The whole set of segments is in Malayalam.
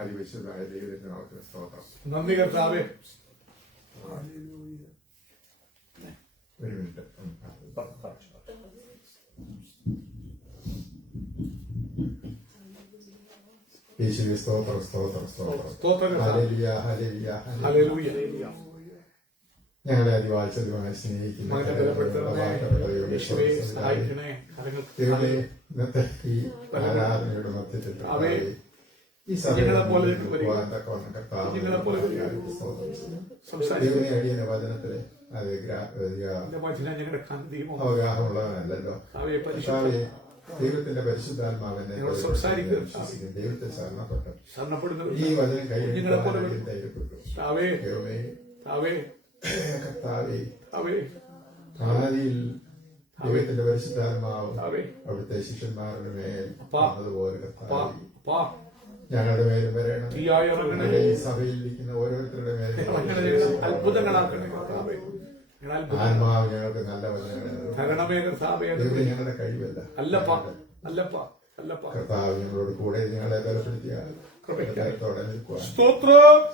അതിവിശുദ്ധമായ ദൈവത്തിന്റെ നാമത്തിന് സ്തോത്രം. നന്ദി കർത്താവേ. ഒരു മിനിറ്റ്. യേശുവേ സ്തോത്രം, സ്തോത്രം, സ്തോത്രം. Hallelujah, hallelujah, hallelujah. ഞങ്ങളെ അതിവാത്സല്യമായി സ്നേഹിക്കുന്ന ദൈവമേ, ഇന്നത്തെ ഈ ആരാധനയുടെ മധ്യത്തിൽ ഈ സഭയെ അടിയന്റെ വചനത്തില് അത് അവഗാഹമുള്ളവനല്ലോ. ദൈവത്തിന്റെ പരിശുദ്ധാത്മാവിനെ ദൈവത്തെ ശരണപ്പെട്ടു ഈ വചനം കർത്താവേ, ആദിയിൽ ദൈവത്തിന്റെ പരിശുദ്ധാത്മാവ് അവിടുത്തെ ശിഷ്യന്മാരുടെ മേൽ അതുപോലെ ഞങ്ങളുടെ മേലും വരണം. ഈ സഭയിൽ ഇരിക്കുന്ന ഓരോരുത്തരുടെ മേലും ആത്മാവ് ഞങ്ങൾക്ക് നല്ല ഞങ്ങളുടെ കഴിവല്ല. കർത്താവ് ഞങ്ങളോട് കൂടെ ഞങ്ങളെ ബലപ്പെടുത്തിയ ബലത്തോടെ നിൽക്കുവാൻ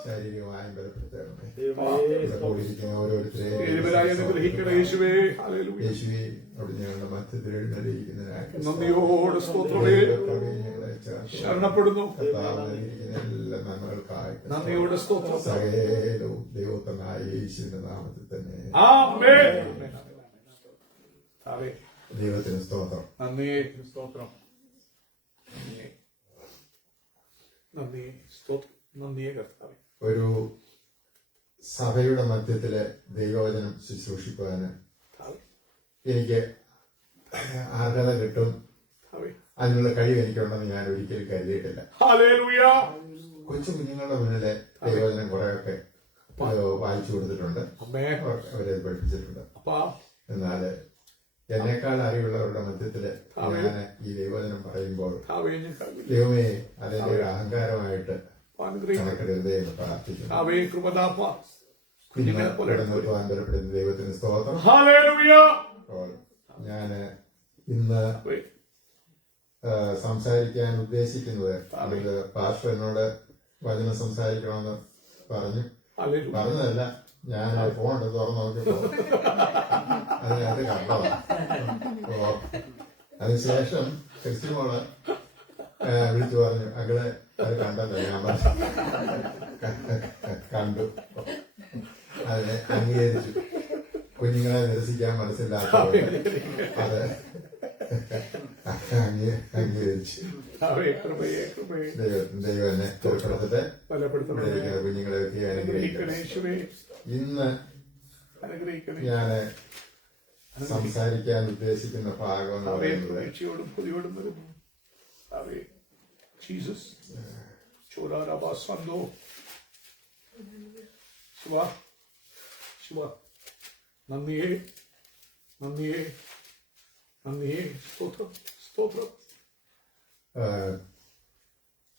ശാരീരികമായും ബലപ്പെടുത്തണമേ. കൂടിയിരിക്കുന്ന ഓരോരുത്തരെയും യേശുവേ അവിടെ ഞങ്ങളുടെ മധ്യത്തിൽ എഴുന്നള്ളിയിരിക്കുന്നതിനായി ശരണപ്പെടുന്നു. എല്ലാ നന്മകൾക്കായിട്ട് നന്ദിയോടെ സകലവും ദൈവത്തനായ യേശുവിന്റെ നാമത്തിൽ തന്നെ ദൈവത്തിന് സ്തോത്രം. നന്ദിയെ സ്തോത്രം. നന്ദിയെ കർത്താവേ. ഒരു സഭയുടെ മധ്യത്തില് ദൈവവചനം ശുശ്രൂഷിക്കുവാന് എനിക്ക് അർഹത കിട്ടും, അതിനുള്ള കഴിവ് എനിക്കുണ്ടെന്ന് ഞാൻ ഒരിക്കലും കരുതിയിട്ടില്ല. കൊച്ചു കുഞ്ഞുങ്ങളുടെ മുന്നിലെ ദൈവവചനം കുറെയൊക്കെ വായിച്ചു കൊടുത്തിട്ടുണ്ട്, അവരെ പഠിപ്പിച്ചിട്ടുണ്ട്. എന്നാല് എന്നെക്കാൾ അറിവുള്ളവരുടെ മധ്യത്തില് ഞാൻ ഈ ദൈവവചനം പറയുമ്പോൾ ദൈവമേ അതിന്റെ ഒരു അഹങ്കാരമായിട്ട് കണക്കെടുത്തേ എന്ന് പ്രാർത്ഥിക്കുന്നു. ബലപ്പെടുന്ന ദൈവത്തിന് സ്തോത്രം. ഞാന് ഇന്ന് സംസാരിക്കാൻ ഉദ്ദേശിക്കുന്നത് പാസ്റ്റർ എന്നോട് വചനം സംസാരിക്കണമെന്ന് പറഞ്ഞതല്ല, ഞാൻ ഫോൺ എടുത്ത് തുറന്നു നോക്കിയപ്പോ അതിനകത്ത് കണ്ടതാണ്. അപ്പോ അതിനുശേഷം ക്രിസ്ത്യമോള് വിളിച്ചു പറഞ്ഞു, അങ്ങളെ അത് കണ്ടല്ലോ. ഞാൻ പറഞ്ഞു കണ്ടു, അതിനെ അംഗീകരിച്ചു. കുഞ്ഞുങ്ങളെ നിരസിക്കാൻ മനസ്സിലാക്കി അത് അംഗീകരിച്ചു. ദൈവം എന്നെ ബലപ്പെടുത്തട്ടെ, കുഞ്ഞുങ്ങളെ അനുഗ്രഹിക്കണേ. ഇന്ന് ഞാൻ സംസാരിക്കാൻ ഉദ്ദേശിക്കുന്ന ഭാഗം എന്ന് പറയുന്നത്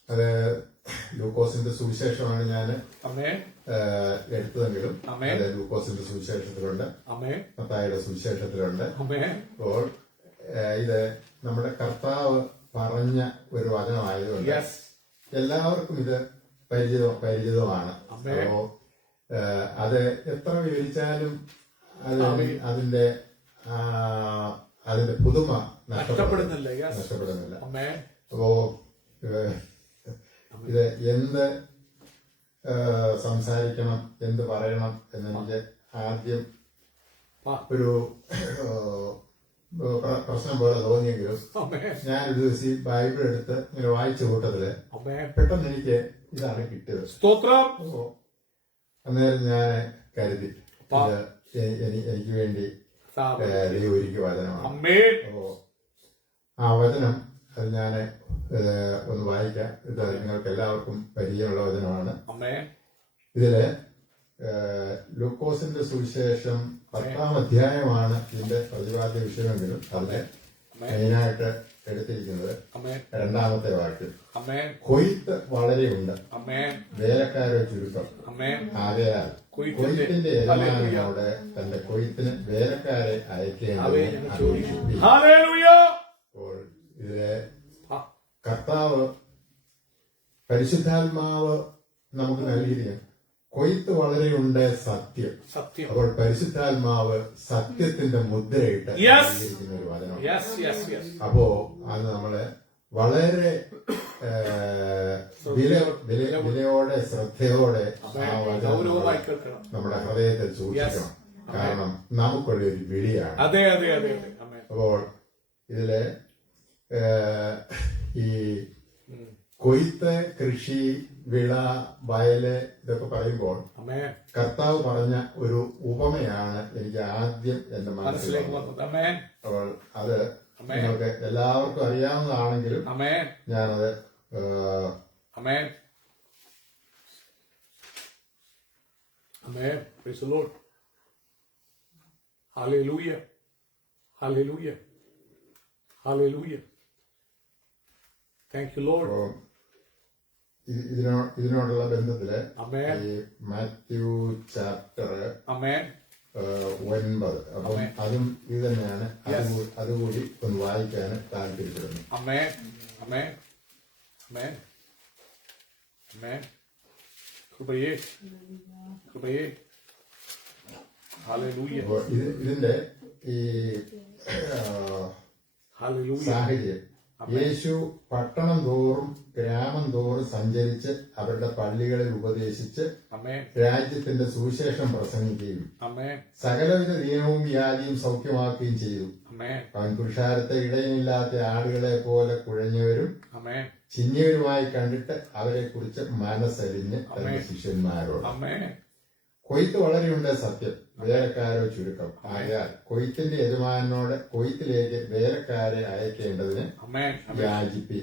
അത് ലൂക്കോസിന്റെ സുവിശേഷമാണ് ഞാൻ എടുത്തതെങ്കിലും അത് ലൂക്കോസിന്റെ സുവിശേഷത്തിലുണ്ട്, മത്തായിയുടെ സുവിശേഷത്തിലുണ്ട്. അപ്പോൾ ഇത് നമ്മുടെ കർത്താവ് പറഞ്ഞ ഒരു വചനമായതുകൊണ്ട് എല്ലാവർക്കും ഇത് പരിചിതമാണ്. അപ്പോ അത് എത്ര വിവരിച്ചാലും അതിന്റെ പുതുമ നഷ്ടപ്പെടുന്നില്ല. അപ്പോ ഇത് എന്ത് സംസാരിക്കണം, എന്ത് പറയണം എന്നെനിക്ക് ആദ്യം ഒരു പ്രശ്നം പോലെ തോന്നിയെങ്കിലും ഞാനൊരു ദിവസം ബൈബിൾ എടുത്ത് ഇങ്ങനെ വായിച്ച കൂട്ടത്തില് പെട്ടെന്ന് എനിക്ക് ഇതാണ് കിട്ടിയത്. അന്നേരം ഞാൻ കരുതി എനിക്ക് വേണ്ടി ദൈവം ഒരുക്കിയ വചനമാണ്. അപ്പോ ആ വചനം അത് ഞാൻ ഒന്ന് വായിക്കാം. ഇത് നിങ്ങൾക്ക് എല്ലാവർക്കും പരിചയമുള്ള വചനമാണ്. ഇതില് ലൂക്കോസിന്റെ സുവിശേഷം 10-ാം അധ്യായമാണ് ഇതിന്റെ പ്രതിപാദ്യ വിഷയമെങ്കിലും അതിനെ മെയിനായിട്ട് എടുത്തിരിക്കുന്നത് 2-ാമത്തെ വാക്യം. കൊയ്ത്ത് വളരെയുണ്ട്, വേലക്കാരെ ചുരുക്കം. ആകയാൽ കൊയ്ത്തിന്റെ യജമാനനോട് തന്റെ കൊയ്ത്തിന് വേലക്കാരെ അയക്കേണ്ടത്. അപ്പോൾ ഇതിലെ കർത്താവ് പരിശുദ്ധാത്മാവ് നമുക്ക് നൽകിയിരിക്കുന്നു. കൊയ്ത്ത് വളരെയുണ്ട് സത്യം. സത്യം. അപ്പോൾ പരിശുദ്ധാത്മാവ് സത്യത്തിന്റെ മുദ്രയിട്ട് നൽകിയിരിക്കുന്ന ഒരു വചനം. അപ്പോ അത് നമ്മള് വളരെ വിലയോടെ ശ്രദ്ധയോടെ ആ വചനം നമ്മുടെ ഹൃദയത്തിൽ സൂക്ഷിക്കണം. കാരണം നമുക്കുള്ള ഒരു വിളിയാണ്. അതെ അതെ അതെ. അപ്പോൾ ഇതില് ഈ കൊയ്ത്ത്, കൃഷി, വിള, വയല് ഇതൊക്കെ പറയുമ്പോൾ കർത്താവ് പറഞ്ഞ ഒരു ഉപമയാണ് എനിക്ക് ആദ്യം എന്റെ മനസ്സിലേക്ക് വന്നത്. അപ്പോൾ അത് നിങ്ങൾക്ക് എല്ലാവർക്കും അറിയാവുന്നതാണെങ്കിലും ഞാനത് Hallelujah. Hallelujah. Hallelujah. Thank you, Lord. ഇതിനോടുള്ള ബന്ധത്തില് ഈ മാത്യു ചാപ്റ്റർ 9, അപ്പം അതും ഇത് തന്നെയാണ്. അതുകൂടി ഒന്ന് വായിക്കാൻ താല്പര്യപ്പെടുന്നു. ഇതിന്റെ ഈ സാഹചര്യം, യേശു പട്ടണം തോറും ഗ്രാമം തോറും സഞ്ചരിച്ച് അവരുടെ പള്ളികളിൽ ഉപദേശിച്ച് രാജ്യത്തിന്റെ സുവിശേഷം പ്രസംഗിക്കുകയും സകലവിധ നിയമവും വ്യാധിയും സൗഖ്യമാക്കുകയും ചെയ്തു. അവൻ പുരുഷാരത്തെ ഇടയിലില്ലാത്ത ആടുകളെ പോലെ കുഴഞ്ഞവരും ചിന്നിയവരുമായി കണ്ടിട്ട് അവരെ കുറിച്ച് മനസ്സരിഞ്ഞ് തന്റെ ശിഷ്യന്മാരോട്. കൊയ്ത്ത് വളരെയുണ്ട് സത്യം, വേലക്കാരോ ചുരുക്കം. ആയാൽ കൊയ്ത്തിന്റെ യജമാനോട് കൊയ്ത്തിലേക്ക് വേലക്കാരെ അയക്കേണ്ടതിന് യാചിപ്പി.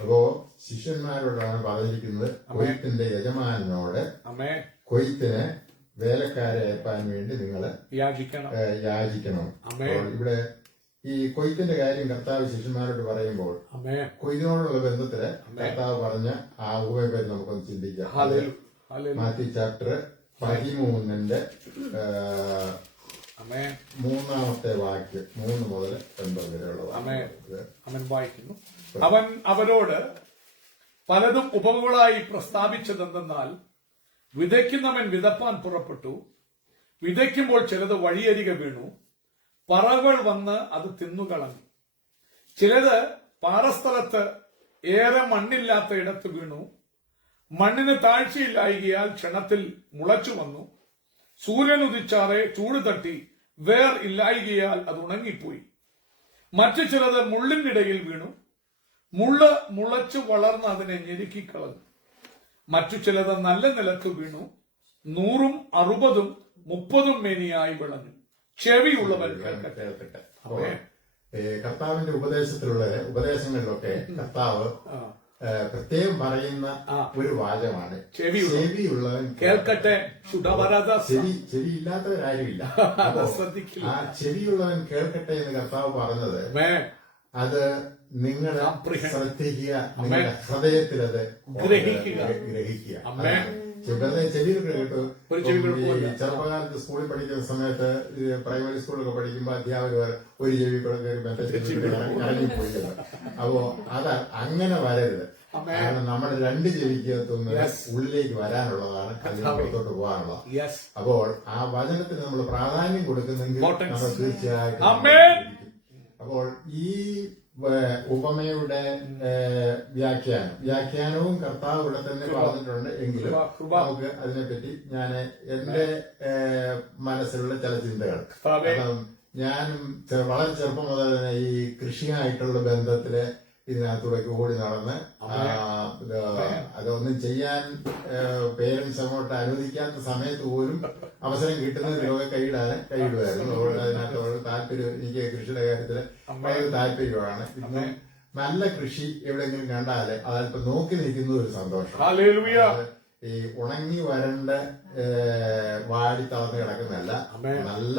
അപ്പോ ശിഷ്യന്മാരോടാണ് പറഞ്ഞിരിക്കുന്നത്, കൊയ്ത്തിന്റെ യജമാനോട് കൊയ്ത്തിന് വേലക്കാരെ അയപ്പാൻ വേണ്ടി നിങ്ങൾ യാചിക്കണം. ഇവിടെ ഈ കൊയ്ത്തിന്റെ കാര്യം കർത്താവ് ശിഷ്യന്മാരോട് പറയുമ്പോൾ കൊയ്ത്തിനോടുള്ള ബന്ധത്തില് കർത്താവ് പറഞ്ഞ ആ ഉപമയെ നമുക്കൊന്ന് ചിന്തിക്കാം. മാത്യു ചാപ്റ്റർ 13 മൂന്നാമത്തെ വാക്യം 3 മുതൽ 9 വരെയുള്ള വായിക്കുന്നു. അവൻ അവരോട് പലതും ഉപമകളായി പ്രസ്താവിച്ചതെന്തെന്നാൽ, വിതയ്ക്കുന്നവൻ വിതപ്പാൻ പുറപ്പെട്ടു. വിതയ്ക്കുമ്പോൾ ചിലത് വഴിയരികെ വീണു, പറവകൾ വന്ന് അത് തിന്നുകളഞ്ഞു. ചിലത് പാറസ്ഥലത്ത് ഏറെ മണ്ണില്ലാത്ത ഇടത്ത് വീണു. മണ്ണിന് താഴ്ചയില്ലായികയാൽ ക്ഷണത്തിൽ മുളച്ചു വന്നു. സൂര്യൻ ഉദിച്ചാറെ ചൂട് തട്ടി വേർ ഇല്ലായികയാൽ അത് ഉണങ്ങിപ്പോയി. മറ്റു ചിലത് മുള്ളിനിടയിൽ വീണു. മുള്ള് മുളച്ചു വളർന്ന് അതിനെ ഞെരുക്കിക്കളഞ്ഞു. മറ്റു ചിലത് നല്ല നിലത്ത് വീണു. 100, 60, 30 മേനിയായി വിളഞ്ഞു. ചെവിയുള്ളവൻ കേൾക്കട്ടെ. കർത്താവിന്റെ ഉപദേശങ്ങളിലൊക്കെ കർത്താവ് പ്രത്യേകം പറയുന്ന ഒരു വാചകമാണ് ചെവിയുള്ളവൻ കേൾക്കട്ടെ. ചെവിയില്ലാത്തവരാരുമില്ല. ആ ചെവിയുള്ളവൻ കേൾക്കട്ടെ എന്ന് കർത്താവ് പറഞ്ഞത് അത് നിങ്ങൾ ശ്രദ്ധിക്കുക, നിങ്ങളുടെ ഹൃദയത്തിൽ അത് ഗ്രഹിക്കുക. ചെവിയിൽ കേട്ടു. ചെറുപ്പകാലത്ത് സ്കൂളിൽ പഠിക്കുന്ന സമയത്ത് പ്രൈമറി സ്കൂളിലൊക്കെ പഠിക്കുമ്പോൾ അധ്യാപകർ ഒരു ചെവി ഇറങ്ങിപ്പോയി. അപ്പോ അത് അങ്ങനെ വരരുത്. കാരണം നമ്മുടെ 2 ചെവിക്കകത്തുനിന്ന് ഉള്ളിലേക്ക് വരാനുള്ളതാണ്, അതിന് പുറത്തോട്ട് പോകാനുള്ളത്. അപ്പോൾ ആ വചനത്തിന് നമ്മൾ പ്രാധാന്യം കൊടുക്കുന്നെങ്കിൽ നമ്മൾ തീർച്ചയായിട്ടും. അപ്പോൾ ഈ ഉപമയുടെ വ്യാഖ്യാനവും കർത്താവ് ഇവിടെ തന്നെ പറഞ്ഞിട്ടുണ്ട്. എങ്കിലും നമുക്ക് അതിനെപ്പറ്റി ഞാൻ എന്റെ മനസ്സിലുള്ള ചില ചിന്തകൾ, ഞാനും വളരെ ചെറുപ്പം മുതൽ തന്നെ ഈ കൃഷിയായിട്ടുള്ള ബന്ധത്തില് ഇതിനകത്തൂടെ ഓടി നടന്ന് അതൊന്നും ചെയ്യാൻ പേരൻസ് അങ്ങോട്ട് അനുവദിക്കാത്ത സമയത്ത് പോലും അവസരം കിട്ടുന്നതിലൊക്കെ കൈയിടുമായിരുന്നു. അതുകൊണ്ട് അതിനകത്ത് താല്പര്യം, എനിക്ക് കൃഷിയുടെ കാര്യത്തില് വളരെ താല്പര്യമാണ്. ഇന്ന് നല്ല കൃഷി എവിടെയെങ്കിലും കണ്ടാല് അതല്പം നോക്കി നിൽക്കുന്ന ഒരു സന്തോഷം. ഈ ഉണങ്ങി വരണ്ട വാടി തളർന്ന് കിടക്കുന്നതല്ല, നല്ല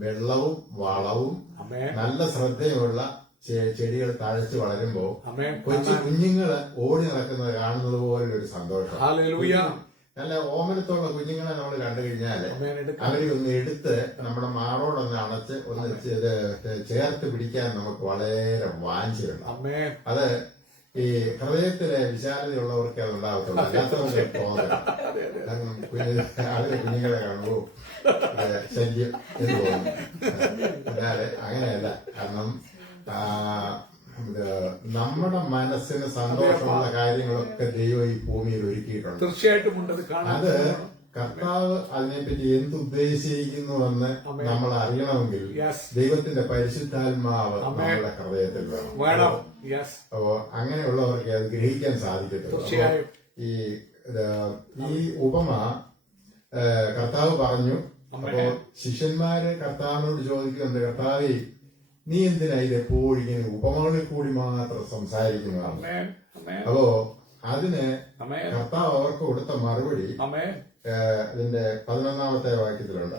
വെള്ളവും വളവും നല്ല ശ്രദ്ധയുള്ള ചെടികൾ തഴച്ച് വളരുമ്പോ കൊച്ചു കുഞ്ഞുങ്ങള് ഓടി നടക്കുന്നത് കാണുന്നത് പോലൊരു സന്തോഷം. നല്ല ഓമനത്തുള്ള കുഞ്ഞുങ്ങളെ നമ്മൾ കണ്ടു കഴിഞ്ഞാല് അവരെ ഒന്ന് എടുത്ത് നമ്മുടെ മാറോടൊന്ന് അണച്ച് ഒന്ന് ചേർത്ത് പിടിക്കാൻ നമുക്ക് വളരെ വാഞ്ചയുണ്ട്. അത് ഈ ഹൃദയത്തിലെ വിശാലതയുള്ളവർക്ക് അത് ഉണ്ടാകത്തുള്ളൂ, അല്ലാത്തവർക്ക് തോന്നില്ല. ആളുകൾ കുഞ്ഞുങ്ങളെ കാണുമ്പോൾ ശല്യം എന്ന് തോന്നുന്നു. എന്നാല് അങ്ങനെയല്ല. കാരണം നമ്മുടെ മനസ്സിന് സന്തോഷമുള്ള കാര്യങ്ങളൊക്കെ ദൈവം ഈ ഭൂമിയിൽ ഒരുക്കിയിട്ടുണ്ട്. തീർച്ചയായിട്ടും അത് കർത്താവ് അതിനെപ്പറ്റി എന്തുദ്ദേശിക്കുന്നുവെന്ന് നമ്മൾ അറിയണമെങ്കിൽ ദൈവത്തിന്റെ പരിശുദ്ധാത്മാവ് നമ്മുടെ ഹൃദയത്തിൽ വേണം. അപ്പോ അങ്ങനെയുള്ളവർക്ക് അത് ഗ്രഹിക്കാൻ സാധിക്കത്തില്ല. ഈ ഉപമ കർത്താവ് പറഞ്ഞു. അപ്പോ ശിഷ്യന്മാര് കർത്താവിനോട് ചോദിക്കുന്നുണ്ട്, കർത്താവേ, നീ എന്തിനാ ഇത് എപ്പോഴും ഇങ്ങനെ ഉപമകളിൽ കൂടി മാത്രം സംസാരിക്കുന്നതാണ്? അപ്പോ അതിന് കർത്താവ് അവർക്ക് കൊടുത്ത മറുപടി ഇതിന്റെ 11-ാമത്തെ വാക്യത്തിലുണ്ട്.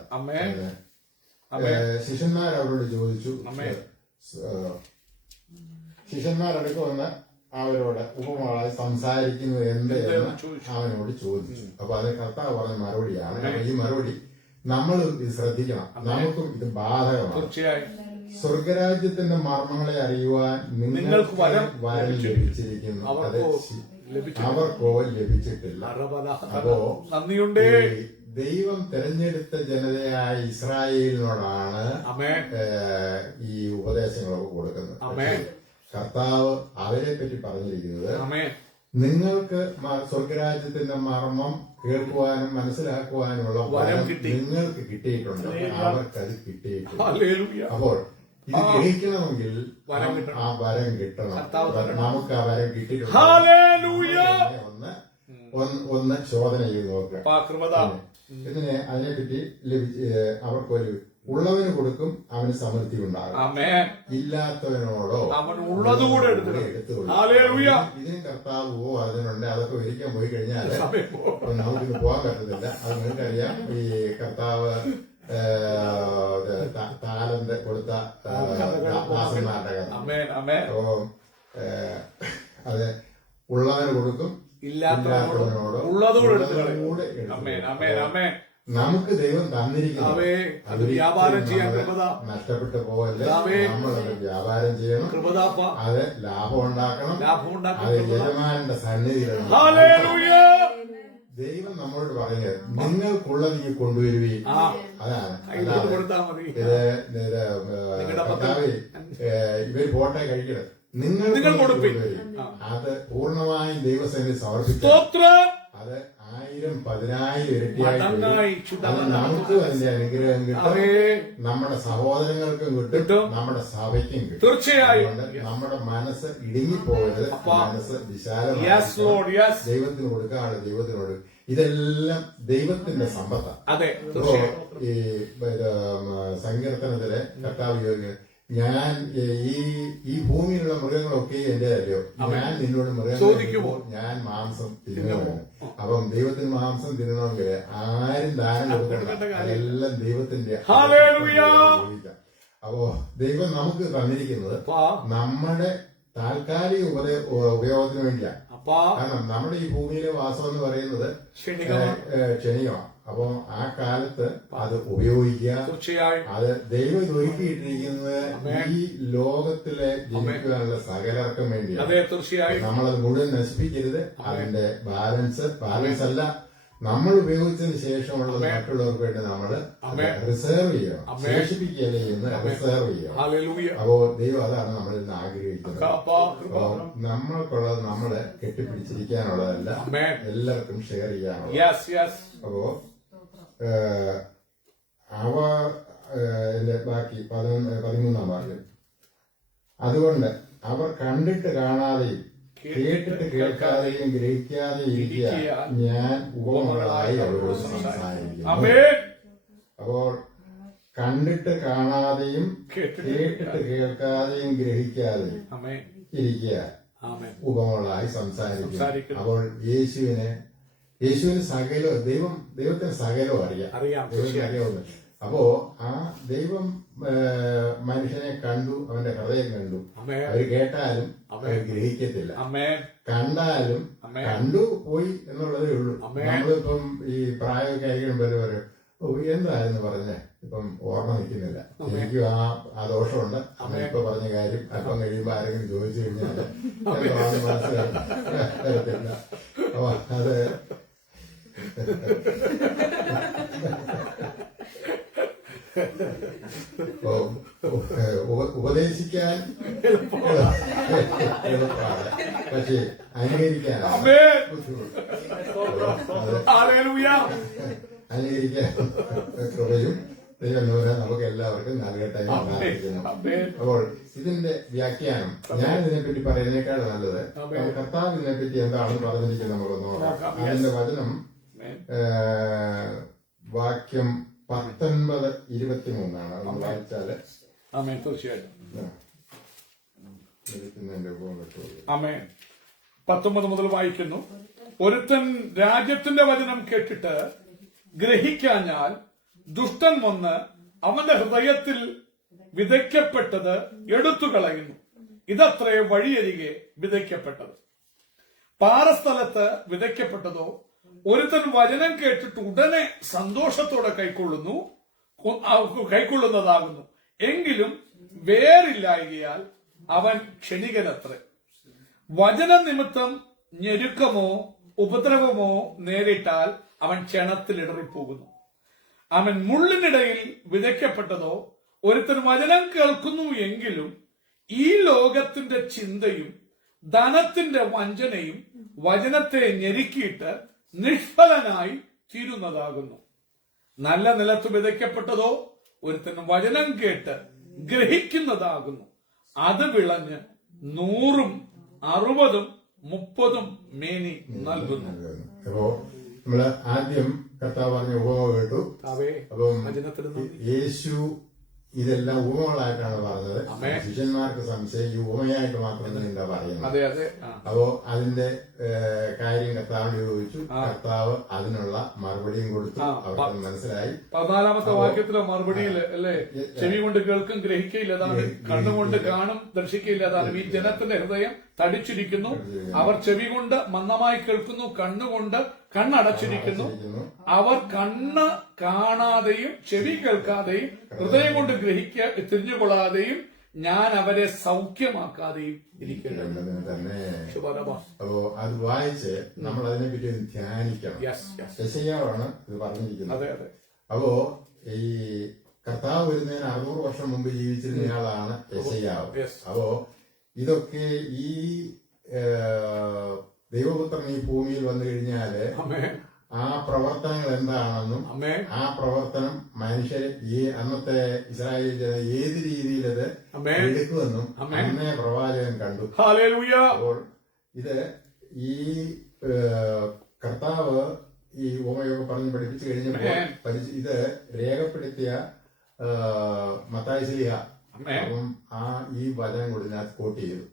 ശിഷ്യന്മാർ അവരോട് ചോദിച്ചു, ശിഷ്യന്മാരടുക്ക് വന്ന് അവരോട് ഉപമകളായി സംസാരിക്കുന്നത് എന്ത് എന്ന് അവനോട് ചോദിച്ചു. അപ്പൊ അത് കർത്താവ് പറഞ്ഞ മറുപടിയാണ്. ഈ മറുപടി നമ്മൾ ഇത് ശ്രദ്ധിക്കണം, നമുക്കും ഇത് ബാധകമാണ്. സ്വർഗരാജ്യത്തിന്റെ മർമ്മങ്ങളെ അറിയുവാൻ നിങ്ങൾക്ക് വരം ലഭിച്ചിരിക്കുന്നു, അത് അവർക്കോ ലഭിച്ചിട്ടില്ല. അപ്പോ ദൈവം തെരഞ്ഞെടുത്ത ജനതയായ ഇസ്രായേലിനോടാണ് ഈ ഉപദേശങ്ങളൊക്കെ കൊടുക്കുന്നത്. കർത്താവ് അവരെ പറ്റി പറഞ്ഞിരിക്കുന്നത്, നിങ്ങൾക്ക് സ്വർഗരാജ്യത്തിന്റെ മർമ്മം കേൾക്കുവാനും മനസ്സിലാക്കുവാനുമുള്ള വരം നിങ്ങൾക്ക് കിട്ടിയിട്ടുണ്ട്, അവർക്കത് കിട്ടിയിട്ടുണ്ട്. അപ്പോൾ ഇത് ഗ്രഹിക്കണമെങ്കിൽ ആ വരം കിട്ടണം. നമുക്ക് ആ വരം കിട്ടിയിട്ടുണ്ട്. ഒന്ന് ശോധന ചെയ്ത് നോക്കുക. ഇതിനെ അതിനെപ്പറ്റി അവർക്കൊരു ഉള്ളവന് കൊടുക്കും, അവന് സമൃദ്ധി ഉണ്ടാകും. ഇല്ലാത്തവനോടോ ഉള്ളതുകൂടെ ഇതിന് കർത്താവോ അതിനുണ്ട്. അതൊക്കെ ഒരിക്കൽ പോയി കഴിഞ്ഞാൽ നമുക്കിന്ന് പോകാൻ പറ്റത്തില്ല. അത് നിങ്ങൾക്കറിയാം. ഈ കർത്താവ് താലന്ത് കൊടുത്ത ദാസന്മാരുടെ കഥ. അപ്പോ അത് ഉള്ളവന് കൊടുക്കും, ഇല്ലാത്തവനോട് ഉള്ളതുകൂടെ. നമുക്ക് ദൈവം തന്നിരിക്കുന്നത് വ്യാപാരം ചെയ്യാൻ നഷ്ടപ്പെട്ടു പോകല്ലേ. നമ്മളത് വ്യാപാരം ചെയ്യണം, അത് ലാഭം ഉണ്ടാക്കണം. അത് യജമാനന്റെ സന്നിധിയിലാണ്. ദൈവം നമ്മളോട് പറയുന്നത് നിങ്ങൾക്കുള്ളത് ഈ കൊണ്ടുവരുകയും. അതാണ്. ഇവർ പോട്ടെ കഴിക്കണം, നിങ്ങൾ കൊണ്ടുവരും. അത് പൂർണ്ണമായും ദൈവസേനയിൽ സമർപ്പിച്ചു. അത് 1000-10,000 ഇരട്ടിയായി നമുക്ക് അതിന്റെ അനുഗ്രഹം കിട്ടും, നമ്മുടെ സഹോദരങ്ങൾക്കും കിട്ടും, നമ്മുടെ സഭയ്ക്കും കിട്ടും. തീർച്ചയായും നമ്മുടെ മനസ്സ് ഇടുങ്ങിപ്പോകരുത്, മനസ്സ് വിശാലമായി ദൈവത്തിന് കൊടുക്കാതെ ദൈവത്തിനോട്. ഇതെല്ലാം ദൈവത്തിന്റെ സമ്പത്താണ്. അതെ. ഈ സങ്കീർത്തനത്തിലെ കർത്താവ് ചോദിക്കുന്നത്, ഞാൻ ഈ ഭൂമിയിലുള്ള മൃഗങ്ങളൊക്കെ എന്റേതല്ലയോ, ഞാൻ നിന്നോട് മൃഗങ്ങൾ ഞാൻ മാംസം തിന്നുകയാണ്. അപ്പം ദൈവത്തിന് മാംസം തിന്നണമെങ്കിൽ ആരും ദാനം കൊടുക്കണം, അതെല്ലാം ദൈവത്തിന്റെ. അപ്പോ ദൈവം നമുക്ക് തന്നിരിക്കുന്നത് നമ്മുടെ താൽക്കാലിക ഉപയോഗത്തിന് വേണ്ടിയാണ്. കാരണം നമ്മുടെ ഈ ഭൂമിയിലെ വാസം എന്ന് പറയുന്നത് ക്ഷണികമാണ്. അപ്പൊ ആ കാലത്ത് അത് ഉപയോഗിക്കുക. അത് ദൈവം ഒരുക്കിയിട്ടിരിക്കുന്നത് ഈ ലോകത്തിലെ ജീവിക്കുവാനുള്ള സകലർക്കും വേണ്ടിയാണ്. നമ്മളത് മുഴുവൻ നശിപ്പിക്കരുത്. അതിന്റെ ബാലൻസ് അല്ല, നമ്മൾ ഉപയോഗിച്ചതിന് ശേഷമുള്ളത് മറ്റുള്ളവർക്ക് വേണ്ടി നമ്മൾ റിസർവ് ചെയ്യണം. ശേഷിപ്പിക്കുകയല്ലേ ചെയ്യുന്നത്, റിസർവ് ചെയ്യണം. അപ്പോ ദൈവം അതാണ് നമ്മളിൽ നിന്ന് ആഗ്രഹിക്കുന്നത്. അപ്പോ നമ്മൾക്കുള്ളത് നമ്മള് കെട്ടിപ്പിടിച്ചിരിക്കാനുള്ളതല്ല, എല്ലാവർക്കും ഷെയർ ചെയ്യാനുള്ളത്. അപ്പോ ബാക്കി 13-ാം വാക്യം, അതുകൊണ്ട് അവർ കണ്ടിട്ട് കാണാതെയും കേട്ടിട്ട് കേൾക്കാതെയും ഗ്രഹിക്കാതെയും ഇരിക്കുക, ഞാൻ ഉപമകളായി അവരോട് സംസാരിക്കുന്നു. അപ്പോൾ കണ്ടിട്ട് കാണാതെയും കേട്ടിട്ട് കേൾക്കാതെയും ഗ്രഹിക്കാതെയും ഇരിക്കുക, ഉപമകളായി സംസാരിക്കുന്നു. അപ്പോൾ യേശുവിന് സകലവും ദൈവത്തിന് സകലവും അറിയാം. ദൈവത്തിന് അറിയാവുന്നു. അപ്പോ ആ ദൈവം മനുഷ്യനെ കണ്ടു, അവന്റെ ഹൃദയം കണ്ടു. അവര് കേട്ടാലും അവർ ഗ്രഹിക്കത്തില്ല, കണ്ടാലും കണ്ടു പോയി എന്നുള്ളതേ ഉള്ളൂ. നമ്മളിപ്പം ഈ പ്രായമൊക്കെ ആയിരിക്കും പറയും, എന്തായിരുന്നു പറഞ്ഞേ, ഇപ്പം ഓർമ്മ നിൽക്കുന്നില്ല. എനിക്കും ആ ദോഷമുണ്ട്. അമ്മ ഇപ്പൊ പറഞ്ഞ കാര്യം അല്പം കഴിയുമ്പോ ആരെങ്കിലും ചോദിച്ചു കഴിഞ്ഞാൽ മനസ്സിലായില്ല. അപ്പൊ അത് ഉപദേശിക്കാൻ എളുപ്പമാണ്, പക്ഷെ അനുകരിക്കാനാണ് ബുദ്ധിമുട്ട്. അനുകരിക്കാൻ കൃപയും ദൈവം നമുക്ക് എല്ലാവർക്കും നൽകട്ടെ എന്ന് പ്രാർത്ഥിക്കുന്നു. അപ്പോൾ ഇതിന്റെ വ്യാഖ്യാനം ഞാൻ ഇതിനെപ്പറ്റി പറയുന്നേക്കാൾ നല്ലത് കർത്താവ് ഇതിനെപ്പറ്റി എന്താണെന്ന് പറഞ്ഞിരിക്കുന്നത് നമുക്കൊന്ന് നോക്കാം. അതിന്റെ വചനം വാക്യം 19:23 നമ്മൾ വായിച്ചാല് തീർച്ചയായിട്ടും 19 മുതൽ വായിക്കുന്നു. ഒരുത്തൻ രാജ്യത്തിന്റെ വചനം കേട്ടിട്ട് ഗ്രഹിക്കാഞ്ഞാൽ ദുഷ്ടൻ വന്ന് അവന്റെ ഹൃദയത്തിൽ വിതയ്ക്കപ്പെട്ടത് എടുത്തു കളയുന്നു. ഇതത്രേ വഴിയരികെ വിതയ്ക്കപ്പെട്ടത്. പാറസ്ഥലത്ത് വിതയ്ക്കപ്പെട്ടതോ ഒരുത്തൻ വചനം കേട്ടിട്ട് ഉടനെ സന്തോഷത്തോടെ കൈക്കൊള്ളുന്നതാകുന്നു. എങ്കിലും വേറില്ലായകയാൽ അവൻ ക്ഷണികനത്രേ. വചന നിമിത്തം ഞെരുക്കമോ ഉപദ്രവമോ നേരിട്ടാൽ അവൻ ക്ഷണത്തിൽ ഇടറിപ്പോകുന്നു. അവൻ മുള്ളിനിടയിൽ വിതയ്ക്കപ്പെട്ടതോ ഒരുത്തൻ വചനം കേൾക്കുന്നു എങ്കിലും ഈ ലോകത്തിന്റെ ചിന്തയും ധനത്തിന്റെ വഞ്ചനയും വചനത്തെ ഞെരുക്കിയിട്ട് നിഷ്ഫലനായി തീരുന്നതാകുന്നു. നല്ല നിലത്ത് വിതയ്ക്കപ്പെട്ടതോ ഒരുത്തൻ വചനം കേട്ട് ഗ്രഹിക്കുന്നതാകുന്നു. അത് വിളഞ്ഞ് 100, 60, 30 മേനി നൽകുന്നു. അപ്പോ നമ്മള് ആദ്യം കർത്താവ് പറഞ്ഞ ഉപമ കേട്ടു. അപ്പം യേശു ഇതെല്ലാം ഉപമകളായിട്ടാണ് പറഞ്ഞത്. ശിഷ്യന്മാർക്ക് സംശയം ഈ ഉപമയായിട്ട് മാത്രം എന്താ പറയുന്നത്. അപ്പോ അതിന്റെ കാര്യം കർത്താവിന് ചോദിച്ചു. കർത്താവ് അതിനുള്ള മറുപടിയും കൊടുത്തു. അവർക്ക് മനസ്സിലായി. 14-ാമത്തെ വാക്യത്തിലെ മറുപടിയിൽ അല്ലേ, ചെവി കൊണ്ട് കേൾക്കും ഗ്രഹിക്കയില്ല, അതാണ് കണ്ണുകൊണ്ട് കാണും ദർശിക്കയില്ല, അതാണ് ഈ ജനത്തിന്റെ ഹൃദയം തടിച്ചിരിക്കുന്നു. അവർ ചെവി കൊണ്ട് മന്ദമായി കേൾക്കുന്നു, കണ്ണുകൊണ്ട് കണ്ണടച്ചിരിക്കുന്നു. അവർ കണ്ണ് കാണാതെയും ചെവി കേൾക്കാതെയും ഹൃദയം കൊണ്ട് തിരിഞ്ഞുകൊള്ളാതെയും ഞാൻ അവരെ സൗഖ്യമാക്കാതെയും ഇരിക്കുന്നു. അപ്പോ അത് വായിച്ച് നമ്മൾ അതിനെപ്പറ്റി ധ്യാനിക്കണം. യെശയ്യാവാണ് ഇത് പറഞ്ഞിരിക്കുന്നത്. അപ്പോ ഈ കർത്താവ് വരുന്നതിന് 600 വർഷം മുമ്പ് ജീവിച്ചിരുന്നയാളാണ് യെശയ്യാവ്. അപ്പോ ഇതൊക്കെ ഈ ദൈവപുത്രൻ ഈ ഭൂമിയിൽ വന്നു കഴിഞ്ഞാല് ആ പ്രവർത്തനങ്ങൾ എന്താണെന്നും ആ പ്രവർത്തനം മനുഷ്യരെ ഈ അന്നത്തെ ഇസ്രായേൽ ജന ഏത് രീതിയിലത് എടുക്കുമെന്നും അന്നേ പ്രവാചകൻ കണ്ടു. അപ്പോൾ ഇത് ഈ കർത്താവ് ഈ ഉപമയൊക്കെ പറഞ്ഞ് പഠിപ്പിച്ചു കഴിഞ്ഞപ്പോൾ ഇത് രേഖപ്പെടുത്തിയ മത്തായി ശ്ലീഹ അപ്പം ഈ വചനം കൂടി ഞാൻ കോട്ട് ചെയ്തു.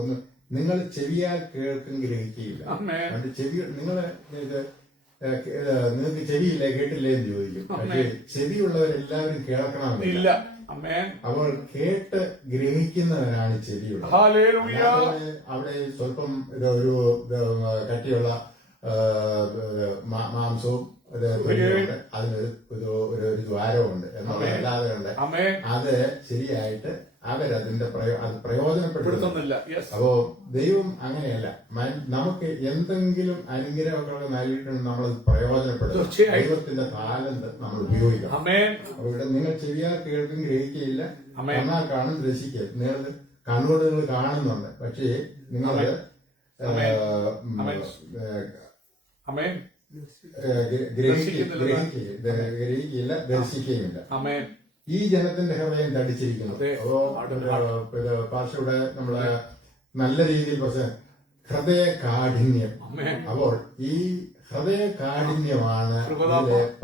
ഒന്ന് നിങ്ങൾ ചെവിയാൽ കേൾക്കും ഗ്രഹിക്കുകയില്ല. ചെവി നിങ്ങൾക്ക് ചെവിയില്ല കേട്ടില്ലേ എന്ന് ചോദിക്കും. പക്ഷേ ചെവിയുള്ളവരെല്ലാവരും കേൾക്കണമെന്നില്ല. അപ്പോൾ കേട്ട് ഗ്രഹിക്കുന്നവരാണ് ചെവിയുള്ളത്. അവിടെ സ്വല്പം ഒരു കട്ടിയുള്ള മാംസവും അതിനൊരു ഒരു ദ്വാരമുണ്ട് എന്നുള്ളതല്ലാതെ ഉണ്ട്. അത് ശരിയായിട്ട് അവരതിന്റെ അത് പ്രയോജനപ്പെടുത്തുന്നില്ല. അപ്പോ ദൈവം അങ്ങനെയല്ല. നമുക്ക് എന്തെങ്കിലും അനുഗ്രഹങ്ങളൊക്കെ നൽകിയിട്ടുണ്ട്, നമ്മളത് പ്രയോജനപ്പെടുത്തും. ദൈവത്തിന്റെ താലന്ത് നമ്മൾ ഉപയോഗിക്കണം. അപ്പൊ ഇവിടെ നിങ്ങൾ ചെവിയാൽ കേൾക്കും ഗ്രഹിക്കുകയില്ല, എന്നാൽ കാണും ദർശിക്കുക. നിങ്ങൾ കണ്ണുകൊണ്ട് നിങ്ങൾ കാണുന്നുണ്ട്, പക്ഷേ നിങ്ങൾ ഗ്രഹിക്കുകയില്ല, ദർശിക്കുകയുമില്ല. ഈ ജനത്തിന്റെ ഹൃദയം തടിച്ചിരിക്കുന്നു. അപ്പോ പാർശ്വയുടെ നമ്മളെ നല്ല രീതിയിൽ കുറച്ച് ഹൃദയ കാഠിന്യം. അപ്പോൾ ഈ ഹൃദയ കാഠിന്യമാണ്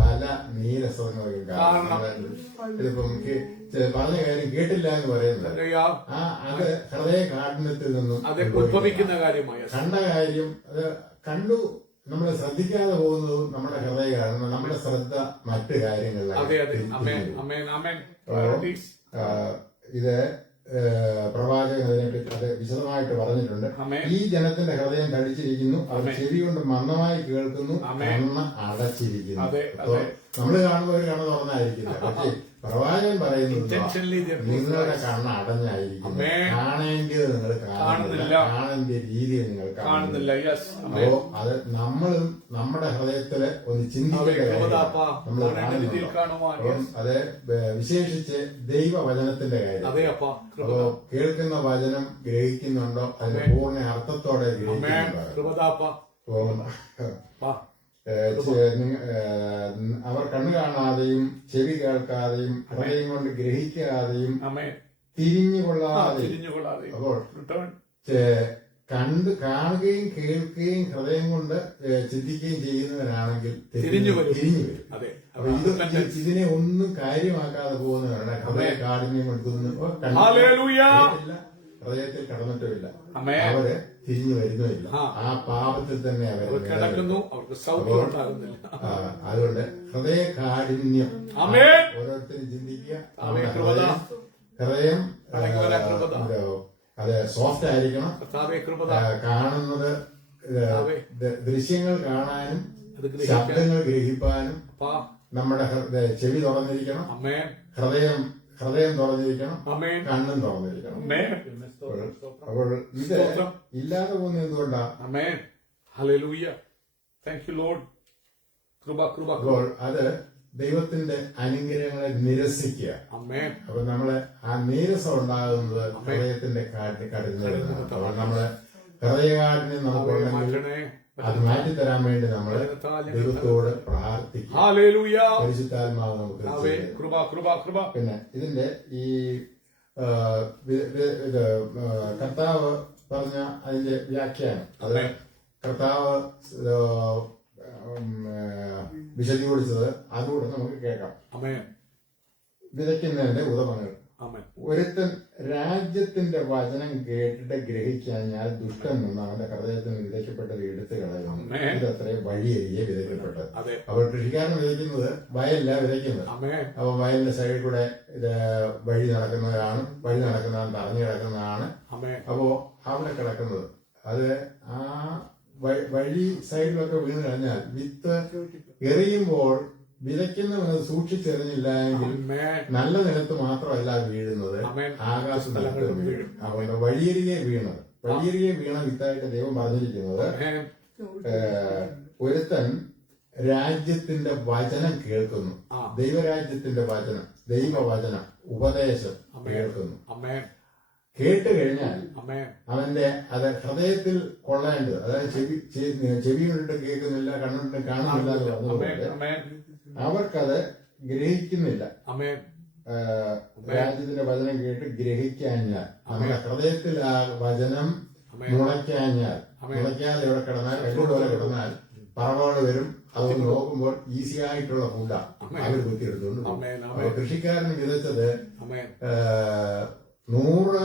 പല നീരസങ്ങളും കാരണം. ഇതിപ്പം പറഞ്ഞ കാര്യം കേട്ടില്ല എന്ന് പറയുന്നത് അത് ഹൃദയ കാഠിന്യത്തിൽ നിന്നും ഉത്ഭവിക്കുന്ന കാര്യമായി. കണ്ട കാര്യം അത് കണ്ടു നമ്മൾ ശ്രദ്ധിക്കാതെ പോകുന്നതും നമ്മുടെ ഹൃദയമാണ്. നമ്മുടെ ശ്രദ്ധ മറ്റു കാര്യങ്ങളിലാണ്. ഇത് പ്രവാചകൻ അതിനെപ്പറ്റി അത് വിശദമായിട്ട് പറഞ്ഞിട്ടുണ്ട്. ആമേൻ. ഈ ജനത്തിന്റെ ഹൃദയം തടിച്ചിരിക്കുന്നു, അവർ ആമേൻ. ചെവി കൊണ്ട് മന്ദമായി കേൾക്കുന്നു, ആമേൻ. കണ്ണ് അടച്ചിരിക്കുന്നു. അതെ, അപ്പൊ അതെ. നമ്മള് കാണുമ്പോൾ ഒരു കണ്ണ് തുറന്നായിരിക്കില്ല, പക്ഷേ പ്രവാചകൻ പറയുന്നത് Intentionally they are നിങ്ങളുടെ കണ്ണ് അടഞ്ഞായിരിക്കുന്നു, ആമേൻ. കാണേണ്ടത് നിങ്ങൾ കാണുന്നില്ല. കാണുന്നില്ല, കാണേണ്ട രീതിയിൽ നിങ്ങൾ കാണുന്നില്ല. യെസ്. അപ്പോ അത് നമ്മളും നമ്മുടെ ഹൃദയത്തില് ഒന്ന് ചിന്തിക്കേണ്ട കാര്യമാണ്. നമ്മൾ കാണുന്നുണ്ടോ? അപ്പം അത് വിശേഷിച്ച് ദൈവവചനത്തിന്റെ കാര്യം. അതെ അപ്പ. അപ്പോ കേൾക്കുന്ന വചനം ഗ്രഹിക്കുന്നുണ്ടോ, അതിന്റെ പൂർണ്ണ അർത്ഥത്തോടെ ഗ്രഹിക്കുന്നുണ്ടോ? കൃപദാപ്പ. അവർ കണ്ണു കാണാതെയും ചെവി കേൾക്കാതെയും ഹൃദയം കൊണ്ട് ഗ്രഹിക്കാതെയും തിരിഞ്ഞുകൊള്ളാതെയും. അപ്പോൾ കാണുകയും കേൾക്കുകയും ഹൃദയം കൊണ്ട് ചിന്തിക്കുകയും ചെയ്യുന്നവരാണെങ്കിൽ തിരിഞ്ഞു വരും. അപ്പൊ ഇതിനെ ഒന്നും കാര്യമാക്കാതെ പോകുന്നവരാണ് ഹൃദയ കാഠിന്യം കൊടുക്കുന്നു, കണ്ടില്ല, ഹൃദയത്തിൽ കടന്നിട്ടുമില്ല, അവര് തിരിഞ്ഞു വരുന്നുമില്ല, ആ പാപത്തിൽ തന്നെ അവർ കിടക്കുന്നു. അതുകൊണ്ട് ഹൃദയ കാഠിന്യം ഓരോരുത്തരും ചിന്തിക്കുക. ഹൃദയം അത് സോഫ്റ്റ് ആയിരിക്കണം. കാണുന്നത് ദൃശ്യങ്ങൾ കാണാനും ശബ്ദങ്ങൾ ഗ്രഹിപ്പാനും നമ്മുടെ ചെവി തുറന്നിരിക്കണം, ഹൃദയം തുറന്നിരിക്കണം, കണ്ണും തുറന്നിരിക്കണം. അപ്പോൾ ഇത് ഇല്ലാതെ പോകുന്നത് എന്തുകൊണ്ടാ? അപ്പോൾ അത് ദൈവത്തിന്റെ അനുഗ്രഹങ്ങളെ നിരസിക്കുക. അപ്പൊ നമ്മള് ആ നീരസം ഉണ്ടാകുന്നത് ഹൃദയത്തിന്റെ കഠിനതയാണ്. അപ്പോൾ നമ്മള് ഹൃദയകാഠിന്യം നമുക്കുണ്ടെങ്കിൽ അത് മാറ്റിത്തരാൻ വേണ്ടി നമ്മള് ദൈവത്തോട് പ്രാർത്ഥിക്കും. പരിശുദ്ധാത്മാവ് നമുക്ക്. പിന്നെ ഇതിന്റെ ഈ കർത്താവ് പറഞ്ഞ അതിന്റെ വ്യാഖ്യാനം, അത് കർത്താവ് വിശദീകരിച്ചത്, അതുകൂടെ നമുക്ക് കേൾക്കാം. വിതയ്ക്കുന്നതിന്റെ ഉദമങ്ങൾ. ഒരുത്തൻ രാജ്യത്തിന്റെ വചനം കേട്ടിട്ട് ഗ്രഹിക്കാഞ്ഞാൽ ദുഷ്ടൻ നിന്ന് അവന്റെ ഹൃദയത്തിന് വിതയ്ക്കപ്പെട്ടത് എടുത്തു കളയുന്നു. ഇതത്രേ വഴിയരികെ വിതയ്ക്കപ്പെട്ടത്. അപ്പോൾ കൃഷിക്കാരൻ വിതയ്ക്കുന്നത് വയലില്ല വിതയ്ക്കുന്നത്. അപ്പൊ വയലിന്റെ സൈഡിൽ കൂടെ ഇത് വഴി നടക്കുന്നതാണ്, വഴി നടക്കുന്നതാണ്, തറഞ്ഞു കിടക്കുന്നതാണ്. അപ്പോ അവിടെ കിടക്കുന്നത് അത് ആ വഴി സൈഡിലൊക്കെ വീണ് കഴിഞ്ഞാൽ വിത്ത് എറിയുമ്പോൾ വിതയ്ക്കുന്നവന് സൂക്ഷിച്ചെറിഞ്ഞില്ല എങ്കിൽ നല്ല നിലത്ത് മാത്രമല്ല വീഴുന്നത്, ആകാശ നിലത്ത് വീഴും. അതുകൊണ്ട് വഴിയരികെ വീണ വിത്തായിട്ട് ദൈവം പറഞ്ഞിരിക്കുന്നത്, ഒരുത്തൻ രാജ്യത്തിന്റെ വചനം കേൾക്കുന്നു, ദൈവരാജ്യത്തിന്റെ വചനം, ദൈവവചനം, ഉപദേശം കേൾക്കുന്നു. കേട്ട് കഴിഞ്ഞാൽ അവന്റെ അത് ഹൃദയത്തിൽ കൊള്ളേണ്ടത്, അതായത് ചെവി കൊണ്ടിട്ട് കേൾക്കുന്നില്ല, കണ്ണുകൊണ്ടിട്ട് കാണുന്നില്ല എന്ന് പറഞ്ഞതുപോലെ അവർക്കത് ഗ്രഹിക്കുന്നില്ല. രാജ്യത്തിന്റെ വചനം കേട്ട് ഗ്രഹിക്കാഞ്ഞാൽ, നമ്മുടെ ഹൃദയത്തിൽ ആ വചനം മുളയ്ക്കാതെ ഇവിടെ കിടന്നാൽ, കല്ലുപോലെ കിടന്നാൽ പറവകൾ വരും. അതൊന്ന് നോക്കുമ്പോൾ ഈസി ആയിട്ടുള്ള ഫുഡാ അവർ കുത്തിയെടുത്തുകൊണ്ട്. അപ്പൊ കൃഷിക്കാരന് വിതച്ചത് 100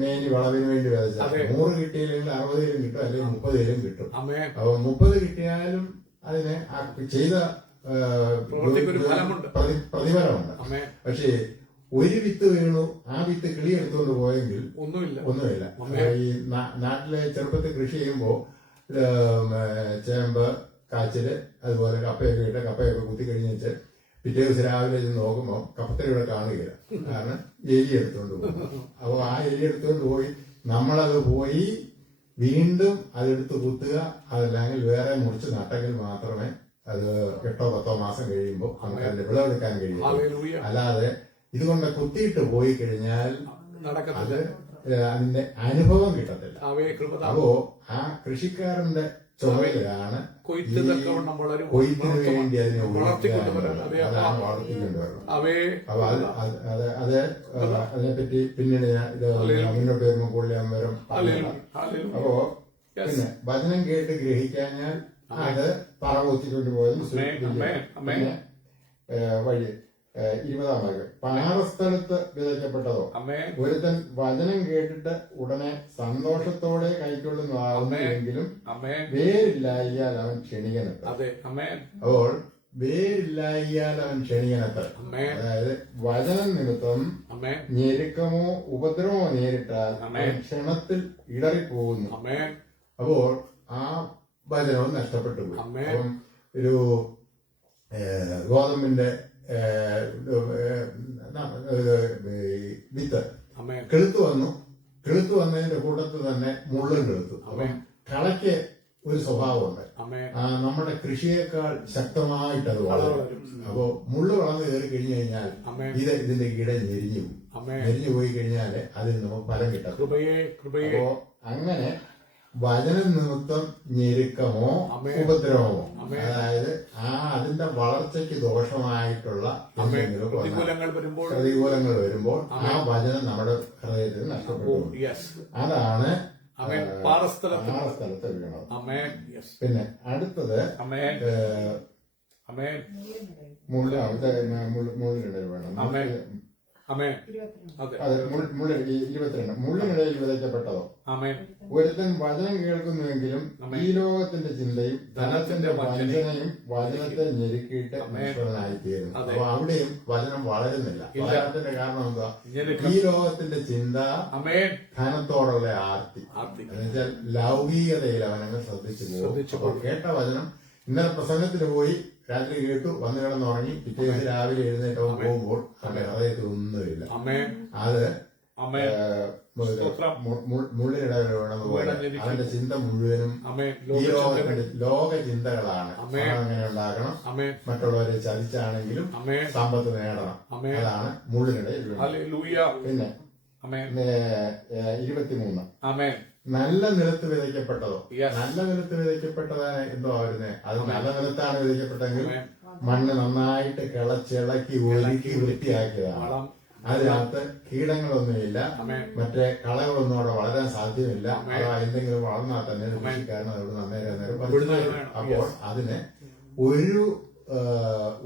മേനി വളവിന് വേണ്ടി വിതച്ചാൽ 100 കിട്ടിയില്ലെങ്കിൽ 60 കിട്ടും, അല്ലെങ്കിൽ 30 കിട്ടും. അപ്പൊ 30 കിട്ടിയാലും അതിന് ചെയ്ത പ്രതിഫലമുണ്ട്. പക്ഷേ ഒരു വിത്ത് വീണു, ആ വിത്ത് കിളി എടുത്തുകൊണ്ട് പോയെങ്കിൽ ഒന്നുമില്ല. ഈ നാട്ടിലെ ചെറുപ്പത്തിൽ കൃഷി ചെയ്യുമ്പോ ചേമ്പ്, കാച്ചില്, അതുപോലെ കപ്പയൊക്കെ കുത്തി കഴിഞ്ഞ് വെച്ച് പിറ്റേ ദിവസം രാവിലെ നോക്കുമ്പോ കപ്പത്തരിവിടെ കാണുകയില്ല, കാരണം എലി എടുത്തുകൊണ്ട് പോകും. അപ്പൊ ആ എലി എടുത്തുകൊണ്ട് പോയി നമ്മളത് പോയി വീണ്ടും അതെടുത്ത് കുത്തുക, അതല്ലെങ്കിൽ വേറെ മുറിച്ച് നട്ടെങ്കിൽ മാത്രമേ അത് 8-10 മാസം കഴിയുമ്പോൾ നമുക്ക് അതിന്റെ വിളവെടുക്കാൻ കഴിയും. അല്ലാതെ ഇതുകൊണ്ട് കുത്തിയിട്ട് പോയി കഴിഞ്ഞാൽ അത് അതിന്റെ അനുഭവം കിട്ടത്തില്ല. അപ്പോ ആ കൃഷിക്കാരന്റെ ചുമതലയാണ് കൊയ്ത്തിന് വേണ്ടി അതിനെ അതാണ് വളർത്തിക്കൊണ്ടുവരണം. അപ്പൊ അത് അതിനെപ്പറ്റി പിന്നീട് ഞാൻ ഇത് മുന്നോട്ട് വരുമ്പോ കൂടുതൽ വരും. അപ്പോ പിന്നെ വചനം കേട്ട് ഗ്രഹിക്കാഞ്ഞാൽ അത് പറ കൊത്തിക്കൊണ്ട് പോയതും പിന്നെ വഴി 20-ാം വാക്യം, പാറസ്ഥലത്ത് വിതയ്ക്കപ്പെട്ടതോ ഒരുത്തൻ വചനം കേട്ടിട്ട് ഉടനെ സന്തോഷത്തോടെ കൈക്കൊള്ളുന്നതാകുന്നു എങ്കിലും വേരില്ലായാൽ അവൻ ക്ഷണികനെത്തും. അപ്പോൾ വേരില്ലായാൽ അവൻ ക്ഷണികനത്ര. Amen. അതായത് വചനം നിമിത്തം Amen. ഞെരുക്കമോ ഉപദ്രവമോ നേരിട്ടാൽ അവൻ ക്ഷണത്തിൽ ഇടറിപ്പോകുന്നു. Amen. അപ്പോൾ ആ വചനവും നഷ്ടപ്പെട്ടു പോയി. Amen. അപ്പം ഒരു ഗോതമ്പിന്റെ വിത്ത് Amen. കിളുത്തു വന്നതിന്റെ കൂട്ടത്തിൽ തന്നെ മുള്ളും കിളുത്തു. അപ്പം കളയ്ക്ക് ഒരു സ്വഭാവമുണ്ട്. Amen. നമ്മുടെ കൃഷിയേക്കാൾ ശക്തമായിട്ട് അത് വളരും. അപ്പോ മുള്ളു വളർന്നു കയറി കഴിഞ്ഞു കഴിഞ്ഞാൽ Amen. ഇതിന്റെ ഇട ഞെരിഞ്ഞു പോകും. Amen. ഞെരിഞ്ഞു പോയി കഴിഞ്ഞാല് അതിന് നമുക്ക് ഫലം കിട്ടും. കൃപയെ അപ്പോ അങ്ങനെ വചനം നിമിത്തം ഞെരുക്കമോ Amen. ഉപദ്രവമോ, Amen. അതായത് അതിന്റെ വളർച്ചയ്ക്ക് ദോഷമായിട്ടുള്ള എന്തെങ്കിലും പ്രതികൂലങ്ങൾ വരുമ്പോൾ പ്രതികൂലങ്ങൾ വരുമ്പോൾ ആ വചനം നമ്മുടെ ഹൃദയത്തിൽ നഷ്ടപ്പെട്ടു. yes. അതാണ് Amen. പാറസ്ഥലത്ത് വീണത്. Amen. Yes. പിന്നെ അടുത്തത് Amen. Amen. മുള്ളിനിടയിൽ വേണം. Amen. Amen. അതെ. അത് 22 മുള്ളിനിടയിൽ വിതയ്ക്കപ്പെട്ടതോ. Amen. ഒരുത്തൻ വചനം കേൾക്കുന്നുവെങ്കിലും ഈ ലോകത്തിന്റെ ചിന്തയും ധനത്തിന്റെ വഞ്ചനയും വചനത്തെ ഞെരുക്കിയിട്ട് നിഷ്ഫലനായിത്തീരുന്നു. അപ്പൊ അവിടെയും വചനം വളരുന്നില്ല. വളരാത്തതിന്റെ കാരണം എന്താ? ഈ ലോകത്തിന്റെ ചിന്ത, ധനത്തോടുള്ള ആർത്തി, എന്നുവെച്ചാൽ ലൗകികതയിൽ അവനങ്ങ് ശ്രദ്ധിച്ചു പോകും. കേട്ട വചനം ഇന്നലെ പ്രസംഗത്തിന് പോയി, രാത്രി കേട്ടു, വന്നു കിടന്നുറങ്ങി, പിറ്റേ ദിവസം രാവിലെ എഴുന്നേറ്റ് പോകുമ്പോൾ അവന്റെ ഹൃദയത്തിൽ ഒന്നുമില്ല. അത് മുള്ളിനിടയിൽ വീണതുപോലെ അവന്റെ ചിന്ത മുഴുവനും ഈ ലോക ചിന്തകളാണ്. അങ്ങനെ ഉണ്ടാക്കണം, മറ്റുള്ളവരെ ചതിച്ചാണെങ്കിലും സമ്പത്ത് നേടണം. അതാണ് മുള്ളിനിടയിൽ വീണത്. പിന്നെ 23 നല്ല നിലത്ത് വിതയ്ക്കപ്പെട്ടതോ. നല്ല നിലത്ത് വിതയ്ക്കപ്പെട്ടത് എന്തോ വരുന്നേ? അത് നല്ല നിലത്താണ് വിതയ്ക്കപ്പെട്ടെങ്കിൽ മണ്ണ് നന്നായിട്ട് കിളച്ചിളക്കി ഒരുക്കി വൃത്തിയാക്കിയതാണ്. അതിനകത്ത് കീടങ്ങളൊന്നുമില്ല, മറ്റേ കളകളൊന്നും അവിടെ വളരാൻ സാധ്യമല്ല. അഥവാ എന്തെങ്കിലും വളർന്നാൽ തന്നെ കൃഷിക്കാരൻ അവിടെ നന്നേരം. അപ്പോൾ അതിന് ഒരു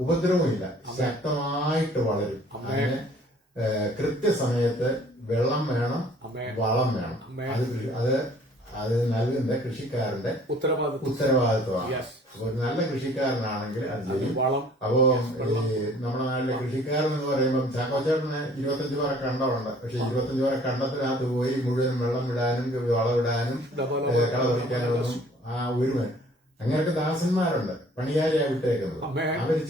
ഉപദ്രവമില്ല, ശക്തമായിട്ട് വളരും. അതിന് കൃത്യസമയത്ത് വെള്ളം വേണം, വളം വേണം. അത് നൽകുന്ന കൃഷിക്കാരന്റെ ഉത്തരവാദിത്വമാണ്. അപ്പൊ ഒരു നല്ല കൃഷിക്കാരനാണെങ്കിൽ അത് ചെയ്യും. അപ്പോ നമ്മുടെ നാട്ടിലെ കൃഷിക്കാരൻ എന്ന് പറയുമ്പോൾ ചാക്കോച്ചേട്ടന് 25 പേരെ കണ്ടമുണ്ട്. പക്ഷെ 25 പേരെ കണ്ടത്തിനകത്ത് പോയി മുഴുവൻ വെള്ളം വിടാനും വളമിടാനും കള പറിക്കാനും അങ്ങനെയൊക്കെ ദാസന്മാരുണ്ട്, പണിയാരിയാ വിട്ടേക്കുന്നത്. അവര്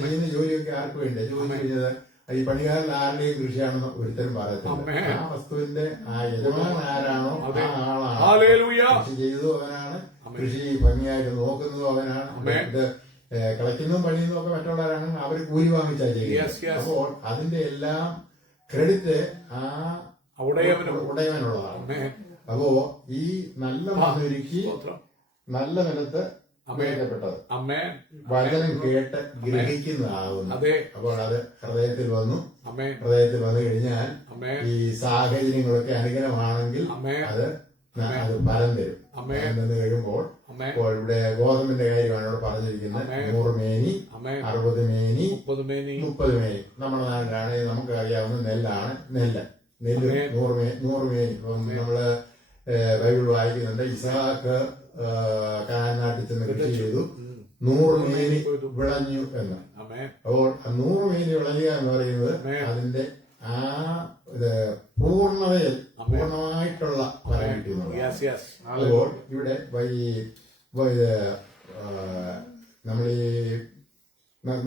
ചെയ്യുന്ന ജോലിയൊക്കെ ആർക്ക് വേണ്ടി ചോദിച്ചു കഴിഞ്ഞത് ഈ പണിക്കാരൻ ആരുടെയും കൃഷിയാണെന്ന് ഒരിക്കലും പറയത്തില്ല. ആ വസ്തുവിന്റെ ആ യജമാനൻ ആരാണോ ആ ആളാണ്. കൃഷി ചെയ്തതും അവനാണ്, കൃഷി ഭംഗിയായിട്ട് നോക്കുന്നതും അവനാണ്. ഇത് കളിക്കുന്നതും പണിയുന്നതും ഒക്കെ മറ്റുള്ളവരാണ്. അവർ കൂലി വാങ്ങിച്ചാ ചെയ്യുന്നത്. അപ്പോൾ അതിന്റെ എല്ലാം ക്രെഡിറ്റ് ആ ഉടയവനുള്ളതാണ്. അപ്പോ ഈ നല്ല മണ്ണൊരുക്കി നല്ല നിലത്ത് അപേക്ഷപ്പെട്ടത് വചനം കേട്ട് ഗ്രഹിക്കുന്നതാകുന്നു. അപ്പോൾ അത് ഹൃദയത്തിൽ വന്നു കഴിഞ്ഞാൽ ഈ സാഹചര്യങ്ങളൊക്കെ അനുഗ്രഹമാണെങ്കിൽ അത് ഫലം തരും. നിന്ന് കഴിയുമ്പോൾ ഇപ്പോൾ ഇവിടെ ഗോതമ്പിന്റെ കാര്യമാണ് ഇവിടെ പറഞ്ഞിരിക്കുന്നത്. 100 മേനി, 60 മേനി, 30 മേനി. നമ്മുടെ നാട്ടിലാണെങ്കിൽ നമുക്ക് അറിയാവുന്ന നെല്ലാണ്. നെല്ല് 100 മേനി. നമ്മള് ബൈബിൾ വായിക്കുന്നുണ്ട്. ഇസ്ഹാക്ക് കാനാട്ടിൽ ചെന്ന് കൃഷി ചെയ്തു, 100 മേനി വിളഞ്ഞു എന്ന്. അപ്പോൾ 100 മേനി വിളയുക എന്ന് പറയുന്നത് അതിന്റെ ആ പൂർണ്ണമായിട്ടുള്ള ഫലം കിട്ടുന്നത്. അപ്പോൾ ഇവിടെ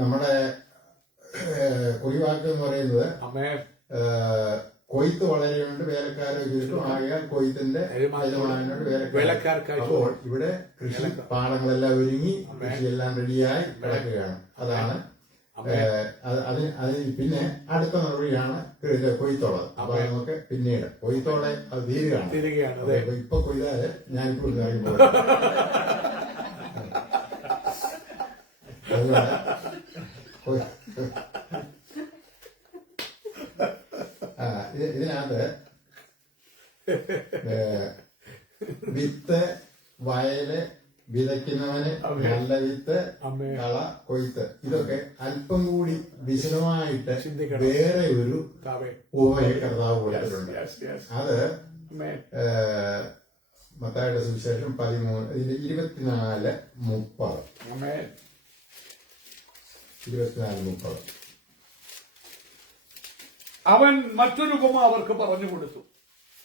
നമ്മുടെ കുറിവാക്ക് എന്ന് പറയുന്നത് കൊയ്ത്ത് വളരെയുണ്ട്, വേലക്കാരെ ചുരുക്കം. ആകയാൽ കൊയ്ത്തിന്റെ യജമാനോട് വേലക്കാർക്കായി. അപ്പോൾ ഇവിടെ കൃഷി പാടങ്ങളെല്ലാം ഒരുങ്ങി കൃഷിയെല്ലാം റെഡിയായി കിടക്കുകയാണ്. അതാണ് അതിന് പിന്നെ അടുത്ത നടപടിയാണ് കൊയ്ത്തുള്ളത്. അപ്പൊ നമുക്ക് പിന്നീട് കൊയ്ത്തോടെ അത് തീരുകയാണ്. ഇപ്പൊ കൊയ്താല് ഞാനിപ്പോ ഇറങ്ങി പോകും. ഇതിനകത്ത് വിത്ത്, വയല്, വിതയ്ക്കുന്നവന് നല്ല വിത്ത്, കള, കൊയ്ത്ത്, ഇതൊക്കെ അല്പം കൂടി വിശദമായിട്ട് വേറെ ഒരു ഉപമയെ കർത്താവ് കൊടുത്തിട്ടുണ്ട്. അത് മത്തായിയുടെ സുവിശേഷം 13 ഇതിന്റെ 24-30. 24-30. അവൻ മറ്റൊരു ഉപമ അവർക്ക് പറഞ്ഞു കൊടുത്തു.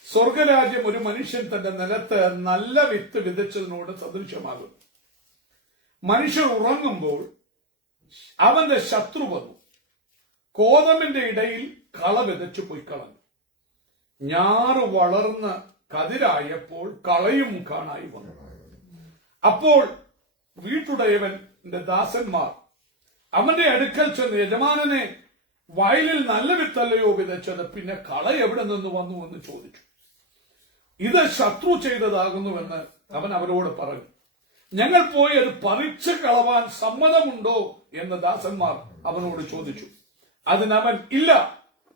സ്വർഗരാജ്യം ഒരു മനുഷ്യൻ തന്റെ നിലത്ത് നല്ല വിത്ത് വിതച്ചതിനോട് സദൃശമാകും. മനുഷ്യർ ഉറങ്ങുമ്പോൾ അവന്റെ ശത്രു വന്നു കോതമ്പിന്റെ ഇടയിൽ കള വിതച്ചു പോയി കളഞ്ഞു. ഞാറ് വളർന്ന് കതിരായപ്പോൾ കളയും കാണായി വന്നു. അപ്പോൾ വീട്ടുടയവന്റെ ദാസന്മാർ അവന്റെ അടുക്കൽ ചെന്ന്, യജമാനനെ, വയലിൽ നല്ല വിത്തല്ലയോ വിതച്ചത്, പിന്നെ കള എവിടെ നിന്ന് വന്നു എന്ന് ചോദിച്ചു. ഇത് ശത്രു ചെയ്തതാകുന്നുവെന്ന് അവൻ അവരോട് പറഞ്ഞു. ഞങ്ങൾ പോയി അത് പറിച്ചു കളവാൻ സമ്മതമുണ്ടോ എന്ന് ദാസന്മാർ അവനോട് ചോദിച്ചു. അതിനവൻ, ഇല്ല,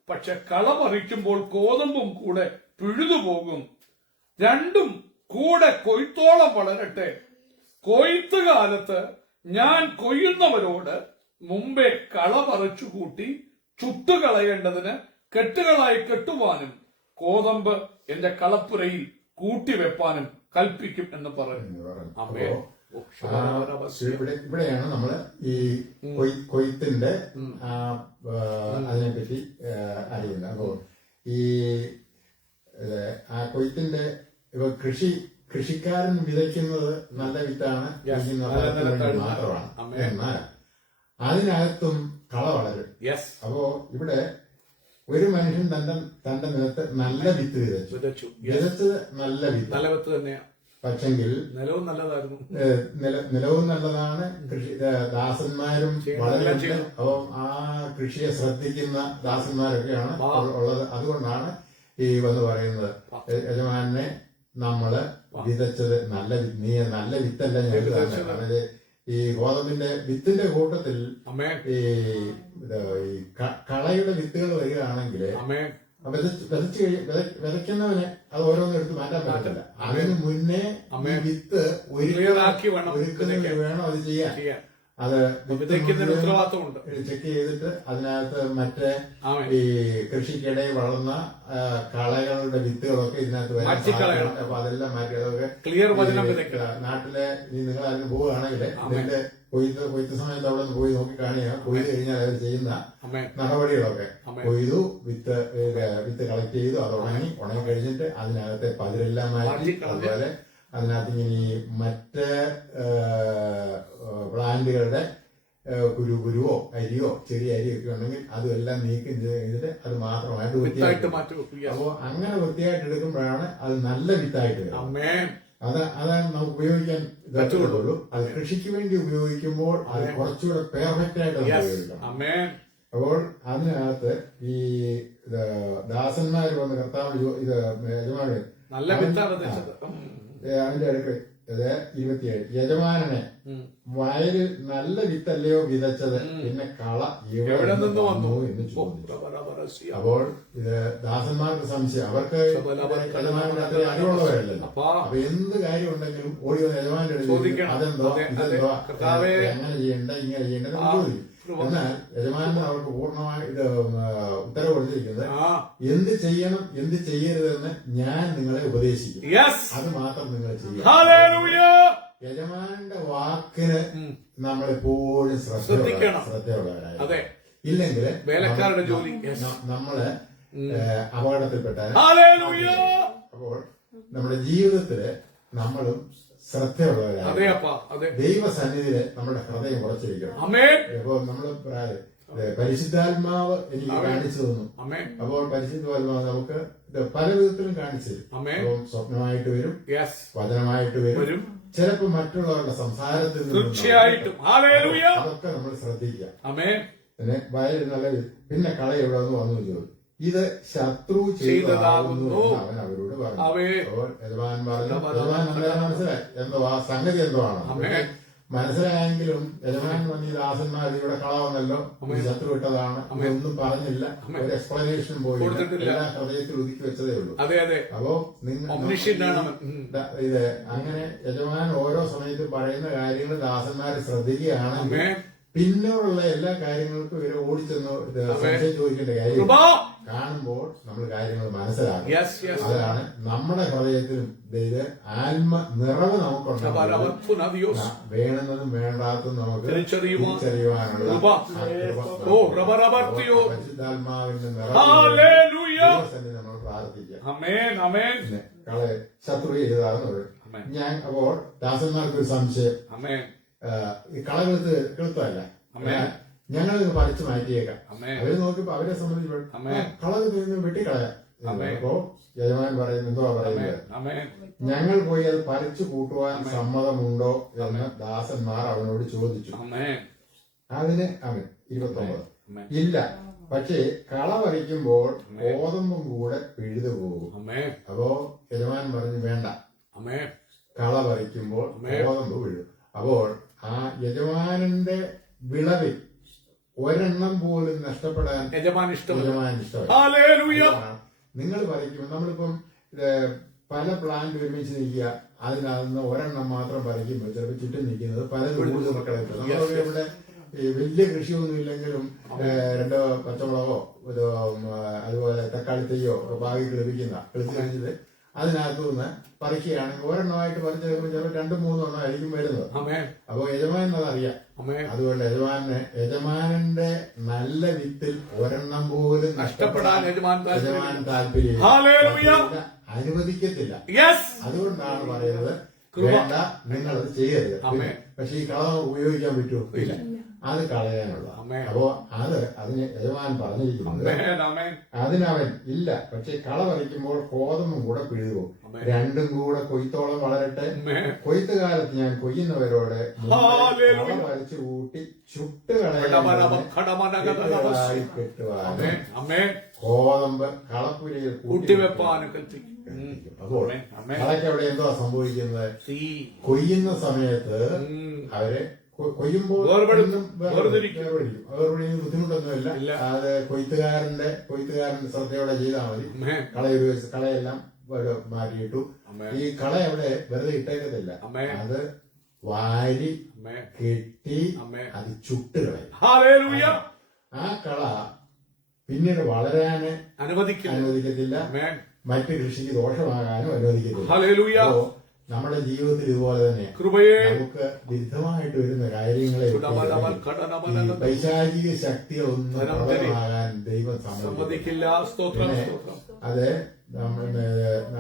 പക്ഷെ കള പറിക്കുമ്പോൾ കോതമ്പും കൂടെ പിഴുതുപോകും. രണ്ടും കൂടെ കൊയ്ത്തോളം വളരട്ടെ. കൊയ്ത്തുകാലത്ത് ഞാൻ കൊയ്യുന്നവരോട് മുമ്പേ കള പറിച്ചു കൂട്ടി ചുട്ടുകളയേണ്ടതിന് കെട്ടുകളായി കെട്ടുവാനും കോതമ്പ് എന്റെ കളപ്പുരയിൽ കൂട്ടിവെപ്പാനും കൽപ്പിക്കും എന്ന് പറഞ്ഞു. ഇവിടെയാണ് നമ്മള് ഈ കൊയ്ത്തിന്റെ അതിനെപ്പറ്റി അറിയുന്നത്. അപ്പോ ഈ കൊയ്ത്തിന്റെ കൃഷിക്കാരൻ വിതയ്ക്കുന്നത് നല്ല വിത്താണ് മാത്രമാണ്. എന്നാൽ അതിനകത്തും കള വളരും. അപ്പോ ഇവിടെ ഒരു മനുഷ്യൻ തന്റെ നിലത്ത് നല്ല വിത്ത് വിതച്ചു. വിതച്ചത് നല്ല വിത്ത് തന്നെയാണ്. പക്ഷെങ്കിൽ നിലവും നല്ലതായിരുന്നു. നിലവും നല്ലതാണ്. ദാസന്മാരും വളരെ, അപ്പൊ ആ കൃഷിയെ ശ്രദ്ധിക്കുന്ന ദാസന്മാരൊക്കെയാണ് ഉള്ളത്. അതുകൊണ്ടാണ് ഈ വന്ന് പറയുന്നത്, യജമാനെ നമ്മള് വിതച്ചത് നീ നല്ല വിത്തല്ല ഞങ്ങൾക്ക് തന്നെ. അതായത് ഈ ഗോതമ്പിന്റെ വിത്തിന്റെ കൂട്ടത്തിൽ ഈ കളയുടെ വിത്തുകൾ വരികയാണെങ്കിൽ വിതയ്ക്കുന്നവന് അത് ഓരോന്നും എടുത്ത് മാറ്റാൻ പറ്റില്ല. അതിന് മുന്നേ വിത്ത് ഒരുക്കുന്നതിന് വേണം അത് ചെയ്യാൻ. അത് ചെക്ക് ചെയ്തിട്ട് അതിനകത്ത് മറ്റേ ഈ കൃഷിക്കിടയിൽ വളർന്ന കളകളുടെ വിത്തുകളൊക്കെ ഇതിനകത്ത് വരാൻ, അപ്പൊ അതെല്ലാം മാറ്റി അതൊക്കെ നാട്ടിലെ നിങ്ങളാരും പോവുകയാണെങ്കിൽ ഇതിന്റെ കൊയ്ത്ത് സമയത്ത് അവിടെ നിന്ന് പോയി നോക്കി കാണുക. കൊയ്ത് കഴിഞ്ഞാൽ അവർ ചെയ്യുന്ന നടപടികളൊക്കെ, കൊയ്തു, വിത്ത് കളക്ട് ചെയ്തു, അത് ഉണങ്ങി കഴിഞ്ഞിട്ട് അതിനകത്തെ പതിരെല്ലാം മാറ്റി, അതുപോലെ അതിനകത്ത് ഇങ്ങനെ മറ്റ് പ്ലാന്റുകളുടെ കുരുവോ അരിയോ ചെറിയ അരിയൊക്കെ ഉണ്ടെങ്കിൽ അതുമെല്ലാം നീക്കം ചെയ്തിട്ട് അത് മാത്രമായിട്ട് വൃത്തിയായിട്ട് മാറ്റും. അപ്പോ അങ്ങനെ വൃത്തിയായിട്ട് എടുക്കുമ്പോഴാണ് അത് നല്ല വിത്തായിട്ട് വരും. അതാണ് നമുക്ക് ഉപയോഗിക്കാൻ പറ്റുള്ളൂ. അത് കൃഷിക്ക് വേണ്ടി ഉപയോഗിക്കുമ്പോൾ അത് കുറച്ചുകൂടെ പെർഫെക്റ്റ് ആയിട്ട് ഉപയോഗിക്കണം. അപ്പോൾ അതിനകത്ത് ഈ ദാസന്മാർ വന്ന് കർത്താവ് ഇത് യജമാനൻ അതിന്റെ അടുക്ക 27, യജമാനനെ, വയലിൽ നല്ല വിത്തല്ലയോ വിതച്ചത്, പിന്നെ കള എവിടെ നിന്ന് വന്നു എന്ന് ചോദിച്ചു. അപ്പോൾ ഇത് ദാസന്മാർക്ക് സംശയം. അവർക്ക് യജമാനന്റെ അത്ര അറിവുള്ളവരല്ലല്ലോ. അപ്പൊ എന്ത് കാര്യം ഉണ്ടെങ്കിലും ഓടി വന്ന് യജമാന്റെ അടുത്ത് അതെന്തോ ഇതെന്തോ എങ്ങനെ ചെയ്യണ്ട ഇങ്ങനെ ചെയ്യേണ്ടത് ചോദിക്കും. എന്നാൽ യജമാനൻ അവർക്ക് പൂർണ്ണമായി ഇത് ഉത്തരവ് കൊടുത്തിരിക്കുന്നത്, എന്ത് ചെയ്യണം എന്ത് ചെയ്യരുതെന്ന് ഞാൻ നിങ്ങളെ ഉപദേശിക്കും, അത് മാത്രം നിങ്ങൾ ചെയ്യണം. യജമാനന്റെ വാക്കിന് നമ്മളെപ്പോഴും ശ്രദ്ധയുള്ളവരായി. ഇല്ലെങ്കിൽ നമ്മള് അപകടത്തിൽപ്പെട്ടാൽ. അപ്പോൾ നമ്മുടെ ജീവിതത്തില് നമ്മളും ശ്രദ്ധയുള്ളവരാണ്. ദൈവസന്നിധിയില് നമ്മുടെ ഹൃദയം ഉറച്ചിരിക്കണം. അപ്പോ നമ്മള് പരിശുദ്ധാത്മാവ് എനിക്ക് കാണിച്ചു തന്നു. അപ്പോൾ പരിശുദ്ധാത്മാവ് നമുക്ക് പല വിധത്തിലും കാണിച്ചു തരും. സ്വപ്നമായിട്ട് വരും, വചനമായിട്ട് വരും, ചിലപ്പോ മറ്റുള്ളവരുടെ സംസാരത്തിൽ നിന്നും അതൊക്കെ നമ്മൾ ശ്രദ്ധിക്കാം. പിന്നെ വയലിൽ നല്ല, പിന്നെ കള എവിടെ നിന്ന് വന്നു ചോദിച്ചു. ഇത് ശത്രു ചെയ്തതാകുന്നു അവൻ അവരോട് പറഞ്ഞു. യജമാൻ നമ്മളെ മനസ്സിലായി എന്തോ ആ സംഗതി എന്തോ ആണ്. മനസ്സിലായെങ്കിലും യജമാൻ വന്ന് ദാസന്മാർ ഇവിടെ കളവന്നല്ലോ, ശത്രു ഇട്ടതാണ്, ഇതൊന്നും പറഞ്ഞില്ല, ഒരു എക്സ്പ്ലനേഷൻ പോയി എല്ലാ ഹൃദയത്തിൽ ഒതുക്കി വെച്ചതേ ഉള്ളൂ. അപ്പോ ഇത് അങ്ങനെ യജമാൻ ഓരോ സമയത്തും പറയുന്ന കാര്യങ്ങൾ ദാസന്മാരെ ശ്രദ്ധിക്കുകയാണെങ്കിൽ പിന്നെയുള്ള എല്ലാ കാര്യങ്ങൾക്കും ഇവരെ ഓടിച്ചെന്ന് സംശയം ചോദിക്കേണ്ട കാര്യം കൃപ. കാണുമ്പോൾ നമ്മൾ കാര്യങ്ങൾ മനസ്സിലാക്കും. Yes, yes. അതാണ് നമ്മുടെ ഹൃദയത്തിലും ആത്മ നിറവ് നമുക്കുണ്ടാകും. വേണമെന്നതും വേണ്ടാത്തതും നമുക്ക് തിരിച്ചറിയുവാനുള്ള കൃപ. ഓ, റബ റബർത്തിയോ. പരിശുദ്ധാത്മാവിന്റെ ഹല്ലേലൂയ. നിറവ് നമ്മൾ പ്രാർത്ഥിക്കാം. ആമേൻ, ആമേൻ. പിന്നെ ശത്രു ചെയ്താകുന്നത് ആമേൻ. ഞാൻ അപ്പോൾ ദാസന്മാർക്ക് ഒരു സംശയം. ആമേൻ. ഈ കളകെളുത്തല്ല, ആമേൻ. ഞങ്ങളിത് പറിച്ചു മാറ്റിയേക്കാം. ആമേൻ. അവര് നോക്കിയപ്പോ അവരെ സംബന്ധിച്ച് ആമേൻ. കളകത്ത് നിന്ന് വെട്ടിക്കളയാം. ആമേൻ. അപ്പോ യജമാൻ പറയുന്നത് എന്തുവാ പറയുന്നത്? ആമേൻ. ഞങ്ങൾ പോയി അത് പറിച്ചു കൂട്ടുവാൻ സമ്മതമുണ്ടോ എന്ന് ദാസന്മാർ അവനോട് ചോദിച്ചു. ആമേൻ. അതിന് അവൻ 29 ആമേൻ. ഇല്ല, പക്ഷേ കള പറിക്കുമ്പോൾ ഗോതമ്പും കൂടെ പിഴുതു പോകും. ആമേൻ. അപ്പോ യജമാൻ പറഞ്ഞു വേണ്ട, ആമേൻ. കള പറിക്കുമ്പോൾ ആമേൻ. ഗോതമ്പ് വീഴും. അപ്പോൾ ആ യജമാനന്റെ വിളവിൽ ഒരെണ്ണം പോലും നഷ്ടപ്പെടാൻ യജമാൻ ഇഷ്ടമല്ല. യജമാൻ ഇഷ്ടമല്ല. ഹല്ലേലൂയ. നിങ്ങൾ പറിക്കുമ്പോൾ നമ്മളിപ്പം പല പ്ലാന്റ് ഒരുമിച്ച് നിൽക്കുക, അതിനകത്ത് ഒരെണ്ണം മാത്രം പറിക്കുമ്പോൾ ചിലപ്പോൾ ചുറ്റും നിൽക്കുന്നത് പലരും കൂടുതൽ മക്കളായിട്ട് നമ്മളൊക്കെ ഇവിടെ വലിയ കൃഷിയൊന്നും ഇല്ലെങ്കിലും 2 പച്ചമുളകോ അതുപോലെ തക്കാളി തൈയോ ബാക്കി കിളിച്ച് കഴിഞ്ഞത് അതിനകത്തു നിന്ന് പറിക്കുകയാണെങ്കിൽ ഒരെണ്ണമായിട്ട് പറിച്ചെടുക്കുമ്പോൾ ചിലപ്പോൾ 2-3 എണ്ണം ആയിരിക്കും വരുന്നത്. അപ്പൊ യജമാനൻ അതറിയാം. അതുകൊണ്ട് യജമാനന്റെ നല്ല വിത്തിൽ ഒരെണ്ണം പോലും നഷ്ടപ്പെടാൻ യജമാനൻ താല്പര്യം അനുവദിക്കത്തില്ല. അതുകൊണ്ടാണ് പറയുന്നത് വേണ്ട, നിങ്ങളത് ചെയ്യരുത്. പക്ഷെ ഈ കള ഉപയോഗിക്കാൻ പറ്റുമോ? ഇല്ല, അത് കളയാനുള്ള. അപ്പോ അതിന് യജമാൻ പറഞ്ഞിരിക്കുന്നത് അതിനവൻ ഇല്ല, പക്ഷെ കള പറിക്കുമ്പോൾ ഗോതമ്പും കൂടെ പിഴുതു, രണ്ടും കൂടെ കൊയ്ത്തോളം വളരട്ടെ. കൊയ്ത്ത് കാലത്ത് ഞാൻ കൊയ്യുന്നവരോട് കള പറിച്ചു കൂട്ടി ചുട്ട് കെട്ടുവാനും ഗോതമ്പ് കളപ്പുരയിൽ കൂട്ടിവെപ്പാനും. അപ്പോൾ കളയ്ക്ക് അവിടെ എന്തോ സംഭവിക്കുന്നത്? കൊയ്യുന്ന സമയത്ത് അവര് കൊയ്യുമ്പോൾ വേർപിടിക്കും. ബുദ്ധിമുട്ടൊന്നുമില്ല. അത് കൊയ്ത്തുകാരന്റെ ശ്രദ്ധയോടെ ചെയ്താൽ മതി. കളയെല്ലാം മാറ്റിയിട്ടു. ഈ കള അവിടെ വെറുതെ ഇട്ടേക്കത്തില്ല, അത് വാരി കെട്ടി അത് ചുട്ട് കളയും. ആ കള പിന്നീട് വളരാന് അനുവദിക്കത്തില്ല, മറ്റ് കൃഷിക്ക് ദോഷമാകാനും അനുവദിക്കത്തില്ല. നമ്മുടെ ജീവിതത്തിൽ ഇതുപോലെ തന്നെ നമുക്ക് വിരുദ്ധമായിട്ട് വരുന്ന കാര്യങ്ങളെ പൈശാചിക ശക്തികളൊന്നും പ്രബലമാകാൻ ദൈവം സമ്മതിക്കില്ല.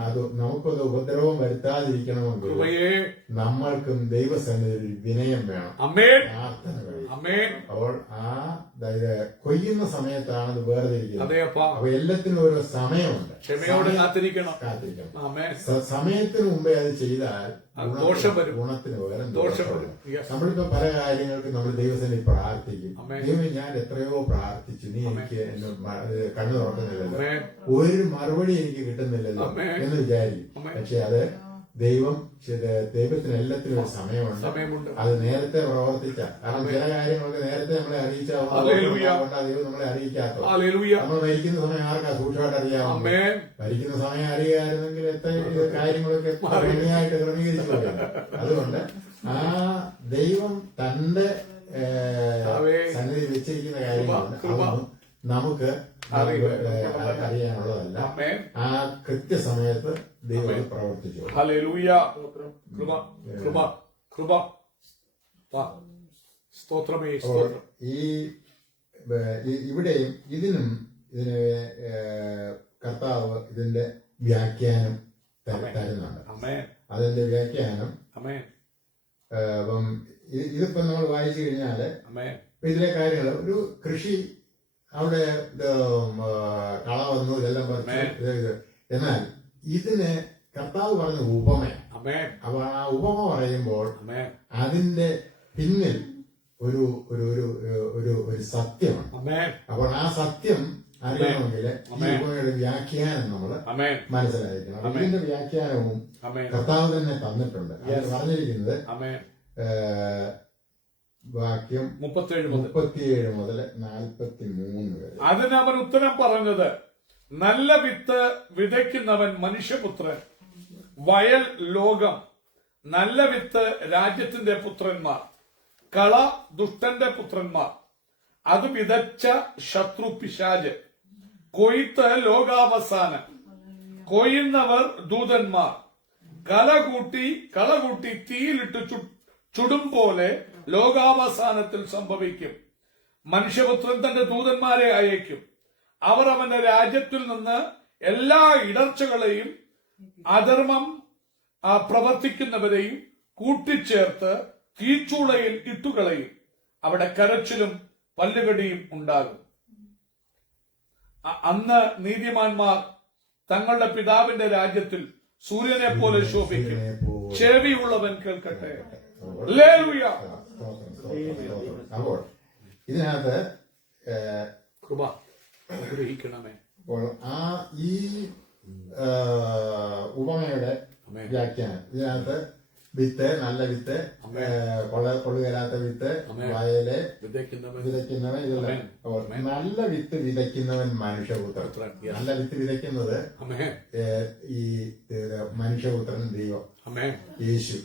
അത് നമുക്കത് ഉപദ്രവം വരുത്താതിരിക്കണമെങ്കിൽ നമ്മൾക്കും ദൈവസന്നിധിയിൽ വിനയം വേണം, പ്രാർത്ഥന കഴിയും. അപ്പോൾ കൊയ്യുന്ന സമയത്താണ് അത് വേർതിരിക്കുന്നത്. അപ്പൊ എല്ലാത്തിനും ഓരോ സമയമുണ്ട്, കാത്തിരിക്കണം. സമയത്തിന് മുമ്പേ അത് ചെയ്താൽ ഗുണത്തിന് പകരം ദോഷം വരും. നമ്മളിപ്പോ പല കാര്യങ്ങൾക്കും നമ്മൾ ദൈവസന്നിധി പ്രാർത്ഥിക്കും. ദൈവം, ഞാൻ എത്രയോ പ്രാർത്ഥിച്ചു, നീ എനിക്ക് കണ്ണു തുറക്കുന്നില്ലല്ലോ, ഒരു മറുപടി എനിക്ക് കിട്ടുന്നില്ലല്ലോ എന്ന് വിചാരിക്കും. പക്ഷെ അത് ദൈവത്തിന് എല്ലാത്തിനും ഒരു സമയമുണ്ട്. അത് നേരത്തെ പ്രവർത്തിച്ച, കാരണം ചില കാര്യങ്ങളൊക്കെ നേരത്തെ നമ്മളെ അറിയിച്ചാൽ ദൈവം നമ്മളെ അറിയിക്കാത്തോ. നമ്മൾ മരിക്കുന്ന സമയം ആർക്കാ സൂക്ഷ്മമായിട്ട് അറിയാമോ? മരിക്കുന്ന സമയം അറിയാമായിരുന്നെങ്കിൽ എത്ര കാര്യങ്ങളൊക്കെ ഭംഗിയായിട്ട് ക്രമീകരിച്ചു കൊടുക്കണം. അതുകൊണ്ട് ആ ദൈവം തന്റെ സന്നിധി വെച്ചിരിക്കുന്ന കാര്യങ്ങളുണ്ട്, അതൊന്നും നമുക്ക് അറിയാനുള്ളതല്ല. ആ കൃത്യസമയത്ത് ദൈവം പ്രവർത്തിച്ചു. ഇവിടെയും ഇതിന് കർത്താവ് ഇതിന്റെ വ്യാഖ്യാനം തരുന്നുണ്ട്. അതിന്റെ വ്യാഖ്യാനം അപ്പം ഇതിപ്പോ നമ്മൾ വായിച്ചു കഴിഞ്ഞാല് ഇതിലെ കാര്യങ്ങൾ, ഒരു കൃഷി അവിടെ കള വന്നു, ഇതെല്ലാം പറഞ്ഞു. എന്നാൽ ഇതിന് കർത്താവ് പറഞ്ഞ ഉപമയാണ്. അപ്പൊ ആ ഉപമ പറയുമ്പോൾ അതിന്റെ പിന്നിൽ ഒരു സത്യമാണ്. അപ്പോൾ ആ സത്യം അറിയണമെങ്കിൽ ഈ ഉപമയുടെ വ്യാഖ്യാനം നമ്മൾ മനസ്സിലായിരിക്കണം. ഇതിന്റെ വ്യാഖ്യാനവും കർത്താവ് തന്നെ തന്നിട്ടുണ്ട്. അത് പറഞ്ഞിരിക്കുന്നത് വാക്യം 37 മുതൽ 43 വരെ. അതിന് അവൻ ഉത്തരം പറഞ്ഞത്, നല്ല വിത്ത് വിതയ്ക്കുന്നവൻ മനുഷ്യപുത്രൻ, വയൽ ലോകം, നല്ല വിത്ത് രാജ്യത്തിന്റെ പുത്രന്മാർ. കള ദുഷ്ടന്റെ പുത്രന്മാർ, അത് വിതച്ച ശത്രു പിശാച്, കൊയ്ത്ത് ലോകാവസാനം, കൊയ്യുന്നവർ ദൂതന്മാർ, കള കൂട്ടി തീയിലിട്ട് ചുടും പോലെ ലോകാവസാനത്തിൽ സംഭവിക്കും. മനുഷ്യപുത്രൻ തന്റെ ദൂതന്മാരെ അയക്കും. അവർ അവന്റെ രാജ്യത്തിൽ നിന്ന് എല്ലാ ഇടർച്ചകളെയും അധർമ്മം പ്രവർത്തിക്കുന്നവരെയും കൂട്ടിച്ചേർത്ത് തീച്ചൂളയിൽ ഇട്ടുകളയും. അവിടെ കരച്ചിലും പല്ലുകടിയും ഉണ്ടാകും. അന്ന് നീതിമാന്മാർ തങ്ങളുടെ പിതാവിന്റെ രാജ്യത്തിൽ സൂര്യനെ പോലെ ശോഭിക്കും. ചെവിയുള്ളവൻ കേൾക്കട്ടെ. ഹല്ലേലൂയ. അപ്പോൾ ഇതിനകത്ത് കൃപ അനുഗ്രഹിക്കണമേ. അപ്പോൾ ഈ ഉപമയുടെ വ്യാഖ്യാനം ഇതിനകത്ത് വിത്ത്, നല്ല വിത്ത്, കൊള്ളുകരാത്ത വിത്ത്, വയല് വിതയ്ക്കുന്നവൻ, ഇതെല്ലാം. നല്ല വിത്ത് വിതയ്ക്കുന്നവൻ മനുഷ്യപുത്രൻ. നല്ല വിത്ത് വിതയ്ക്കുന്നത് ഈ മനുഷ്യപുത്രൻ ദൈവം യേശു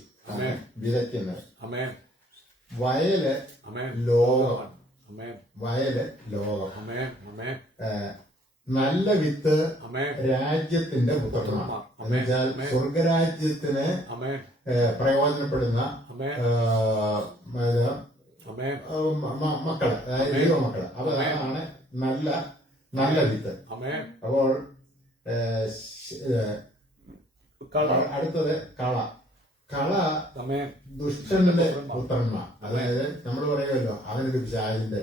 വിതയ്ക്കുന്നത്. വയല് ലോകം. വയല് ലോകം. നല്ല വിത്ത് രാജ്യത്തിന്റെ പുത്രനാണ്. എന്നുവെച്ചാൽ സ്വർഗരാജ്യത്തിന് പ്രയോജനപ്പെടുന്ന മക്കള്, അതായത് ദൈവമക്കള്. അതാണ് നല്ല വിത്ത്. അപ്പോൾ അടുത്തത് കള ദുഷ്ടന്റെ പുത്രന്മാർ. അതായത് നമ്മൾ പറയുമല്ലോ അവനൊരു പിശാചിന്റെ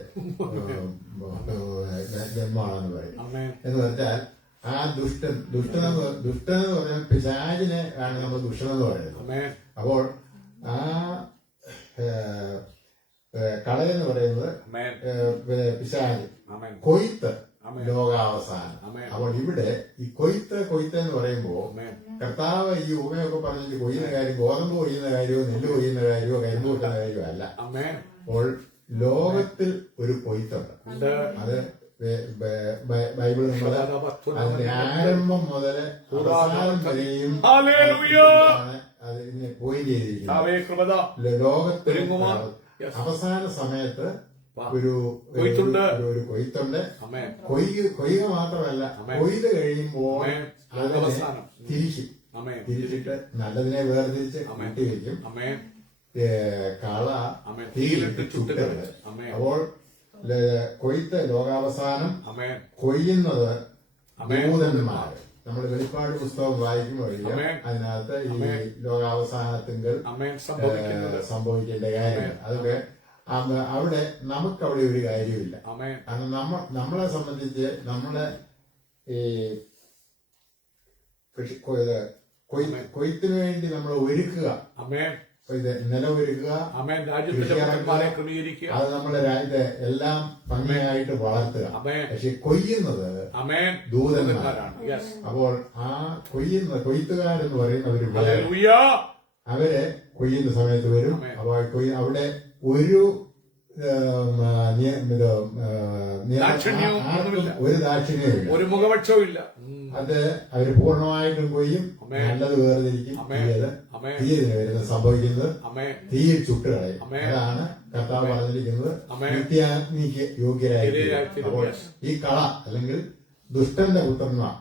ജന്മമാണെന്ന് പറയും. എന്ന് വെച്ചാൽ ആ ദുഷ്ടനെന്ന് പറഞ്ഞാൽ പിശാചിനെ ആണ് നമ്മൾ ദുഷ്ടനെന്ന് പറയുന്നത്. അപ്പോൾ ആ കളയെന്ന് പറയുന്നത് പിശാച്, കൊയ്ത്ത് ലോകാവസാനം. അപ്പോൾ ഇവിടെ ഈ കൊയ്ത്ത് എന്ന് പറയുമ്പോ കർത്താവ് ഈ ഉപമയൊക്കെ പറഞ്ഞിട്ട് കൊയ്യുന്ന കാര്യം ഗോതമ്പ് കൊയ്യുന്ന കാര്യമോ നെല്ല് കൊയ്യുന്ന കാര്യമോ കരിമ്പ് കൊയ്യുന്ന കാര്യമോ അല്ല. അപ്പോൾ ലോകത്തിൽ ഒരു കൊയ്ത്തുണ്ട്. അത് ബൈബിൾ നമ്മൾ അതിന്റെ ആരംഭം മുതൽ അവസാനം വരെയും അതിനെ പോയിന്റ് ചെയ്തിരിക്കുന്നു. ലോകത്തിൽ അവസാന സമയത്ത് ഒരു കൊയ്ത്തുണ്ട്. കൊയ്യുക മാത്രമല്ല, കൊയ്ത് കഴിയുമ്പോൾ തിരിച്ചിട്ട് നല്ലതിനെ വേർതിരിച്ച് കൂട്ടിവെക്കും. കള തീയിലിട്ട് ചുട്ടുകള്. അപ്പോൾ കൊയ്ത്ത് ലോകാവസാനം, കൊയ്യുന്നത് ദൂതന്മാര്. നമ്മൾ വെളിപ്പാട് പുസ്തകം വായിക്കുമ്പോൾ അതിനകത്ത് ഈ ലോകാവസാനത്തിങ്കൽ സംഭവിക്കേണ്ട കാര്യങ്ങൾ അതൊക്കെ അവിടെ നമുക്കവിടെ ഒരു കാര്യമില്ല. കാരണം നമ്മളെ സംബന്ധിച്ച് നമ്മുടെ ഈ കൊയ്ത്തിന് വേണ്ടി നമ്മൾ ഒരുക്കുക, നിലമൊരുക്കുക, അത് നമ്മുടെ രാജ്യത്തെ എല്ലാം ഭംഗിയായിട്ട് വളർത്തുക. പക്ഷെ കൊയ്യുന്നത് ദൂതന്മാരാണ്. അപ്പോൾ ആ കൊയ്ത്തുകാരെന്ന് പറയുന്നവര് അവര് കൊയ്യുന്ന സമയത്ത് വരും. അപ്പോൾ അവിടെ ഒരു ദാക്ഷിണ്യവും ഒരു മുഖപക്ഷവും ഇല്ല. അത് അവര് പൂർണ്ണമായിട്ടും കൊയ്യും, നല്ലത് വേർതിരിക്കും. തീയതിന് വരുന്നത് സംഭവിക്കുന്നത് തീയിൽ ചുട്ടുകളയും. അതാണ് കർത്താവ് പറഞ്ഞിരിക്കുന്നത്, നിത്യാഗ്നിക്ക് യോഗ്യരായിരിക്കും. അപ്പോൾ ഈ കള അല്ലെങ്കിൽ ദുഷ്ടന്റെ പുത്രന്മാർ,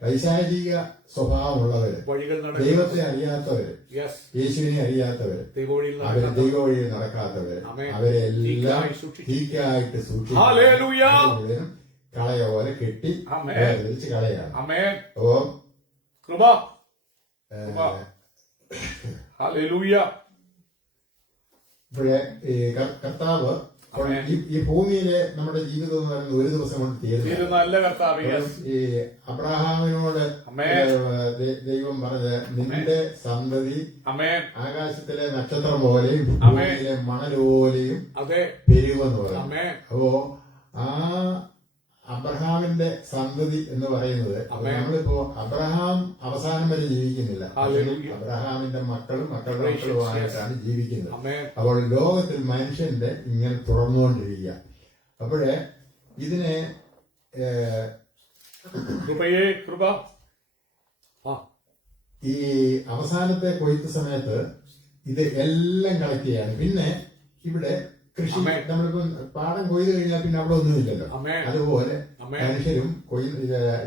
പൈശാചിക സ്വഭാവമുള്ളവര്, ദൈവത്തെ അറിയാത്തവര്, യേശുവിനെ അറിയാത്തവര്, അവര് ദൈവ വഴിയിൽ നടക്കാത്തവര്, അവരെ എല്ലാം തീക്കായിട്ട് സൂക്ഷിക്കും. കളയ പോലെ കെട്ടി തിരിച്ച് കളയാണ്. അപ്പോ ഇപ്പോഴേ കർത്താവ് ഈ ഭൂമിയിലെ നമ്മുടെ ജീവിതം എന്ന് പറയുന്നത് ഒരു ദിവസം കൊണ്ട് തീരുന്നു. ഈ അബ്രഹാമിനോട് ദൈവം പറഞ്ഞത്, നിന്റെ സന്തതി ആകാശത്തിലെ നക്ഷത്രം പോലെയും ഭൂമിയിലെ മണൽ പോലെയും പെരുവെന്ന് പറഞ്ഞു. അപ്പോ ആ അബ്രഹാമിന്റെ സന്തതി എന്ന് പറയുന്നത്, നമ്മളിപ്പോ അബ്രഹാം അവസാനം വരെ ജീവിക്കുന്നില്ല, അബ്രഹാമിന്റെ മക്കളും മക്കളുടെ മക്കളുമായിട്ടാണ് ജീവിക്കുന്നത്. അപ്പോൾ ലോകത്തിൽ മനുഷ്യന്റെ ഇങ്ങനെ തുറന്നുകൊണ്ടിരിക്കുക. അപ്പോഴേ ഇതിനെ ഈ അവസാനത്തെ കൊയ്ത്ത് സമയത്ത് ഇത് എല്ലാം കളക്ട് ചെയ്യാണ്. പിന്നെ ഇവിടെ കൃഷി ആമേൻ. നമ്മളിപ്പോ പാടം കൊയ്ത് കഴിഞ്ഞാൽ പിന്നെ അവിടെ ഒന്നുമില്ലല്ലോ. ആമേൻ. അതുപോലെ ആമേൻ. മനുഷ്യരും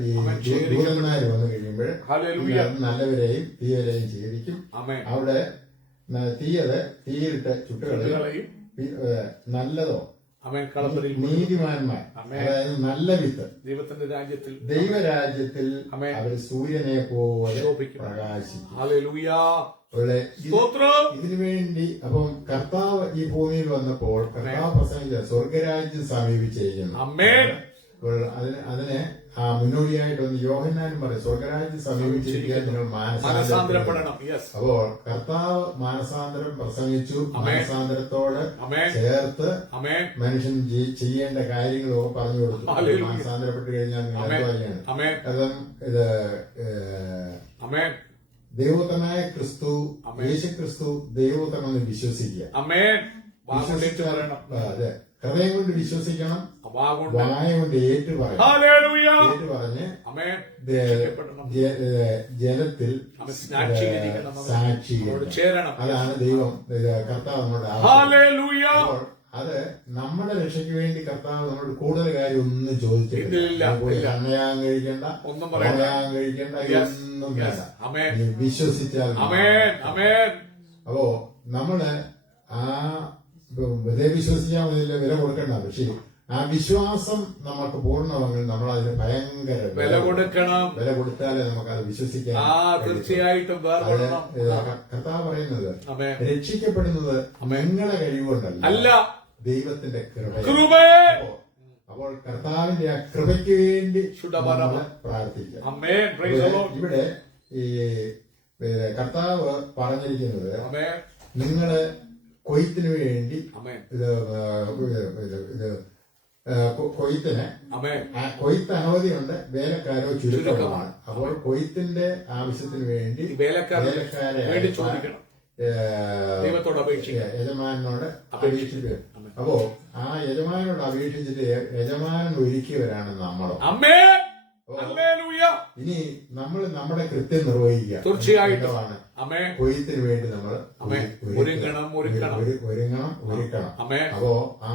ഈ ആമേൻ. ദൂതന്മാര് വന്നു കഴിയുമ്പോൾ ഹല്ലേലൂയ. നല്ലവരെയും തീയവരെയും സ്വീകരിക്കും. ആമേൻ. അവിടെ തീയിലിട്ട് ചുട്ടുകളയും. കളയും. നല്ലതോ ആമേൻ. കളപ്പുരയിൽ നീതിമാന്മാർ, ആമേൻ. അതായത് നല്ല വിത്ത് ദൈവത്തിന്റെ രാജ്യത്തിൽ ദൈവരാജ്യത്തിൽ ആമേൻ. അവർ സൂര്യനെ പോലെ ശോഭിക്കും. പ്രകാശിക്കും. ഹല്ലേലൂയ. അവിടെ സ്തോത്രം. ഇതിനു വേണ്ടി അപ്പം കർത്താവ് ഈ ഭൂമിയിൽ വന്നപ്പോൾ കർത്താവ് പ്രസംഗിച്ച സ്വർഗരാജ്യം സമീപിച്ചിരിക്കുന്നു. ആമേൻ. അപ്പോൾ അതിനെ മുന്നോടിയായിട്ടൊന്ന് യോഹന്നാനും പറയും, സ്വർഗരാജ്യം സമീപിച്ചിരിക്കാൻ നിങ്ങൾ മാനസാന്തരപ്പെടണം. മനസാന്തരപ്പെടണം. യെസ്. അപ്പോൾ കർത്താവ് മാനസാന്തരം പ്രസംഗിച്ചു. ആമേൻ. മാനസാന്തരത്തോട് ആമേൻ. ചേർത്ത് ആമേൻ. മനുഷ്യൻ ചെയ്യേണ്ട കാര്യങ്ങളൊക്കെ പറഞ്ഞു കൊടുത്തു. ഹല്ലേലൂയ. മാനസാന്തരപ്പെട്ട് കഴിഞ്ഞാൽ നിങ്ങൾ ആമേൻ. എന്തുവാണ് ആമേൻ. അതും ഇത് ആമേൻ. ദൈവപുത്രനായ ക്രിസ്തു, ആമേൻ. യേശു ക്രിസ്തു ദൈവപുത്രനെന്ന് വിശ്വസിക്കുക. ആമേൻ. വാഗോണ്ടേറ്റ് വിശ്വസിച്ചാൽ പറയണം. അതെ, ഹൃദയം കൊണ്ട് വിശ്വസിക്കണം, വാഗോണ്ട്. വായ കൊണ്ട് ഏറ്റു പറയണം. ഹല്ലേലൂയ. ഏറ്റു പറഞ്ഞ് ആമേൻ. ജലത്തിൽ സാക്ഷീകരിക്കണം. സാക്ഷീകരിക്കണം. ചേരണം. അതാണ് ദൈവം കർത്താവ് നമ്മുടെ ഹല്ലേലൂയ. അപ്പോൾ അത് നമ്മുടെ രക്ഷയ്ക്ക് വേണ്ടി കർത്താവ് നമ്മളോട് കൂടുതൽ കാര്യം ഒന്നും ഇല്ല, ചോദിച്ചിട്ടില്ല. ഇല്ല. കണ്ണയാൻ കഴിക്കണ്ട, ഒന്നും പറയണ്ട. പറയാൻ കഴിക്കണ്ട, Yes, ഒന്നും yes. വേണ്ട. ആമേൻ. നീ വിശ്വസിച്ചാൽ മതി. ആമേൻ. ആമേൻ. അപ്പോ നമ്മള് ആ വില വിശ്വസിക്കാമെന്നില്ല, വില കൊടുക്കണ്ട. പക്ഷേ ആ വിശ്വാസം നമുക്ക് പൂർണ്ണമെങ്കിൽ നമ്മൾ അതിന് ഭയങ്കര വില കൊടുക്കണം. വില കൊടുത്താലേ നമുക്ക് അത് വിശ്വസിക്കാൻ തീർച്ചയായിട്ടും കർത്താവ് പറയുന്നത് ആമേൻ. രക്ഷിക്കപ്പെടുന്നത് നിങ്ങളുടെ കഴിവുകൊണ്ടല്ല, അല്ല, ദൈവത്തിന്റെ കൃപ. അപ്പോൾ കർത്താവിന്റെ ആ കൃപയ്ക്ക് വേണ്ടി നമ്മള് പ്രാർത്ഥിക്കാം. ആമേൻ. Praise the Lord. ഇവിടെ ഈ കർത്താവ് പറഞ്ഞിരിക്കുന്നത് ആമേൻ. നിങ്ങള് കൊയ്ത്തിന് വേണ്ടി ആമേൻ. കൊയ്ത്തിന് ആമേൻ. കൊയ്ത്ത് അനവധിയുണ്ട്, വേലക്കാരോ ചുരുക്കമാണ്. അപ്പോൾ കൊയ്ത്തിന്റെ ആവശ്യത്തിന് വേണ്ടി വേലക്കാരെ വേലക്കാരെ ചോദിക്കണം. ദൈവത്തോട് അപേക്ഷിക്കുക. യജമാനോട് അപേക്ഷിക്കുക. അപ്പോ ആ യജമാനോട് അപേക്ഷിച്ചിട്ട് യജമാനൻ ഒരുക്കിയവരാണ് നമ്മളോ. ആമേൻ. ഹല്ലേലൂയ. ഇനി നമ്മൾ നമ്മുടെ കൃത്യം നിർവഹിക്കുക. തീർച്ചയായിട്ടും. ആമേൻ. കൊയ്ത്തിന് വേണ്ടി നമ്മൾ ഒരുങ്ങണം. ഒരുക്കണം. ആമേൻ. അപ്പോ ആ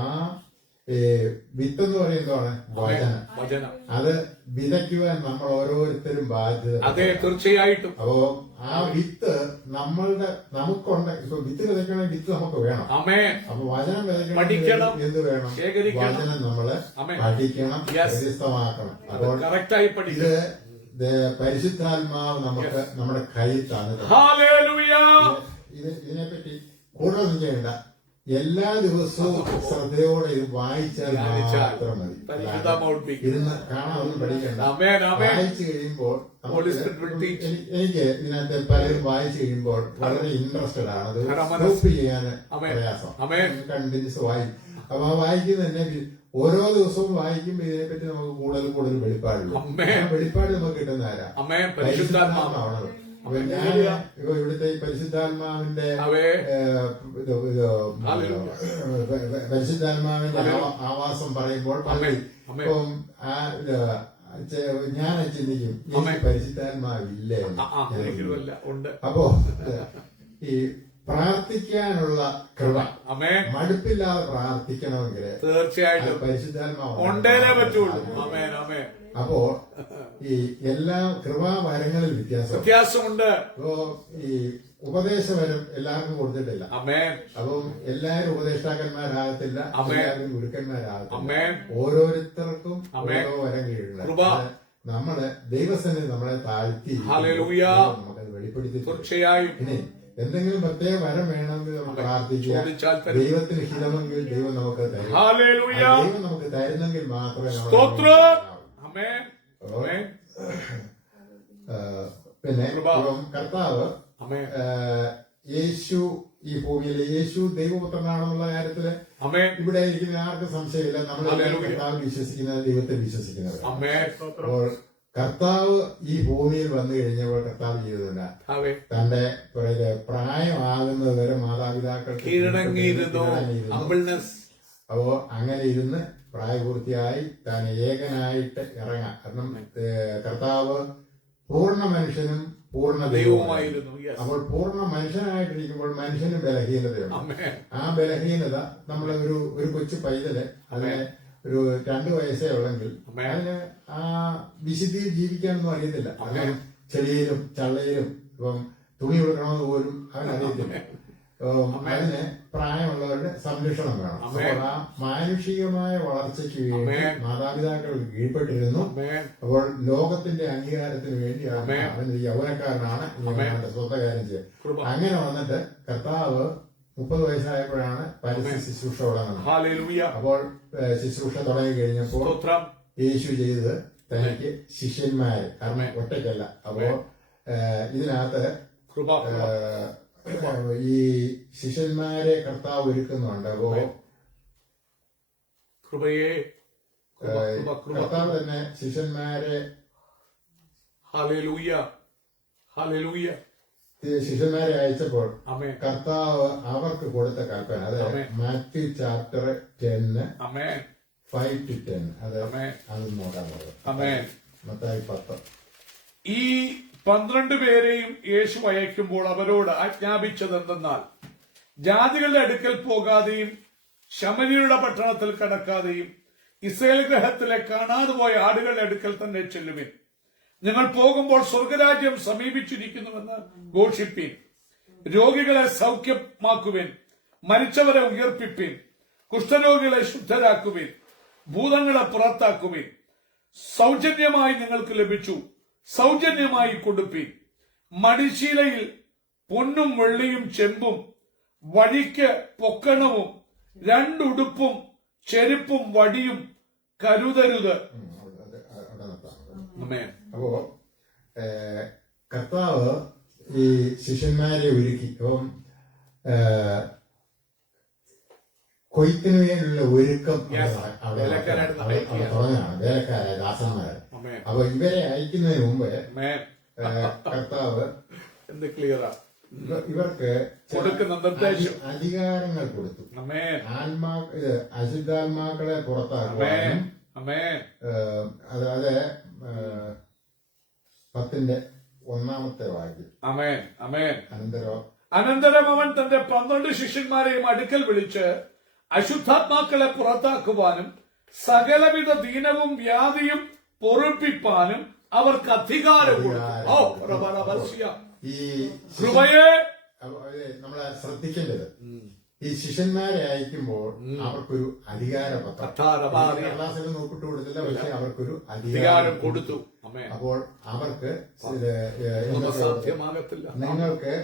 വിത്തെന്ന് പറയുന്നതാണ് വചനം. അത് വിതയ്ക്കുവാൻ നമ്മൾ ഓരോരുത്തരും ബാധ്യത. അതെ, തീർച്ചയായിട്ടും. അപ്പോ ആ വിത്ത് നമുക്കുണ്ട്. ഇപ്പൊ വിത്ത് വിതയ്ക്കണമെങ്കിൽ വിത്ത് നമുക്ക് വേണം. ആമേൻ. അപ്പൊ വചനം പഠിക്കണം. എന്ത് വേണം? ശേഖരിക്കണം. വചനം നമ്മള് പഠിക്കണം, വ്യത്യസ്തമാക്കണം. അപ്പോൾ കറക്റ്റായി പഠിക്കണം. ഇത് പരിശുദ്ധാത്മാവ് നമുക്ക് നമ്മുടെ കയ്യിൽ തന്നിട്ടുണ്ട്. ഹല്ലേലൂയ. ഇതിനെപ്പറ്റി കൂടുതലൊന്നും ചെയ്യണ്ട. എല്ലാ ദിവസവും ശ്രദ്ധയോടെ ഇത് വായിച്ചാൽ മാത്രം മതി. ഇരുന്ന് കാണാനൊന്നും പഠിക്കണ്ട. വായിച്ചു കഴിയുമ്പോൾ എനിക്ക് ഇതിനകത്ത് പലരും വായിച്ചു കഴിയുമ്പോൾ വളരെ ഇൻട്രസ്റ്റഡ് ആണ്. അത് സ്റ്റോപ്പ് ചെയ്യാൻ പ്രയാസം. കണ്ടിന്യൂസ് വായിക്കും. അപ്പൊ ആ വായിക്കുന്നത് തന്നെ ഓരോ ദിവസവും വായിക്കുമ്പോൾ ഇതിനെപ്പറ്റി നമുക്ക് കൂടുതൽ വെളിപ്പാടുള്ളൂ. വെളിപ്പാട് നമുക്ക് കിട്ടുന്ന ആരാ? പരിശുദ്ധാത്മാവാണ്. അപ്പൊ ഞാൻ ഇപ്പൊ ഇവിടുത്തെ പരിശുദ്ധാത്മാവിന്റെ ആവാസം പറയുമ്പോൾ ഇപ്പം ഞാൻ ചിന്തിക്കും പരിശുദ്ധാത്മാവില്ലേ. അപ്പോ ഈ പ്രാർത്ഥിക്കാനുള്ള കൃപ, മടുപ്പില്ലാതെ പ്രാർത്ഥിക്കണമെങ്കിൽ തീർച്ചയായിട്ടും പരിശുദ്ധാത്മാവ്. അപ്പോ ഈ എല്ലാ കൃപാവരങ്ങളിൽ വ്യത്യാസമുണ്ട്. അപ്പോ ഈ ഉപദേശവരം എല്ലാവർക്കും കൊടുത്തിട്ടില്ല. അപ്പം എല്ലാവരും ഉപദേഷ്ടാക്കന്മാരാകത്തില്ല, എല്ലാവരും ഗുരുക്കന്മാരാകത്തില്ല. ഓരോരുത്തർക്കും ഓരോ വരം കീഴുണ്ട്. നമ്മള് ദൈവസന്നിധി നമ്മളെ താഴ്ത്തി നമുക്കത് വെളിപ്പെടുത്തി. തീർച്ചയായും ഇനി എന്തെങ്കിലും പ്രത്യേക വരം വേണമെങ്കിൽ നമ്മൾ പ്രാർത്ഥിക്കുക. ദൈവത്തിന് ഹിതമെങ്കിൽ ദൈവം നമുക്ക് തരും. ദൈവം നമുക്ക് തരുന്നെങ്കിൽ മാത്രമേ പിന്നെ കർത്താവ് യേശു ഈ ഭൂമിയിലെ യേശു ദൈവപുത്രനാണെന്നുള്ള കാര്യത്തില് ഇവിടെ ഇരിക്കുന്ന ആർക്കും സംശയമില്ല. നമ്മൾ കർത്താവ് വിശ്വസിക്കുന്നത്, ദൈവത്തെ വിശ്വസിക്കുന്നത്. അപ്പോൾ കർത്താവ് ഈ ഭൂമിയിൽ വന്നു കഴിഞ്ഞപ്പോൾ കർത്താവ് ചെയ്തതല്ല, തന്റെ പ്രായമാകുന്നത് വരെ മാതാപിതാക്കൾക്ക് അപ്പോ അങ്ങനെ ഇരുന്ന് പ്രായപൂർത്തിയായി താൻ ഏകനായിട്ട് ഇറങ്ങാം. കാരണം കർത്താവ് പൂർണ്ണ മനുഷ്യനും പൂർണ്ണ ദൈവമായിരുന്നു. Yes. അപ്പോൾ പൂർണ്ണ മനുഷ്യനായിട്ടിരിക്കുമ്പോൾ മനുഷ്യന് ബലഹീനതയുണ്ട്. Amen. ആ ബലഹീനത നമ്മളെ ഒരു കൊച്ചു പൈതല് അതിനെ ഒരു 2 വയസ്സേ ഉള്ളെങ്കിൽ Amen. അതിന് ആ വിശുദ്ധിയിൽ ജീവിക്കാനൊന്നും അറിയത്തില്ല. Amen. ചെളിയിലും ചള്ളയിലും ഇപ്പം തുണി കൊടുക്കണമെന്ന് പോലും അവനറിയത്തില്ല. അതിന് പ്രായമുള്ളവരുടെ സംരക്ഷണം വേണം. അപ്പോൾ ആ മാനുഷികമായ വളർച്ചയ്ക്ക് വേണ്ടി മാതാപിതാക്കൾ കീഴ്പ്പെട്ടിരുന്നു. അപ്പോൾ ലോകത്തിന്റെ അംഗീകാരത്തിന് വേണ്ടി അവൻ യൗവനക്കാരനാണ്, അവന്റെ സ്വന്തം കാര്യം ചെയ്യുക. അങ്ങനെ വന്നിട്ട് കർത്താവ് 30 വയസ്സായപ്പോഴാണ് പരസ്യ ശുശ്രൂഷ തുടങ്ങുന്നത്. അപ്പോൾ ശുശ്രൂഷ തുടങ്ങി കഴിഞ്ഞപ്പോൾ യേശു ചെയ്തത് തനിക്ക് ശിഷ്യന്മാര്, കാരണം ഒറ്റയ്ക്കല്ല. അപ്പോ ഇതിനകത്ത് ഈ ശിഷ്യന്മാരെ കർത്താവ് ഒരുക്കുന്നുണ്ട്. അപ്പോ കർത്താവ് തന്നെ ശിഷ്യന്മാരെ അയച്ചപ്പോൾ കർത്താവ് അവർക്ക് കൊടുത്ത കൽപ്പന, അത് മാത്യു ചാപ്റ്റർ 10 5 to 10, അത് നോക്കാൻ പോകും. മത്തായി 10. ഈ 12 പേരെയും യേശു അയക്കുമ്പോൾ അവരോട് ആജ്ഞാപിച്ചതെന്തെന്നാൽ, ജാതികളുടെ അടുക്കൽ പോകാതെയും ശമര്യരുടെ പട്ടണത്തിൽ കടക്കാതെയും ഇസ്രായേൽ ഗൃഹത്തിലെ കാണാതെ പോയ ആടുകളുടെ അടുക്കൽ തന്നെ ചെല്ലുവിൻ. നിങ്ങൾ പോകുമ്പോൾ സ്വർഗരാജ്യം സമീപിച്ചിരിക്കുന്നുവെന്ന് ഘോഷിപ്പിൻ. രോഗികളെ സൗഖ്യമാക്കുവിൻ, മരിച്ചവരെ ഉയർപ്പിപ്പിൻ, കുഷ്ഠരോഗികളെ ശുദ്ധരാക്കുവിൻ, ഭൂതങ്ങളെ പുറത്താക്കുവിൻ. സൗജന്യമായി നിങ്ങൾക്ക് ലഭിച്ചു, സൗജന്യമായി കൊടുപ്പിൻ. മടിശീലയിൽ പൊന്നും വെള്ളിയും ചെമ്പും, വഴിക്ക് പൊക്കണവും, 2 ഉടുപ്പും ചെരുപ്പും വടിയും കരുതരുത്. അപ്പോ കർത്താവ് ഈ ശിഷ്യന്മാരെ ഒരുക്കി. അപ്പം കൊയ്ത്തിന് വേണ്ടിയുള്ള ഒരുക്കം അവിടെ തുടങ്ങാണ്, വേലക്കാരായ ദാസന്മാര്. അപ്പൊ ഇവരെ അയക്കുന്നതിന് മുമ്പ് കർത്താവ് ഇവർക്ക് അധികാരങ്ങൾ കൊടുത്തു. അശുദ്ധാത്മാക്കളെ പുറത്താക്കുവാനും, അതായത് 10:1 വാക്യം. അനന്തരം അവൻ തന്റെ 12 ശിഷ്യന്മാരെയും അടുക്കൽ വിളിച്ച് അശുദ്ധാത്മാക്കളെ പുറത്താക്കുവാനും സകലവിധ ദീനവും വ്യാധിയും പൊറുപ്പിപ്പാനും അവർക്ക് അധികാരം കൊടുത്തു. ഈ കൃപയെ നമ്മളെ ശ്രദ്ധിക്കേണ്ടത്, ഈ ശിഷ്യന്മാരെ അയക്കുമ്പോൾ അവർക്കൊരു അധികാരപത്രം ക്ലാസ്സിൽ നോക്കിട്ട് കൊടുത്തില്ല, പക്ഷെ അവർക്കൊരു അധികാരം കൊടുത്തു. അപ്പോൾ അവർക്ക് നിങ്ങൾക്ക്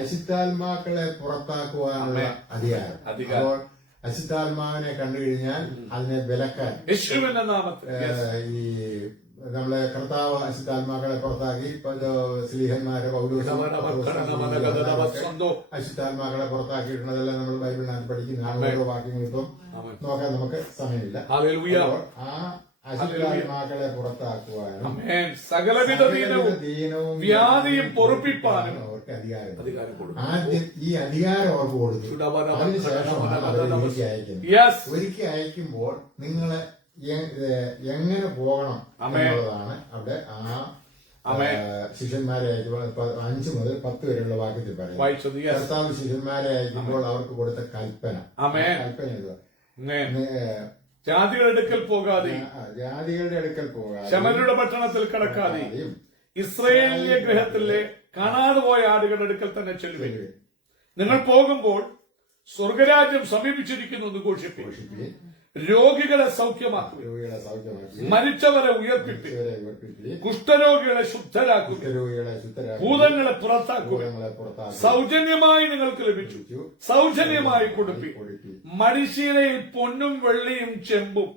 അശുദ്ധാത്മാക്കളെ പുറത്താക്കുവാനുള്ള അധികാരം. അപ്പോൾ അശുദ്ധാത്മാവിനെ കണ്ടു കഴിഞ്ഞാൽ അതിനെ വിലക്കാൻ ഈ നമ്മളെ കർത്താവ് അശുദ്ധാത്മാക്കളെ പുറത്താക്കി. സ്ലീഹന്മാരെ അശുദ്ധാത്മാക്കളെ പുറത്താക്കിയിട്ടുള്ളതെല്ലാം നമ്മൾ ബൈബിളിനകത്ത് പഠിക്കുന്ന ഓരോ വാക്യങ്ങൾ ഇപ്പം നോക്കാൻ നമുക്ക് സമയമില്ല. ആ അശുദ്ധാത്മാക്കളെ പുറത്താക്കുവാനും സകലവിധ ദീനവും വ്യാധിയും പൊറുപ്പിപ്പാനും അവർക്ക് അധികാരം കൊടുക്കും. ആദ്യം ഈ അധികാരം അവർക്ക് കൊടുത്തു. അതിനുശേഷമാണ് അവരെ ഒരുക്കി അയക്കുന്നത്. ഒരുക്കി അയക്കുമ്പോൾ നിങ്ങളെ എങ്ങനെ പോകണം എന്നുള്ളതാണ് അവിടെ ശിഷ്യന്മാരെ അയക്കുമ്പോൾ 5 മുതൽ 10 വരെയുള്ള വാക്യത്തിൽ പറയുന്നത്. കർത്താവ് ശിഷ്യന്മാരെ അയക്കുമ്പോൾ അവർക്ക് കൊടുത്ത കൽപ്പന ജാതികളുടെ അടുക്കൽ പോകാതെ, ശമര്യരുടെ പട്ടണത്തിൽ കടക്കാതെയും ഇസ്രായേലിലെ ഗൃഹത്തിലെ കാണാതെ പോയ ആടുകളുടെ അടുക്കൽ തന്നെ ചെല്ലുവിൻ. നിങ്ങൾ പോകുമ്പോൾ സ്വർഗരാജ്യം സമീപിച്ചിരിക്കുന്നു എന്ന് ഘോഷിപ്പിൻ. രോഗികളെ സൗഖ്യമാക്കുക, മരിച്ചവരെ ഉയർപ്പിപ്പിൻ, കുഷ്ഠരോഗികളെ ശുദ്ധരാക്കുക, ഭൂതങ്ങളെ പുറത്താക്കുക. സൗജന്യമായി നിങ്ങൾക്ക് ലഭിച്ചു, സൗജന്യമായി കൊടുപ്പി. മടിശീലയിൽ പൊന്നും വെള്ളിയും ചെമ്പും,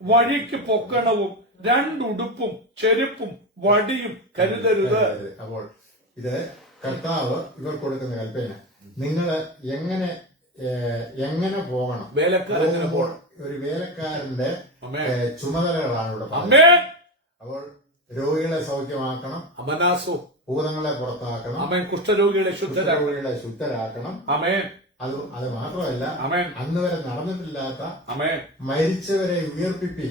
വഴിക്ക് പൊക്കണവും, 2 ഉടുപ്പും ചെരുപ്പും വടിയും കരുതരുത്. അപ്പോൾ ഇത് കർത്താവ് ഇവർ കൊടുക്കുന്ന കൽപ്പന. നിങ്ങള് എങ്ങനെ പോകണം, വേലക്കാരൻ ഒരു വേലക്കാരന്റെ ചുമതലകളാണ് ഇവിടെ. അപ്പോൾ രോഗികളെ സൗഖ്യമാക്കണം, ഭൂതങ്ങളെ പുറത്താക്കണം, കുഷ്ഠരോഗികളെ ശുദ്ധരാക്കണം. അത് മാത്രമല്ല, അന്ന് വരെ നടന്നിട്ടില്ലാത്ത മരിച്ചവരെ ഉയർപ്പിപ്പി.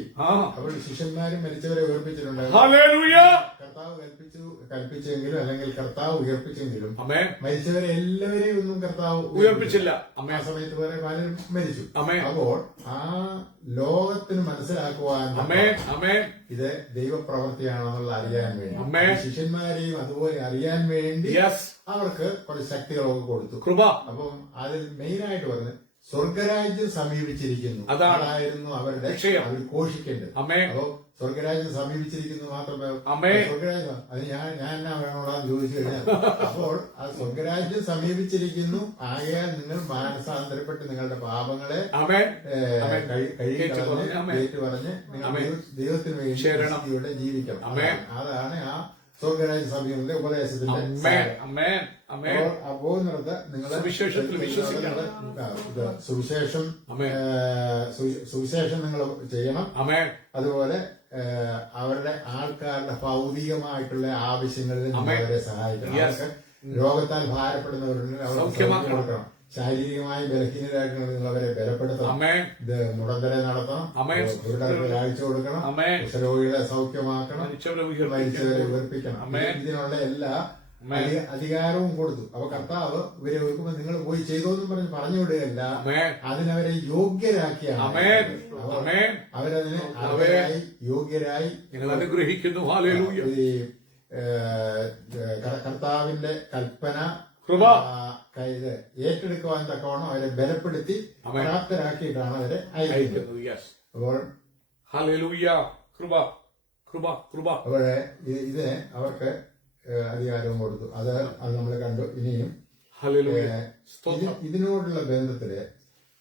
അപ്പോൾ ശിഷ്യന്മാരും മരിച്ചവരെ ഉയർപ്പിച്ചിട്ടുണ്ട്. കർത്താവ് കൽപ്പിച്ചെങ്കിലും അല്ലെങ്കിൽ കർത്താവ് ഉയർപ്പിച്ചെങ്കിലും അമേൻ. മരിച്ചവരെ എല്ലാവരെയും ഒന്നും കർത്താവ് ഉയർപ്പിച്ചില്ല. ആ അമേൻ. സമയത്ത് വേറെ പലരും മരിച്ചു. അമേൻ. അപ്പോൾ ആ ലോകത്തിന് മനസ്സിലാക്കുവാൻ അമേൻ. അമേൻ. ഇത് ദൈവപ്രവൃത്തിയാണെന്നുള്ള അറിയാൻ വേണ്ടി അമേൻ. ശിഷ്യന്മാരെയും അതുപോലെ അറിയാൻ വേണ്ടി യെസ്. അവർക്ക് കുറച്ച് ശക്തികളൊക്കെ കൊടുത്തു. കൃപ. അപ്പം അതിൽ മെയിനായിട്ട് പറഞ്ഞ് സ്വർഗരാജ്യം സമീപിച്ചിരിക്കുന്നു. അതാണ് അതായിരുന്നു അവരുടെ വിഷയം. അവർ ഘോഷിക്കേണ്ടത്. അമേൻ. അപ്പോ സ്വർഗരാജ്യം സമീപിച്ചിരിക്കുന്നു മാത്രമേ അമേൻ. സ്വർഗരാജ്യം അത് ഞാൻ എന്നാ വേണോടാന്ന് ചോദിച്ചു കഴിഞ്ഞാൽ അപ്പോൾ ആ സ്വർഗരാജ്യം സമീപിച്ചിരിക്കുന്നു. ആകയാൽ നിങ്ങൾ മാനസാന്തരപ്പെട്ട് നിങ്ങളുടെ പാപങ്ങളെ അമേൻ. ഏറ്റുപറഞ്ഞ് നിങ്ങൾ ദൈവത്തിന് വേണ്ടി ശക്തിയോടെ ജീവിക്കണം. അതാണ് ആ സ്വർഗരാജ്യ സമീപത്തിന്റെ ഉപദേശത്തിന്റെ പോകുന്നിടത്ത് നിങ്ങൾ സുവിശേഷം നിങ്ങൾ ചെയ്യണം. അതുപോലെ അവരുടെ ആൾക്കാരുടെ ഭൗതികമായിട്ടുള്ള ആവശ്യങ്ങളിൽ അവരെ സഹായിക്കണം. അവർക്ക് രോഗത്താൽ ഭാരപ്പെടുന്നവരുണ്ടെങ്കിൽ അവർക്ക് കൊടുക്കണം. ശാരീരികമായി ബലഹീനരായിട്ടുണ്ടെങ്കിൽ നിങ്ങൾ അവരെ ബലപ്പെടുത്തണം. ഇത് മുടന്തരെ നടത്തണം. ഇവരുടെ കാഴ്ച കൊടുക്കണം. കുഷ്ഠരോഗികളെ സൗഖ്യമാക്കണം. മരിച്ചവരെ ഉയർപ്പിക്കണം. ഇതിനുള്ള എല്ലാ അധികാരവും കൊടുത്തു. അപ്പൊ കർത്താവ് ഇവരെ വെക്കുമ്പോ നിങ്ങൾ പോയി ചെയ്തോന്നും പറഞ്ഞു വിടുകയല്ല, അതിനവരെ യോഗ്യരാക്കിയാണ്. അവരതിന് യോഗ്യരായി അനുഗ്രഹിക്കുന്നു. കർത്താവിന്റെ കൽപ്പന ഏറ്റെടുക്കുവാൻ തക്കവണ്ണം അവരെ ബലപ്പെടുത്തി പ്രാപ്തരാക്കിയിട്ടാണ് അവരെ അയക്കുന്നത്. അപ്പോൾ അവിടെ ഇതിന് അവർക്ക് അധികാരവും കൊടുത്തു. അത് നമ്മൾ കണ്ടു. ഇനിയും ഇതിനോടുള്ള ബന്ധത്തില്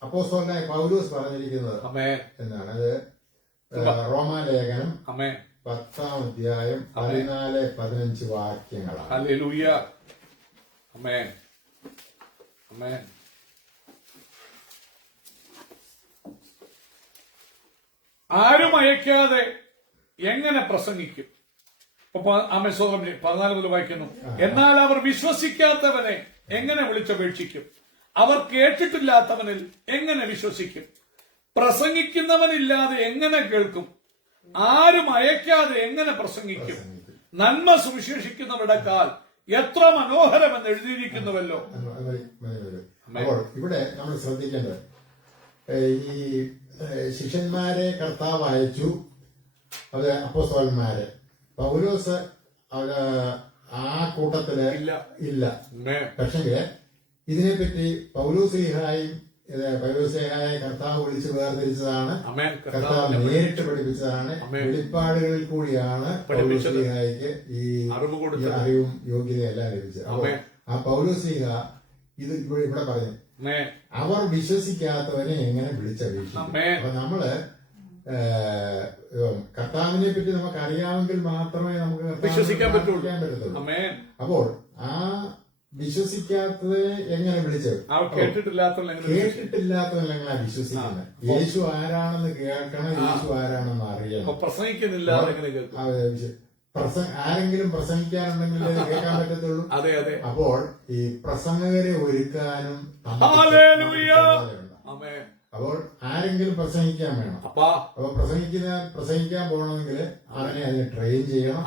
അപ്പോസ്തലനായ പൗലോസ് പറഞ്ഞിരിക്കുന്നത് എന്താണ്? അത് റോമാലേഖനം 10-ാം അധ്യായം 14-15 വാക്യങ്ങളാണ്. ആരും അയക്കാതെ എങ്ങനെ പ്രസംഗിക്കും? 14 മുതൽ വായിക്കുന്നു. എന്നാൽ അവർ വിശ്വസിക്കാത്തവനെ എങ്ങനെ വിളിച്ചപേക്ഷിക്കും? അവർ കേട്ടിട്ടില്ലാത്തവനിൽ എങ്ങനെ വിശ്വസിക്കും? പ്രസംഗിക്കുന്നവനില്ലാതെ എങ്ങനെ കേൾക്കും? ആരും അയക്കാതെ എങ്ങനെ പ്രസംഗിക്കും? നന്മ സുവിശേഷിക്കുന്നവരുടെ കാൽ എത്ര മനോഹരമെന്ന് എഴുതിയിരിക്കുന്നുവല്ലോ. അപ്പോൾ ഇവിടെ നമ്മൾ ശ്രദ്ധിക്കേണ്ടത്, ഈ ശിഷ്യന്മാരെ കർത്താവ് അയച്ചു, അത് അപ്പോസ്തലന്മാരെ. പൗലോസ് ആ കൂട്ടത്തില് ഇല്ല. പക്ഷെങ്കിൽ ഇതിനെപ്പറ്റി പൗലോസ്ലീഹായും കർത്താവ് വിളിച്ച് വേർതിരിച്ചതാണ്. കർത്താവ് നേരിട്ട് പഠിപ്പിച്ചതാണ്. വെളിപ്പാടുകളിൽ കൂടിയാണ് പൗലോസ്ലീഹായ്ക്ക് ഈ അറിവും യോഗ്യതയെല്ലാം ലഭിച്ചത്. അപ്പോൾ ആ പൗലോസ്ലീഹ ഇത് ഇവിടെ പറഞ്ഞു, അവർ വിശ്വസിക്കാത്തവനെ എങ്ങനെ വിളിച്ചപേക്ഷിക്കും? അപ്പൊ നമ്മള് കർത്താവിനെ പറ്റി നമുക്ക് അറിയാമെങ്കിൽ മാത്രമേ നമുക്ക് വിശ്വസിക്കാൻ പറ്റുള്ളൂ. അപ്പോൾ ആ വിശ്വസിക്കാത്തതിനെ എങ്ങനെ വിളിച്ചത്? കേട്ടിട്ടില്ലാത്തവനെങ്ങനെ വിശ്വസിക്കുന്നത്? യേശു ആരാണെന്ന് കേൾക്കണം, യേശു ആരാണെന്ന് അറിയണം. പ്രസംഗിക്കുന്നില്ല. ആരെങ്കിലും പ്രസംഗിക്കാനുണ്ടെങ്കിൽ കേൾക്കാൻ പറ്റത്തുള്ളൂ. അപ്പോൾ ഈ പ്രസംഗകരെ ഒരുക്കാനും അപ്പോൾ ആരെങ്കിലും പ്രസംഗിക്കാൻ വേണം. അപ്പൊ പ്രസംഗിക്കാൻ പോകണമെങ്കിൽ അവനെ അതിന് ട്രെയിൻ ചെയ്യണം.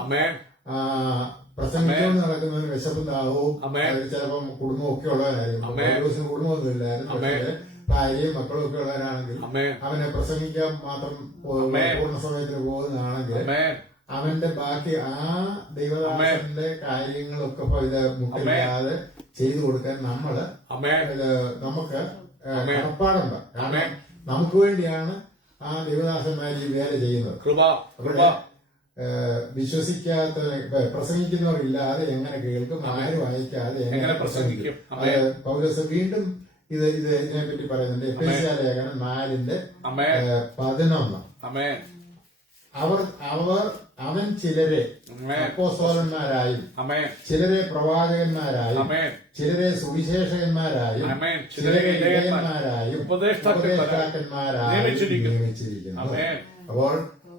പ്രസംഗിച്ചുകൊണ്ട് നടക്കുന്നതിന് വിശപ്പും ദാഹവും ചിലപ്പം കുടുംബം ഒക്കെ ഉള്ളവരായിരിക്കും. പൗലോസിന് കുടുംബമൊന്നും ഇല്ലായിരുന്നു. ഭാര്യയും മക്കളും ഒക്കെ ഉള്ളവരാണെങ്കിൽ അവനെ പ്രസംഗിക്കാൻ മാത്രം പൂർണ്ണ സമയത്തിന് പോകുന്നതാണെങ്കിൽ അവന്റെ ബാക്കി ആ ദൈവദാസന്റെ കാര്യങ്ങളൊക്കെ ഇത് മുട്ടില്ലാതെ ചെയ്തു കൊടുക്കാൻ നമുക്ക് കടപ്പാടുണ്ട്. കാരണം നമുക്ക് വേണ്ടിയാണ് ആ ദൈവദാസന്മാർ ഈ വേല ചെയ്യുന്നത്. പ്രസംഗിക്കുന്നവരില്ലാതെ എങ്ങനെ കേൾക്കും? ആരും അയക്കാതെ എങ്ങനെ പ്രസംഗിക്കും? പൗലോസ് വീണ്ടും ഇതിനെപ്പറ്റി പറയുന്നുണ്ട്. എഫേസ്യ ലേഖനം 4:11. അവൻ ചിലരെ അപ്പോസ്തലന്മാരായും ചിലരെ പ്രവാചകന്മാരായും ചിലരെ സുവിശേഷകന്മാരായും ചിലരെ ഇടയന്മാരായും ഉപദേഷ്ടാക്കന്മാരായും നിയമിച്ചിരിക്കുന്നു. അപ്പോൾ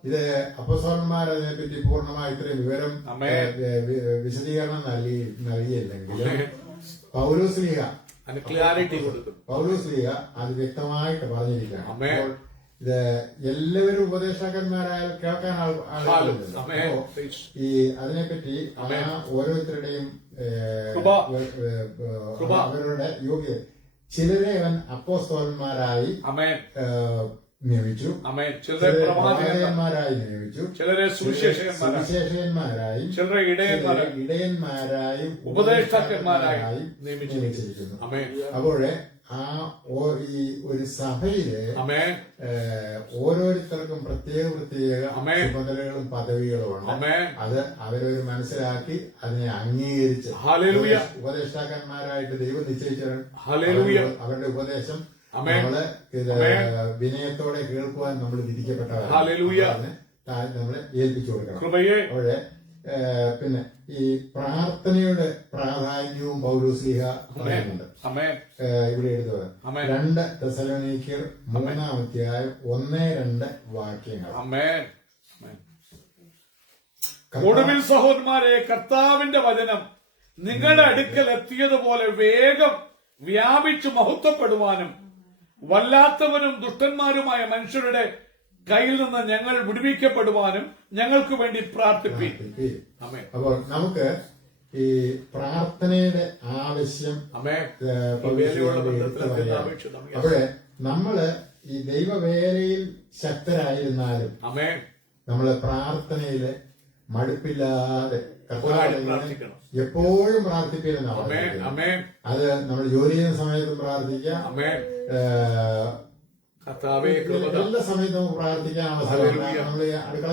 ഇത് അപ്പോസ്തലന്മാർ അതിനെപ്പറ്റി പൂർണ്ണമായി ഇത്രയും വിവരം വിശദീകരണം നൽകിയില്ലെങ്കിലും പൗലോസ്ലീഹ അത് വ്യക്തമായിട്ട് പറഞ്ഞിരിക്കുകയാണ്. അപ്പോൾ ഇത് എല്ലാവരും ഉപദേശകന്മാരായാൽ കേൾക്കാൻ ആളുകളില്ല. Amen. അപ്പോ ഈ അതിനെപ്പറ്റി ഓരോരുത്തരുടെയും അവരുടെ യോഗ്യത ചിലരെ അവൻ അപ്പോസ്തലന്മാരായി നിയമിച്ചു, ചിലരെ പ്രവാചകന്മാരായി നിയമിച്ചു, ചിലരെ സുവിശേഷകന്മാരായും ചിലരെ ഇടയന്മാരായും ഉപദേഷ്ടാക്കന്മാരായും നിയമിച്ചിരിക്കുന്നു. അപ്പോഴേ ഈ ഒരു സഭയില് ഓരോരുത്തർക്കും പ്രത്യേക ചുമതലകളും പദവികളുമാണ്. അത് അവരൊരു മനസ്സിലാക്കി അതിനെ അംഗീകരിച്ച് ഉപദേഷ്ടാക്കന്മാരായിട്ട് ദൈവം നിശ്ചയിച്ചാണ്. അവരുടെ ഉപദേശം നമ്മള് വിനയത്തോടെ കേൾക്കുവാൻ നമ്മൾ വിധിക്കപ്പെട്ടവരാണ്. നമ്മളെ ഏൽപ്പിച്ചു കൊടുക്കണം. അവിടെ പിന്നെ ഈ പ്രാർത്ഥനയുടെ പ്രാധാന്യവും പൗലോസ്ലീഹ പറയുന്നുണ്ട്. ഇവിടെ എടുത്തു പറയാം. 2 തെസലോനിക്കർ 3-ാം അധ്യായം 1-2 വാക്യങ്ങൾ. ഒടുവിൽ സഹോദരന്മാരെ, കർത്താവിന്റെ വചനം നിങ്ങളുടെ അടുക്കൽ എത്തിയതുപോലെ വേഗം വ്യാപിച്ചു മഹത്വപ്പെടുവാനും വല്ലാത്തവരും ദുഷ്ടന്മാരുമായ മനുഷ്യരുടെ കയ്യിൽ നിന്ന് ഞങ്ങൾ വിടുവിക്കപ്പെടുവാനും ഞങ്ങൾക്ക് വേണ്ടി പ്രാർത്ഥിപ്പി. അപ്പോൾ നമുക്ക് ഈ പ്രാർത്ഥനയുടെ ആവശ്യം അവിടെ നമ്മള് ഈ ദൈവവേലയിൽ ശക്തരായിരുന്നാലും നമ്മള് പ്രാർത്ഥനയില് മടുപ്പില്ലാതെ എപ്പോഴും പ്രാർത്ഥിപ്പിക്കുന്ന അത് നമ്മൾ ജോലി ചെയ്യുന്ന സമയത്തും പ്രാർത്ഥിക്കാം, എല്ലാ സമയത്തും നമുക്ക് പ്രാർത്ഥിക്കാനുള്ള നമ്മള് അടുക്കള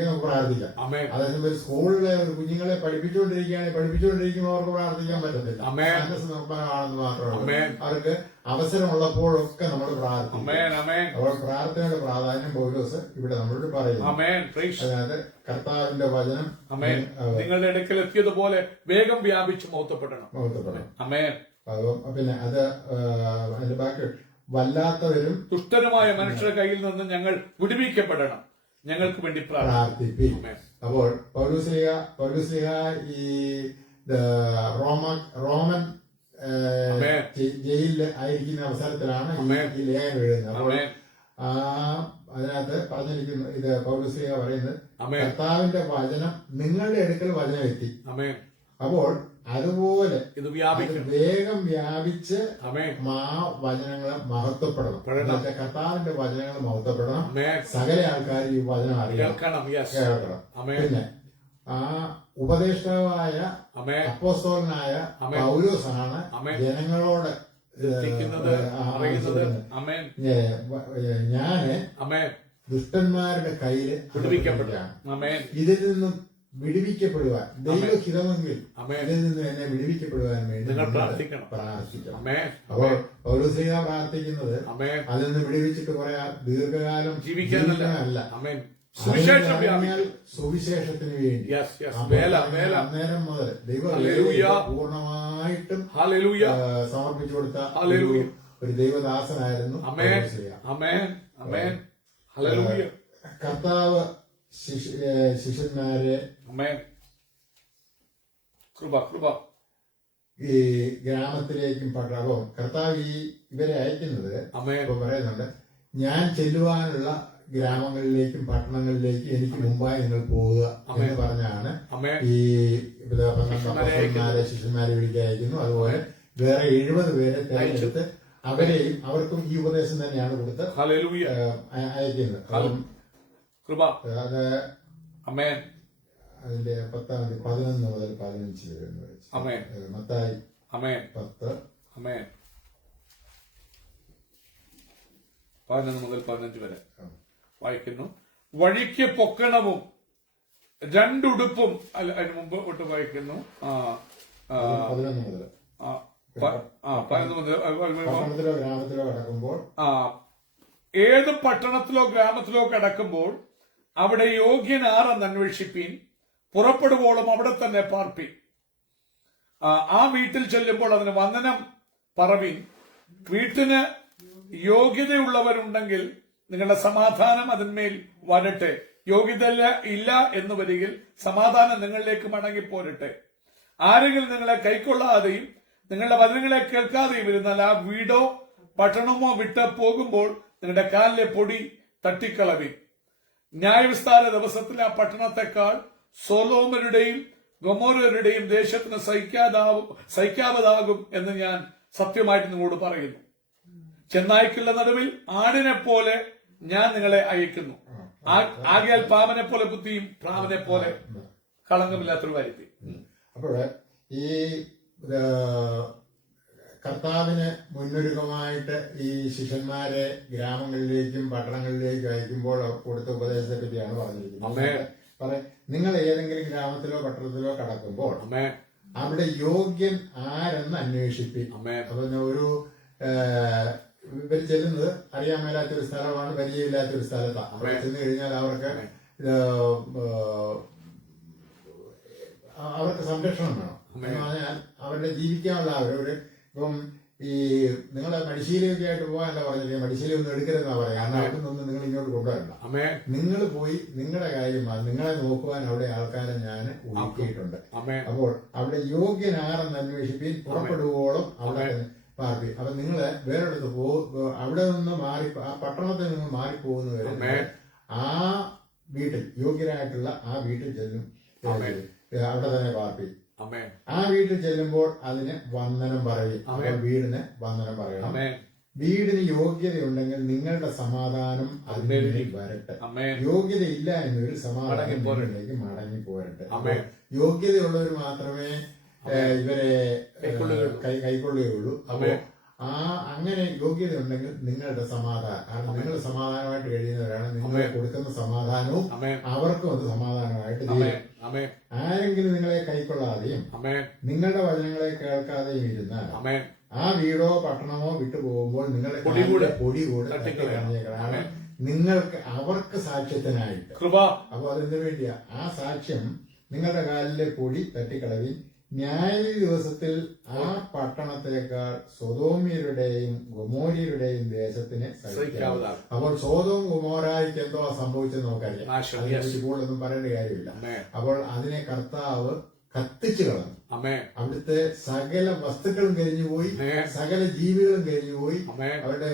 നമുക്ക് പ്രാർത്ഥിക്കാം. അതേസമയം സ്കൂളിലെ ഒരു കുഞ്ഞുങ്ങളെ പഠിപ്പിച്ചുകൊണ്ടിരിക്കുമ്പോൾ അവർക്ക് പ്രാർത്ഥിക്കാൻ പറ്റത്തില്ല. നിർബന്ധമാണെന്ന് മാത്രമേ അവർക്ക് അവസരമുള്ളപ്പോഴൊക്കെ നമ്മൾ പ്രാർത്ഥിക്കും. അപ്പോൾ പ്രാർത്ഥനയുടെ പ്രാധാന്യം പൗലോസ് ഇവിടെ നമ്മളോട് പറയുന്നു. അതായത് കർത്താവിന്റെ വചനം നിങ്ങളുടെ അടുക്കൽ എത്തിയതുപോലെ വേഗം വ്യാപിച്ച് മഹത്വപ്പെടണം. പിന്നെ അത് അതിന്റെ ബാക്കി വല്ലാത്തവരും ദുഷ്ടരുമായ മനുഷ്യരുടെ കയ്യിൽ നിന്ന് ഞങ്ങൾ വിടുവിക്കപ്പെടണം, ഞങ്ങൾക്ക് വേണ്ടി പ്രാർത്ഥിപ്പി. അപ്പോൾ പൗലോസ്ലീഹ ഈ റോമൻ ജയിലിൽ ആയിരിക്കുന്ന അവസരത്തിലാണ് ഈ ലേഖനം എഴുതുന്നത്. അപ്പോൾ അതിനകത്ത് പറഞ്ഞിരിക്കുന്നു, ഇത് പൗലോസ്ലീഹ പറയുന്നത് കർത്താവിന്റെ വചനം നിങ്ങളുടെ അടുക്കൽ വചനം എത്തി. അപ്പോൾ അതുപോലെ ഇത് വേഗം വ്യാപിച്ച് വചനങ്ങളെ മഹത്വപ്പെടണം. കർത്താവിന്റെ വചനങ്ങൾ മഹത്വപ്പെടണം. സകല ആൾക്കാർ ഈ വചനം അറിയണം, കേൾക്കണം. പിന്നെ ഉപദേഷ്ടാവായ അപ്പോസ്തലനായ പൗലോസാണ് ജനങ്ങളോട് ഞാന് ദുഷ്ടന്മാരുടെ കയ്യിൽ ഇതിൽ നിന്നും വിടുവിക്കപ്പെടുവാൻ ദൈവഹിതമെങ്കിൽ ഇതിൽ നിന്ന് എന്നെ വിടുവിക്കപ്പെടുവാൻ വേണ്ടി പ്രാർത്ഥിക്കണം. അപ്പോൾ പൗലോസ്ലീഹ പ്രാർത്ഥിക്കുന്നത് അതിൽ നിന്ന് വിടുവിച്ചിട്ട് കുറെ ദീർഘകാലം ജീവിക്കാനല്ല, സുവിശേഷത്തിന് വേണ്ടി അന്നേരം മുതൽ ദൈവം പൂർണ്ണമായിട്ടും സമർപ്പിച്ചു കൊടുത്ത ഒരു ദൈവദാസനായിരുന്നു കർത്താവ്. ശിഷ്യന്മാരെ ഈ ഗ്രാമത്തിലേക്കും പട്ടണവും കർത്താവ് ഇവരെ അയക്കുന്നത് പറയുന്നുണ്ട്, ഞാൻ ചെല്ലുവാനുള്ള ഗ്രാമങ്ങളിലേക്കും പട്ടണങ്ങളിലേക്കും എനിക്ക് മുമ്പായി നിങ്ങൾ പോവുക എന്ന് പറഞ്ഞാണ് ഈ ശിഷ്യന്മാരെ വിളിക്കാൻ അയക്കുന്നു. അതുപോലെ വേറെ 70 പേരെ തെരഞ്ഞെടുത്ത് അവർക്കും ഈ ഉപദേശം തന്നെയാണ് കൊടുത്ത് അയക്കുന്നത്. അതിന്റെ 11 മുതൽ 15 വരെ മത്തായി 10 11 മുതൽ 15 വരെ വായിക്കുന്നു. വഴിക്ക് പൊക്കണവും 2 ഉടുപ്പും അതിന് മുമ്പ് തൊട്ട് വായിക്കുന്നു. 11 മുതൽ 11 മുതൽ ഗ്രാമത്തിലോ കടക്കുമ്പോൾ ഏത് പട്ടണത്തിലോ ഗ്രാമത്തിലോ കടക്കുമ്പോൾ അവിടെ യോഗ്യനാരെന്ന് അന്വേഷിപ്പീൻ, പുറപ്പെടുവോളം അവിടെ തന്നെ പാർപ്പീൻ. ആ വീട്ടിൽ ചെല്ലുമ്പോൾ അതിന് വന്ദനം പറവീൻ. വീട്ടിന് യോഗ്യതയുള്ളവരുണ്ടെങ്കിൽ നിങ്ങളുടെ സമാധാനം അതിന്മേൽ വരട്ടെ. യോഗ്യത ഇല്ല എന്ന് വരികിൽ സമാധാനം നിങ്ങളിലേക്ക് മടങ്ങിപ്പോരട്ടെ. ആരെങ്കിലും നിങ്ങളെ കൈക്കൊള്ളാതെയും നിങ്ങളുടെ വചനങ്ങളെ കേൾക്കാതെയും ഇരുന്നാൽ ആ വീടോ പട്ടണമോ വിട്ട് പോകുമ്പോൾ നിങ്ങളുടെ കാലിലെ പൊടി തട്ടിക്കളവിൻ. ന്യായവിസ്താര ദിവസത്തിൽ ആ പട്ടണത്തെക്കാൾ സൊദോമരുടെയും ഗൊമോരരുടെയും ദേശത്തിന് സഹിക്കാവതാകും എന്ന് ഞാൻ സത്യമായിട്ട് നിങ്ങളോട് പറയുന്നു. ചെന്നായ്ക്കളുടെ നടുവിൽ ആടിനെ പോലെ ഞാൻ നിങ്ങളെ അയക്കുന്നു. ആകയാൽ പാവനെ പോലെ ബുദ്ധിയും പ്രാവനെ പോലെ കളങ്കമില്ലാത്തൊരു വരുത്തി. അപ്പോൾ ഈ കർത്താവിന് മുന്നൊരുക്കമായിട്ട് ഈ ശിഷ്യന്മാരെ ഗ്രാമങ്ങളിലേക്കും പട്ടണങ്ങളിലേക്കും അയക്കുമ്പോൾ അവർ കൊടുത്ത ഉപദേശത്തെ പറ്റിയാണ് പറഞ്ഞിരിക്കുന്നത്. നിങ്ങൾ ഏതെങ്കിലും ഗ്രാമത്തിലോ പട്ടണത്തിലോ കടക്കുമ്പോൾ അവിടെ യോഗ്യൻ ആരെന്ന് അന്വേഷിപ്പി. അപ്പൊ ഒരു ഇവർ ചെല്ലുന്നത് അറിയാൻ മേലാത്തൊരു സ്ഥലമാണ്, പരിചയമില്ലാത്തൊരു സ്ഥലത്താണ്. അവിടെ ചെന്ന് കഴിഞ്ഞാൽ അവർക്ക് സംരക്ഷണം വേണം. എന്ന് പറഞ്ഞാൽ അവരുടെ ജീവിക്കാനുള്ള അവരൊരു ഇപ്പം ഈ നിങ്ങളെ മടിശീലയൊക്കെ ആയിട്ട് പോകാനല്ല പറഞ്ഞില്ലേ, മടിശീല ഒന്നും എടുക്കരുതെന്നാ പറയാം. കാരണം അവിടെ നിന്നൊന്നും നിങ്ങൾ ഇങ്ങോട്ട് കൊണ്ടുവരണ്ട. നിങ്ങൾ പോയി നിങ്ങളുടെ കാര്യം നിങ്ങളെ നോക്കുവാൻ അവിടെ ആൾക്കാരെ ഞാൻ ഒരുക്കിയിട്ടുണ്ട്. അപ്പോൾ അവിടെ യോഗ്യനാരെന്ന് അന്വേഷിപ്പിൻ, പുറപ്പെടുവോളം അവിടെ പാർട്ടി. അപ്പൊ നിങ്ങള് വേറെടുത്ത് അവിടെ നിന്ന് ആ പട്ടണത്തിൽ നിന്ന് മാറിപ്പോകുന്നവരെ ആ വീട്ടിൽ യോഗ്യരായിട്ടുള്ള ആ വീട്ടിൽ ചെല്ലും, അവിടെ തന്നെ പാർട്ടി. ആ വീട്ടിൽ ചെല്ലുമ്പോൾ അതിന് വന്ദനം പറയും. വീടിന് വന്ദനം പറയണം. വീടിന് യോഗ്യതയുണ്ടെങ്കിൽ നിങ്ങളുടെ സമാധാനം അതിലേക്ക് വരട്ടെ. യോഗ്യതയില്ല എന്നൊരു സമാധാനത്തിലേക്ക് മടങ്ങി പോരട്ടെ. യോഗ്യതയുള്ളവർ മാത്രമേ ഇവരെ കൈക്കൊള്ളുകയുള്ളൂ. അപ്പോ അങ്ങനെ യോഗ്യത ഉണ്ടെങ്കിൽ നിങ്ങളുടെ സമാധാനം, കാരണം നിങ്ങൾ സമാധാനമായിട്ട് കഴിയുന്നവരാണ്, നിങ്ങൾ കൊടുക്കുന്ന സമാധാനവും അവർക്കും അത് സമാധാനമായിട്ട് തീരും. ആരെങ്കിലും നിങ്ങളെ കൈക്കൊള്ളാതെയും നിങ്ങളുടെ വചനങ്ങളെ കേൾക്കാതെയും ഇരുന്നാൽ ആ വീടോ പട്ടണമോ വിട്ടു പോകുമ്പോൾ നിങ്ങളുടെ പൊടി കൂടെ തട്ടിക്കളഞ്ഞേക്കണം. നിങ്ങൾക്ക് അവർക്ക് സാക്ഷ്യത്തിനായിട്ട്. അപ്പൊ അതെന്തിനു വേണ്ടിയാ? ആ സാക്ഷ്യം നിങ്ങളുടെ കാലിലെ പൊടി തട്ടിക്കളവിൻ. ന്യായവിധി ദിവസത്തിൽ ആ പട്ടണത്തേക്കാൾ സൊദോമ്യരുടെയും ഗൊമോര്യരുടെയും ദേശത്തിന് സഹിക്കാവുന്ന. അപ്പോൾ സോതോം ഗൊമോരായ്ക്ക് എന്തോ സംഭവിച്ചെന്ന് നമുക്കറിയാം. അതിനെക്കുറിച്ച് കൂടുതലൊന്നും പറയേണ്ട കാര്യമില്ല. അപ്പോൾ അതിനെ കർത്താവ് കത്തിച്ചു കളഞ്ഞു. അവിടുത്തെ സകല വസ്തുക്കളും കരിഞ്ഞുപോയി, സകല ജീവികളും കരിഞ്ഞുപോയി, അവരുടെ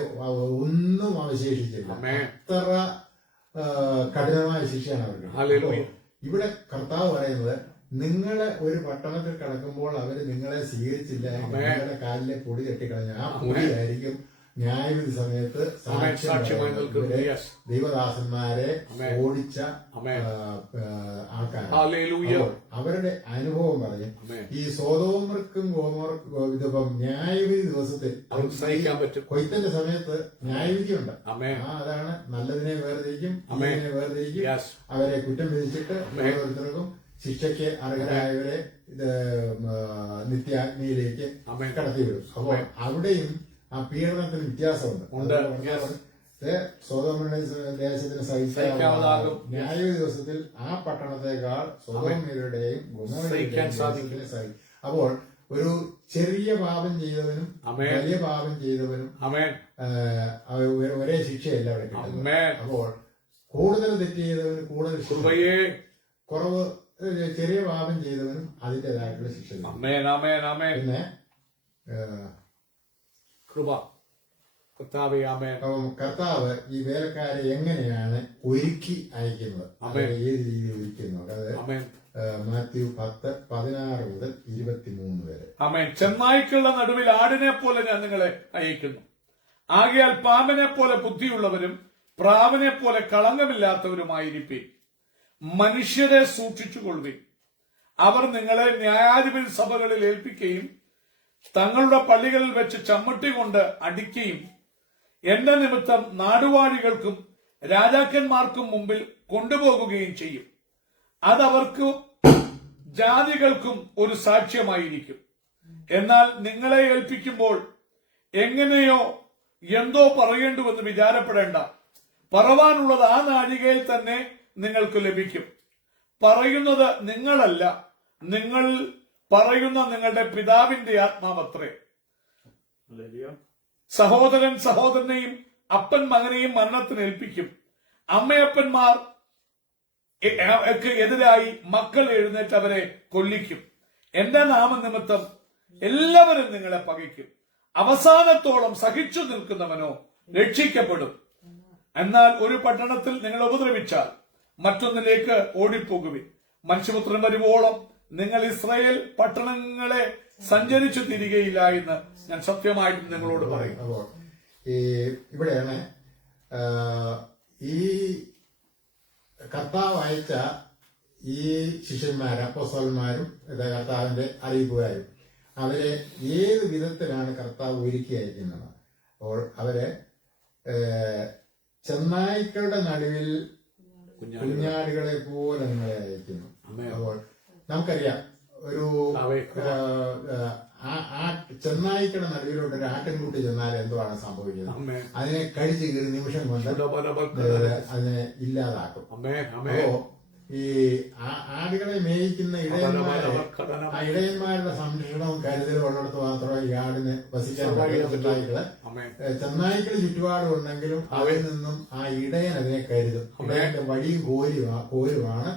ഒന്നും അവശേഷിച്ചില്ല. അത്ര കഠിനമായ ശിക്ഷയാണ് അവർക്ക്. ഇവിടെ കർത്താവ് പറയുന്നത്, നിങ്ങളെ ഒരു പട്ടണത്തിൽ കിടക്കുമ്പോൾ അവര് നിങ്ങളെ സ്വീകരിച്ചില്ല, നിങ്ങളുടെ കാലിലെ പൊടി തട്ടിക്കളഞ്ഞ ആ പൊടിയായിരിക്കും ന്യായവിധി സമയത്ത് ദൈവദാസന്മാരെ ഓടിച്ച ആൾക്കാർ. അവരുടെ അനുഭവം പറഞ്ഞു. ഈ സോദോമർക്കും ഇതിപ്പം ന്യായവിധി ദിവസത്തിൽ കൊയ്ത്തിന്റെ സമയത്ത് ന്യായവിധിയുണ്ട്. അതാണ് നല്ലതിനെ വേർതിരിക്കും, ഇതിനെ വേർതിരിക്കും. അവരെ കുറ്റം വിധിച്ചിട്ട് ഓരോരുത്തർക്കും ശിക്ഷയ്ക്ക് അർഹരായവരെ നിത്യാഗ്നിയിലേക്ക് കടത്തിവിടും. അപ്പോൾ അവിടെയും ആ പീഡനത്തിന് വ്യത്യാസമുണ്ട്. സോദോമിന്റെ ദേശത്തിന് സഹിക്കാവുന്നതാകും. ന്യായവിധി ദിവസത്തിൽ ആ പട്ടണത്തെക്കാൾ സോദോമ്യരുടെയും ഗൊമോര്യരുടെയും ദേശത്തിന് സഹിക്കും. അപ്പോൾ ഒരു ചെറിയ പാപം ചെയ്തവനും വലിയ പാപം ചെയ്തവനും ഒരേ ശിക്ഷയല്ല അവിടെ കിട്ടുന്നത്. അപ്പോൾ കൂടുതൽ തെറ്റ് ചെയ്തവന് കൂടുതൽ കുറവ്, ചെറിയ പാപം ചെയ്തവനും അതിൻ്റെതായിട്ടുള്ള ശിക്ഷ. പിന്നെ കർത്താവ് ഈ വേലക്കാരെ എങ്ങനെയാണ് ഒരുക്കി അയക്കുന്നത്, ഏത് രീതിയിൽ ഒരുക്കുന്നത്, അതായത് മാത്യു 10:16 മുതൽ 23 വരെ. ചെന്നായ്ക്കളുടെ നടുവിൽ ആടിനെ പോലെ ഞാൻ നിങ്ങളെ അയക്കുന്നു. ആകയാൽ പാമ്പിനെ പോലെ ബുദ്ധിയുള്ളവരും പ്രാവിനെ പോലെ കളങ്കമില്ലാത്തവരുമായിരിക്കും. മനുഷ്യരെ സൂക്ഷിച്ചുകൊള്ളുവിൻ. അവർ നിങ്ങളെ ന്യായാധിപതി സഭകളിൽ ഏൽപ്പിക്കുകയും തങ്ങളുടെ പള്ളികളിൽ വെച്ച് ചമ്മട്ടി കൊണ്ട് അടിക്കുകയും എന്റെ നിമിത്തം നാടുവാഴികൾക്കും രാജാക്കന്മാർക്കും മുമ്പിൽ കൊണ്ടുപോകുകയും ചെയ്യും. അതവർക്കും ജാതികൾക്കും ഒരു സാക്ഷ്യമായിരിക്കും. എന്നാൽ നിങ്ങളെ ഏൽപ്പിക്കുമ്പോൾ എങ്ങനെയോ എന്തോ പറയേണ്ടുവെന്ന് വിചാരപ്പെടേണ്ട. പറവാനുള്ളത് ആ നാഴികയിൽ തന്നെ നിങ്ങൾക്ക് ലഭിക്കും. പറയുന്നത് നിങ്ങളല്ല, നിങ്ങൾ പറയുന്ന നിങ്ങളുടെ പിതാവിന്റെ ആത്മാവത്രേ. സഹോദരൻ സഹോദരനെയും അപ്പൻ മകനെയും മരണത്തിന് ഏൽപ്പിക്കും. അമ്മയപ്പന്മാർ എതിരായി മക്കൾ എഴുന്നേറ്റ് അവരെ കൊല്ലിക്കും. എന്റെ നാമനിമിത്തം എല്ലാവരും നിങ്ങളെ പകയ്ക്കും. അവസാനത്തോളം സഹിച്ചു നിൽക്കുന്നവനോ രക്ഷിക്കപ്പെടും. എന്നാൽ ഒരു പട്ടണത്തിൽ നിങ്ങൾ ഉപദ്രവിച്ചാൽ മറ്റൊന്നിലേക്ക് ഓടിപ്പോകുവിൻ. മനുഷ്യപുത്രൻ വരുവോളം നിങ്ങൾ ഇസ്രായേൽ പട്ടണങ്ങളെ സഞ്ചരിച്ചു തിരികെയില്ല എന്ന് ഞാൻ സത്യമായിട്ട് നിങ്ങളോട് പറയും. അപ്പോൾ ഇവിടെയാണ് ഈ കർത്താവ് അയച്ച ഈ ശിഷ്യന്മാർ, അപ്പോസ്തലന്മാരും കർത്താവിന്റെ അറിയിപ്പുകാരും അവരെ ഏത് വിധത്തിലാണ് കർത്താവ് ഒരുക്കി അയക്കുന്നത്? അപ്പോൾ അവരെ ചെന്നായ്ക്കളുടെ നടുവിൽ കുഞ്ഞാടുകളെ പോലെ നിങ്ങളെ അയക്കുന്നു. അപ്പോൾ നമുക്കറിയാം, ഒരു ചെന്നായ്ക്കളുടെ നടുവിലോട്ട് ഒരു ആട്ടിൻകുട്ടി ചെന്നാൽ എന്തുവാണ് സംഭവിക്കുന്നത്? അതിനെ കടിച്ചു കീറി നിമിഷം കൊണ്ട് അതിനെ ഇല്ലാതാക്കും. അപ്പോ ഈ ആടുകളെ മേയിക്കുന്ന ഇടയന്മാരുടെ സംരക്ഷണവും കരുതലും ഉള്ളിടത്ത് മാത്രമേ ഈ ആടിന് വസിക്കാൻ ചെന്നായ്ക്കള് ചുറ്റുപാടും ഉണ്ടെങ്കിലും അവരിൽ നിന്നും ആ ഇടയൻ അതിനെ കരുതും. ഇടയന്റെ വടിയും കോരുമാണ്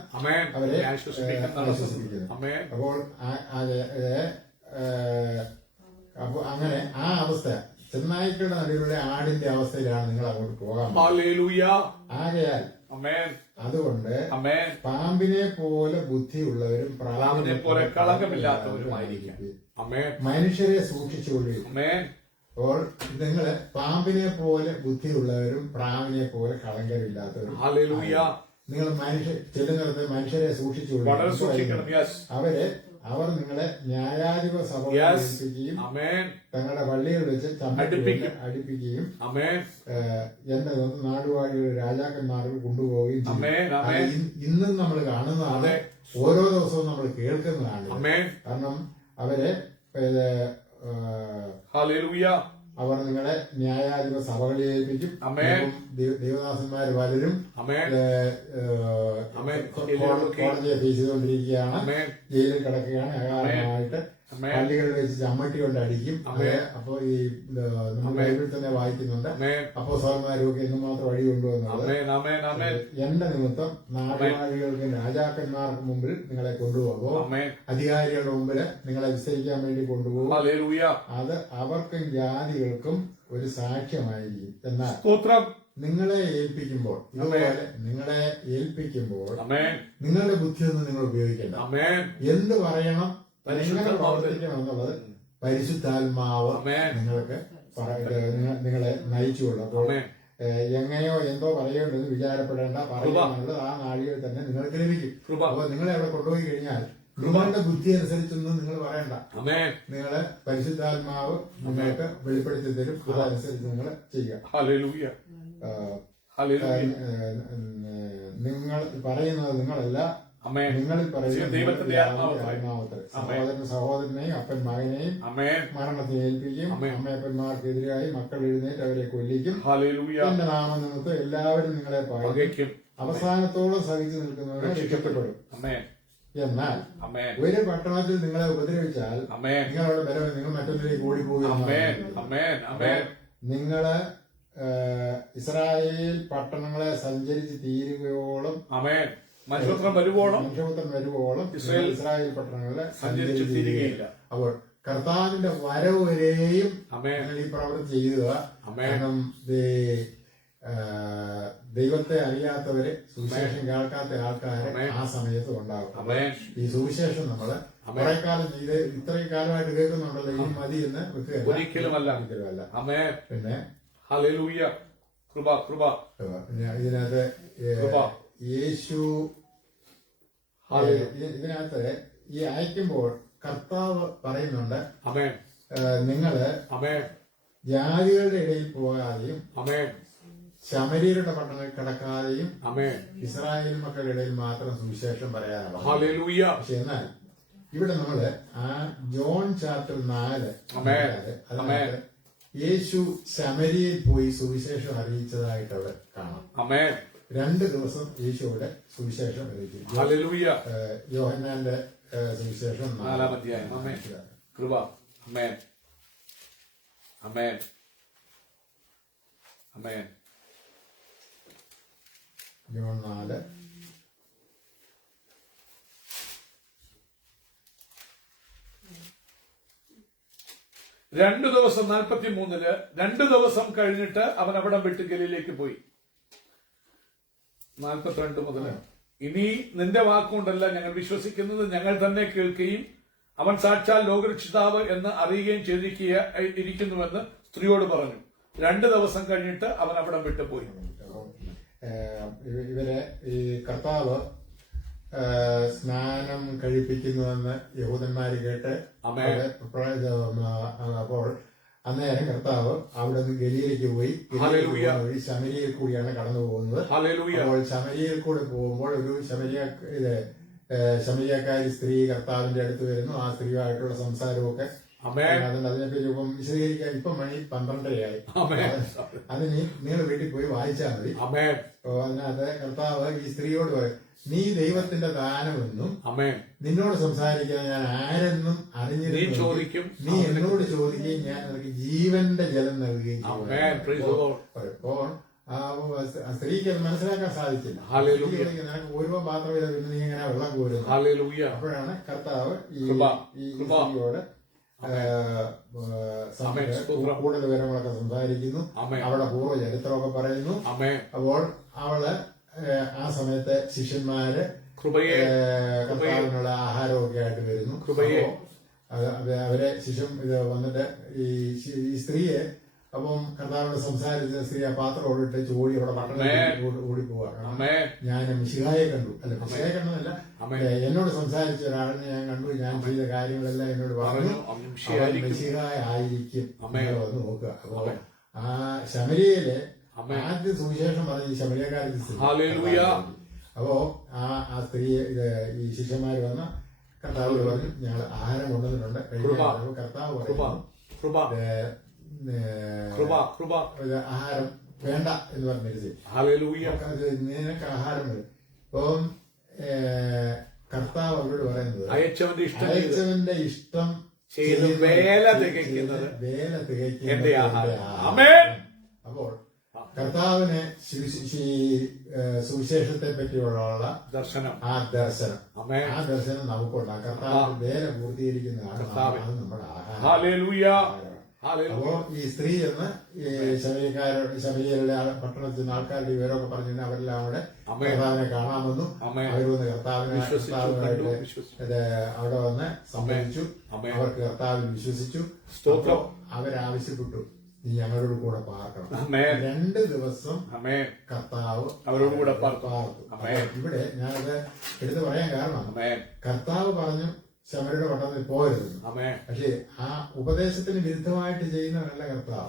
അവരെ ആശ്വസിപ്പിക്കുന്നത്. അപ്പോൾ അങ്ങനെ ആ അവസ്ഥ, ചെന്നായ്ക്കളുടെ നടുവിലുള്ള ആടിന്റെ അവസ്ഥയിലാണ് നിങ്ങൾ അങ്ങോട്ട് പോകാൻ. ആകയാൽ അതുകൊണ്ട് പാമ്പിനെ പോലെ ബുദ്ധിയുള്ളവരും പ്രാവിനെ പോലെ കളങ്കമില്ലാത്തവരുമായിരിക്കും. മനുഷ്യരെ സൂക്ഷിച്ചുകൊള്ളുകയും. അപ്പോൾ നിങ്ങള് പാമ്പിനെ പോലെ ബുദ്ധിയുള്ളവരും പ്രാവിനെ പോലെ കളങ്കമില്ലാത്തവരും. നിങ്ങൾ ചെല്ലുന്നിടത്ത് മനുഷ്യരെ സൂക്ഷിച്ചുകൊള്ളുകയും. അവർ നിങ്ങളെ ന്യായാധിപ സഭ ഏൽപ്പിക്കുകയും തങ്ങളുടെ പള്ളികളിൽ വെച്ച് അടുപ്പിക്കുകയും എന്റെ നാടുവാഴികൾ രാജാക്കന്മാർക്ക് കൊണ്ടുപോവുകയും ചെയ്യും. ഇന്നും നമ്മൾ കാണുന്നതാണ്, ഓരോ ദിവസവും നമ്മൾ കേൾക്കുന്നതാണ്. കാരണം അവരെ അവർ നിങ്ങളെ ന്യായാധിപ സഭകളിൽ ഏൽപ്പിക്കും. ദേവദാസന്മാർ പലരും കോടതിയെ ഫേസ് ചെയ്തുകൊണ്ടിരിക്കുകയാണ്, ജയിലിൽ കിടക്കുകയാണ്. അകാരണമായിട്ട് പള്ളികളിൽ വെച്ച് ചമ്മട്ടി കൊണ്ട് അടിക്കും. അപ്പൊ ഈ നമ്മൾ ബൈബിളിൽ തന്നെ വായിക്കുന്നുണ്ട്, അപ്പോസ്തലന്മാരൊക്കെ എന്തുമാത്രം വഴി കൊണ്ടുവന്നത്. എന്റെ നിമിത്തം നാടുവാഴികൾക്കും രാജാക്കന്മാർക്ക് മുമ്പിൽ നിങ്ങളെ കൊണ്ടുപോകുമോ, അധികാരികളുടെ മുമ്പിൽ നിങ്ങളെ വിസ്തരിക്കാൻ വേണ്ടി കൊണ്ടുപോകും. അത് അവർക്കും ജാതികൾക്കും ഒരു സാക്ഷ്യമായിരിക്കും. എന്നാൽ നിങ്ങളെ ഏൽപ്പിക്കുമ്പോൾ നിങ്ങളുടെ ബുദ്ധിയൊന്നും നിങ്ങൾ ഉപയോഗിക്കേണ്ട. എന്ത് പറയണം, എങ്ങനെ പ്രവർത്തിക്കണം എന്നുള്ളത് പരിശുദ്ധാത്മാവ് നിങ്ങൾക്ക് നിങ്ങളെ നയിച്ചുകൊള്ളു. അപ്പോൾ എങ്ങനെയോ എന്തോ പറയേണ്ടതെന്ന് വിചാരപ്പെടേണ്ട, പറയാനുള്ളത് ആ നാഴികയിൽ തന്നെ നിങ്ങൾക്ക് ലഭിക്കും. അപ്പൊ നിങ്ങളെ അവിടെ കൊണ്ടുപോയി കഴിഞ്ഞാൽ നിങ്ങളുടെ ബുദ്ധി അനുസരിച്ചൊന്നും നിങ്ങൾ പറയണ്ട. നിങ്ങള് പരിശുദ്ധാത്മാവ് നിങ്ങൾക്ക് വെളിപ്പെടുത്തി തരും. അതനുസരിച്ച് നിങ്ങൾ ചെയ്യുക. നിങ്ങൾ പറയുന്നത് നിങ്ങളല്ല, നിങ്ങളിൽ പറയുന്നത് സഹോദരനെയും അപ്പൻ മകനെയും മരണത്തിന് ഏൽപ്പിക്കും. അമ്മയപ്പന്മാർക്കെതിരായി മക്കൾ എഴുന്നേറ്റ് അവരെ കൊല്ലിക്കും. എന്റെ നാമം നിമിത്തം എല്ലാവരും നിങ്ങളെ പകയ്ക്കും. അവസാനത്തോളം സഹിച്ചു നിൽക്കുന്നവരെ രക്ഷപ്പെട്ടപ്പെടും. എന്നാൽ ഒരു പട്ടണത്തിൽ നിങ്ങളെ ഉപദ്രവിച്ചാൽ നിങ്ങളുടെ ബലം നിങ്ങൾ മറ്റൊന്നിലേക്ക് ഓടിപ്പോകും. നിങ്ങള് ഇസ്രായേൽ പട്ടണങ്ങളെ സഞ്ചരിച്ച് തീരുവയോളം മനുഷ്യപുത്രൻ വരുവോളം ഇസ്രായേൽ പട്ടണങ്ങളെ സഞ്ചരിച്ച് തീരുകയില്ല. അപ്പോൾ കർത്താവിന്റെ വരവ് വരെയും ഈ പ്രവൃത്തി ചെയ്യുക. കാരണം ദൈവത്തെ അറിയാത്തവരെ, സുവിശേഷം കേൾക്കാത്ത ആൾക്കാരെ ആ സമയത്ത് ഉണ്ടാകും. ഈ സുവിശേഷം നമ്മള് കുറെ കാലം ചെയ്ത് ഇത്രയും കാലമായിട്ട് കേൾക്കുന്നുണ്ടല്ലോ, ഈ മതി എന്ന് ഒരിക്കലുമല്ല. പിന്നെ ഇതിനകത്ത് യേശു ഇതിനകത്ത് ഈ അയക്കുമ്പോൾ കർത്താവ് പറയുന്നുണ്ട്, നിങ്ങള് ജാതികളുടെ ഇടയിൽ പോകാതെയും ശമര്യരുടെ പട്ടണത്തിൽ കിടക്കാതെയും ഇസ്രായേൽ മക്കളുടെ ഇടയിൽ മാത്രം സുവിശേഷം പറയാനാണ്. പക്ഷെ എന്നാൽ ഇവിടെ നമ്മള് ആ ജോൺ ചാപ്റ്റർ 4 അതിനകത്ത് യേശു ശമരിയിൽ പോയി സുവിശേഷം അറിയിച്ചതായിട്ട് അവിടെ കാണാം. 2 ദിവസം യേശു അവിടെ സുവിശേഷം അറിയിച്ചു. യോഹന്നാന്റെ സുവിശേഷം 4-ാം അധ്യായം. ജോൺ 4 2 ദിവസം 43 2 ദിവസം കഴിഞ്ഞിട്ട് അവൻ അവിടെ വിട്ട് ഗലീലയിലേക്ക് പോയി. 42 മുതൽ ഇനി നിന്റെ വാക്കുകൊണ്ടല്ല ഞങ്ങൾ വിശ്വസിക്കുന്നത്, ഞങ്ങൾ തന്നെ കേൾക്കുകയും അവൻ സാക്ഷാൽ ലോകരക്ഷിതാവ് എന്ന് അറിയുകയും ഇരിക്കുന്നുവെന്ന് സ്ത്രീയോട് പറഞ്ഞു. 2 ദിവസം കഴിഞ്ഞിട്ട് അവൻ അവിടം വിട്ടുപോയി. ഇവരെ ഈ കർത്താവ് സ്നാനം കഴിപ്പിക്കുന്നുവെന്ന് യഹൂദന്മാര് കേട്ട് അപ്പോൾ അന്നേരം കർത്താവ് അവിടെ നിന്ന് ഗലീലയ്ക്ക് പോയി വഴി ശമരിയയിൽ കൂടിയാണ് കടന്നു പോകുന്നത്. അപ്പോൾ ശമരിയയിൽ കൂടെ പോകുമ്പോൾ ഒരു ശമരിയക്കാരി സ്ത്രീ കർത്താവിന്റെ അടുത്ത് വരുന്നു. ആ സ്ത്രീയുമായിട്ടുള്ള സംസാരമൊക്കെ അതിനെപ്പറ്റി ഇപ്പം വിശദീകരിക്കാൻ ഇപ്പം മണി 12:30 അത് നിങ്ങൾ വീട്ടിൽ പോയി വായിച്ചാൽ മതി. അതിനകത്ത് കർത്താവ് ഈ സ്ത്രീയോട് പറയും, നീ ദൈവത്തിന്റെ ദാനമെന്നും നിന്നോട് സംസാരിക്കാൻ ഞാൻ ആരെന്നും അറിഞ്ഞിരുന്നു, നീ എന്നോട് ചോദിക്കുകയും ഞാൻ നിനക്ക് ജീവന്റെ ജലം നൽകുകയും ചെയ്യും. അപ്പോൾ സ്ത്രീക്ക് അത് മനസ്സിലാക്കാൻ സാധിച്ചില്ല. നിനക്ക് ഒരുപാട് മാത്രമേ പിന്നെ നീ ഇങ്ങനെ വെള്ളം കോരുന്നു. അപ്പോഴാണ് കർത്താവ് ഈ സ്ത്രീയോട് കൂടുതൽ വിവരങ്ങളൊക്കെ സംസാരിക്കുന്നു. അവിടെ പൂർവ്വ ചരിത്രമൊക്കെ പറയുന്നു. അപ്പോൾ അവള് ആ സമയത്ത് ശിഷ്യന്മാര് കർത്താവിനുള്ള ആഹാരമൊക്കെ ആയിട്ട് വരുന്നു. അവരെ ഇത് വന്നിട്ട് ഈ സ്ത്രീയെ അപ്പം കർത്താവിനോട് സംസാരിച്ച സ്ത്രീ ആ പാത്രം ഓടിട്ട് ചോടി അവിടെ പട്ടണത്തിൽ ഓടിപ്പോവാണ്. ഞാൻ മിശിഹായെ കണ്ടു, അല്ല മിശിഹായെ കണ്ടതല്ല, എന്നോട് സംസാരിച്ച ഒരാളിനെ ഞാൻ കണ്ടു, ഞാൻ ചെയ്ത കാര്യങ്ങളെല്ലാം എന്നോട് പറഞ്ഞു, മിശിഹായ ആയിരിക്കും വന്ന് നോക്കുക. അപ്പോ ആ ശമരിയയിലെ ആദ്യ സുവിശേഷം പറഞ്ഞ ഈ ശമരിയക്കാരി സ്ത്രീ. അപ്പോ ആ സ്ത്രീയെ ഈ ശിഷ്യന്മാര് വന്ന കർത്താവ് പറഞ്ഞു, ഞങ്ങൾ ആഹാരം കൊണ്ടുവന്നിട്ടുണ്ട് കഴിക്കാൻ. കർത്താവ് പറഞ്ഞു ആഹാരം വേണ്ട എന്ന് പറഞ്ഞിരുന്നു. നിനക്ക് ആഹാരം വരും. അപ്പം കർത്താവ് അവരോട് പറയുന്നത് അയച്ചവന്റെ ഇഷ്ടം വേല തികയ്ക്കുന്നത്. അപ്പോൾ കർത്താവിന് സുവിശേഷത്തെ പറ്റിയുള്ള ദർശനം, ആ ദർശനം നമുക്കുണ്ടാകും. കർത്താവിന്റെ വേല പൂർത്തീകരിക്കുന്നതാണ് അത് നമ്മുടെ ആഹാരം. അപ്പോ ഈ സ്ത്രീ എന്ന് ഈ ശമരിയരുടെ പട്ടണത്തിൽ നിന്ന് ആൾക്കാരുടെ വിവരമൊക്കെ പറഞ്ഞിരുന്ന അവരെല്ലാം അവിടെ കർത്താവിനെ കാണാമെന്നും അവർ വന്ന് കർത്താവിനായിട്ട് അവിടെ വന്ന് സംബന്ധിച്ചു. അവർക്ക് കർത്താവിൽ വിശ്വസിച്ചു. അവരാവശ്യപ്പെട്ടു, നീ ഞങ്ങളോട് കൂടെ പാർക്കണം. 2 ദിവസം കർത്താവ് അവരോട് കൂടെ പാർത്തു. ഇവിടെ ഞാനത് എടുത്തു പറയാൻ കാരണം കർത്താവ് പറഞ്ഞു ശമരിയുടെ പട്ടണത്തിൽ പോകരുത്. പക്ഷേ ആ ഉപദേശത്തിന് വിരുദ്ധമായിട്ട് ചെയ്യുന്നവരല്ല കർത്താവ്.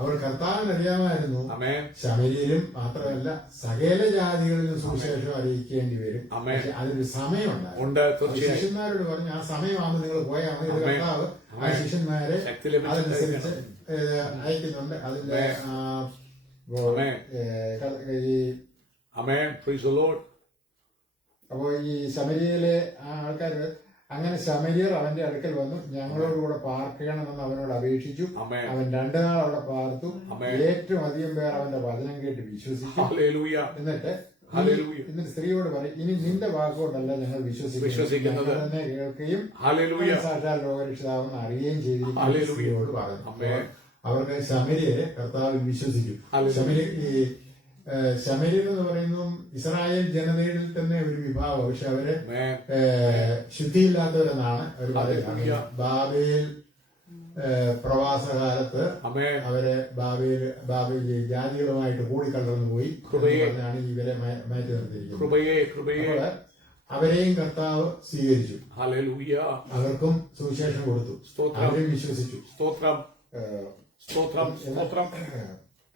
അവർ കർത്താവിന് അറിയാമായിരുന്നു ശമരിയിലും മാത്രമല്ല സകല ജാതികളിലും സുവിശേഷം അറിയിക്കേണ്ടി വരും. പക്ഷെ അതിനൊരു സമയമുണ്ട്. ശിഷ്യന്മാരോട് പറഞ്ഞു, ആ സമയമാകുമ്പോൾ നിങ്ങൾ പോയാൽ മതി. കർത്താവ് ആ ശിഷ്യന്മാരെ അതനുസരിച്ച് അയക്കുന്നുണ്ട്. അതിന്റെ അപ്പോ ഈ ശമരിയിലെ ആൾക്കാര് അങ്ങനെ ശമരിയർ അവന്റെ അടുക്കൽ വന്നു, ഞങ്ങളോടുകൂടെ പാർക്കണമെന്ന് അവനോട് അപേക്ഷിച്ചു. അവൻ 2 നാൾ അവിടെ പാർത്തു. ഏറ്റവും അധികം പേർ അവന്റെ വചനം കേട്ട് വിശ്വസിച്ചു. എന്നിട്ട് സ്ത്രീയോട് പറയും, ഇനി നിന്റെ വാക്കുകൊണ്ടല്ല ഞങ്ങൾ വിശ്വസിക്കുന്നത്, തന്നെ കേൾക്കുകയും സാക്ഷാൽ ലോകരക്ഷിതാവെന്ന് അറിയുകയും ചെയ്തിരിക്കുന്ന സ്ത്രീയോട് പറഞ്ഞു. അവർക്ക് ശമരിയെ കർത്താവിൽ വിശ്വസിക്കും. ശമര്യൻ എന്ന് പറയുന്നു ഇസ്രായേൽ ജനതയിൽ തന്നെ ഒരു വിഭാഗം. പക്ഷെ അവര് ശുദ്ധിയില്ലാത്തവരെന്നാണ് അവർ പറയുന്നത്. ബാബേൽ പ്രവാസകാലത്ത് അവരെ ബാബേൽ ജാതികളുമായിട്ട് കൂടിക്കലർന്നു പോയി പറഞ്ഞാണ് ഇവരെ മാറ്റി നിർത്തിയിരിക്കുന്നത്. അവരെയും കർത്താവ് സ്വീകരിച്ചു. അവർക്കും സുവിശേഷം കൊടുത്തു. അവരും വിശ്വസിച്ചു.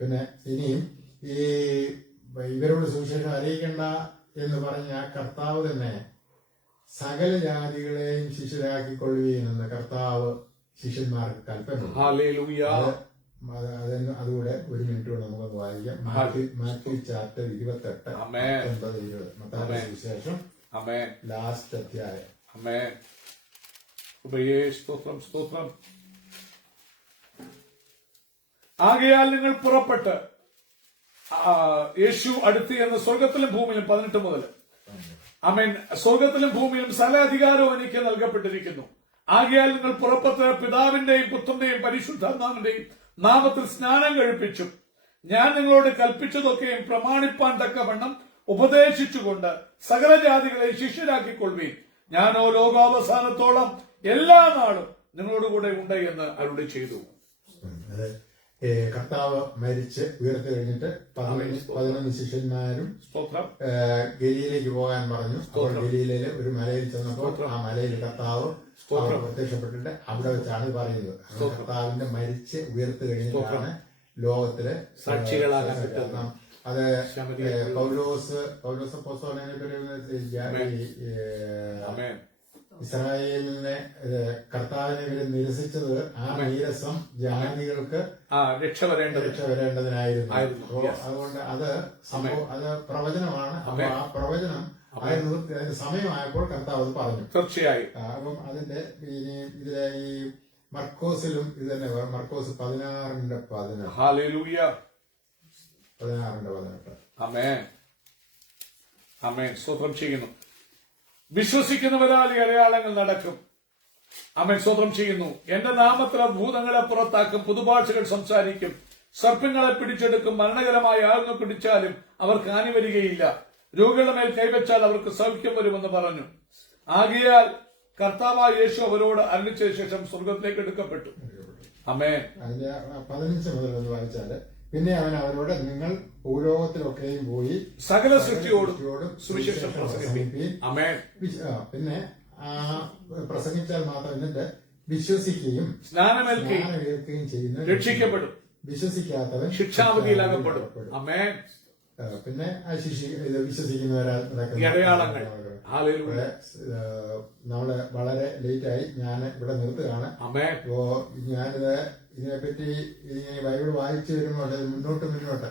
പിന്നെ ഇനിയും ഈ ഇവരോട് സുവിശേഷം അറിയിക്കണ്ട എന്ന് പറഞ്ഞ കർത്താവ് തന്നെ സകല ജാതികളെയും ശിഷ്യരാക്കിക്കൊള്ളുകയെന്ന് കർത്താവ് ശിഷ്യന്മാർക്ക് കൽപ്പന. അതുകൂടെ 1 മിനിറ്റ് കൊണ്ട് നമുക്കൊന്ന് വായിക്കാം. മാത്യു ചാപ്റ്റർ 28, 19, 20 മത്തായിയുടെ സുവിശേഷം ലാസ്റ്റ് അധ്യായം. ആകയാൽ നിങ്ങൾ പുറപ്പെട്ട് യേശു അടുത്ത് എന്ന് സ്വർഗത്തിലും ഭൂമിയിലും 18 മുതൽ ആമേൻ സ്വർഗത്തിലും ഭൂമിയിലും സകല അധികാരവും എനിക്ക് നൽകപ്പെട്ടിരിക്കുന്നു. ആകയാൽ നിങ്ങൾ പുറപ്പെട്ട് പിതാവിന്റെയും പുത്രന്റെയും പരിശുദ്ധാത്മാവിന്റെയും നാമത്തിൽ സ്നാനം കഴിപ്പിച്ചും ഞാൻ നിങ്ങളോട് കൽപ്പിച്ചതൊക്കെയും പ്രമാണിപ്പാൻ തക്കവണ്ണം ഉപദേശിച്ചുകൊണ്ട് സകല ജാതികളെ ശിഷ്യരാക്കിക്കൊള്ളുവീൻ. ഞാനോ ലോകാവസാനത്തോളം എല്ലാ നാളും നിങ്ങളോടുകൂടെ ഉണ്ട് എന്ന് അരുളി ചെയ്തു. അത് കർത്താവ് മരിച്ച് ഉയർത്തി കഴിഞ്ഞിട്ട് 11 ശിഷ്യന്മാരും സ്തോത്രം. ഗലീലയിലേക്ക് പോകാൻ പറഞ്ഞു. അപ്പോൾ ഗലീലയില് ഒരു മലയിൽ ചെന്നപ്പോൾ ആ മലയിൽ കർത്താവ് പ്രത്യക്ഷപ്പെട്ടിട്ട് അവിടെ വെച്ചാണ് പറയുന്നത്. കർത്താവിന്റെ മരിച്ച് ഉയർത്തി കഴിഞ്ഞിട്ടാണ് ലോകത്തിലെ സാക്ഷികളാകാൻ അത് പൗലോസ് ഇസ്രായേലിനെ കർത്താവിനെ ഇവര് നിരസിച്ചത് ആ നീരസം ജാതികൾക്ക് രക്ഷ വരേണ്ടതിനായിരുന്നു. അതുകൊണ്ട് അത് പ്രവചനമാണ്. അപ്പൊ ആ പ്രവചനം അതിന് സമയമായപ്പോൾ കർത്താവ് അത് പറഞ്ഞു. തീർച്ചയായും. അപ്പം അതിന്റെ ഇതിലെ ഈ മർക്കോസിലും ഇത് തന്നെ മർക്കോസ് 16:18. ഹല്ലേലൂയ. 16:18. ആമേൻ. ആമേൻ. സ്തോത്രം ചെയ്യുന്നു. വിശ്വസിക്കുന്നവരാൽ ഈ അടയാളങ്ങൾ നടക്കും. ആമേൻ. സ്തോത്രം ചെയ്യുന്നു. എന്റെ നാമത്തിൽ ഭൂതങ്ങളെ പുറത്താക്കും, പുതുഭാഷകൾ സംസാരിക്കും, സർപ്പങ്ങളെ പിടിച്ചെടുക്കും, മരണകരമായ ആകുന്ന പിടിച്ചാലും അവർക്ക് ഹാനി വരികയില്ല, രോഗികളുടെ മേൽ കൈവച്ചാൽ അവർക്ക് സൗഖ്യം വരുമെന്ന് പറഞ്ഞു. ആകയാൽ കർത്താവായ യേശു അവരോട് അരുളിച്ച ശേഷം സ്വർഗത്തിലേക്ക് എടുക്കപ്പെട്ടു. ആമേൻ. അതിന്റെ 15 മുതൽ ഒന്ന് വായിച്ചാല്, പിന്നെ അവൻ അവരോട്, നിങ്ങൾ ഭൂലോകത്തിലൊക്കെയും പോയി സകല സൃഷ്ടിയോടും സുവിശേഷം പ്രസംഗിപ്പീൻ. ആമേൻ. പിന്നെ പ്രസംഗിച്ചാൽ മാത്രം എന്നിട്ട് വിശ്വസിക്കുകയും സ്നാനമേൽക്കുകയും ചെയ്യുന്ന രക്ഷിക്കപ്പെടും, വിശ്വസിക്കാത്തവൻ ശിക്ഷാവിധിയിലാകപ്പെടും. ആമേൻ. പിന്നെ വിശ്വസിക്കുന്നവരാൽ അടയാളങ്ങൾ. നമ്മള് വളരെ ലേറ്റായി, ഞാൻ ഇവിടെ നിർത്തുകയാണ്. അപ്പോ ഞാനിത് ഇതിനെപ്പറ്റി ഇങ്ങനെ ബൈബിൾ വായിച്ചു വരുമ്പോൾ മുന്നോട്ട്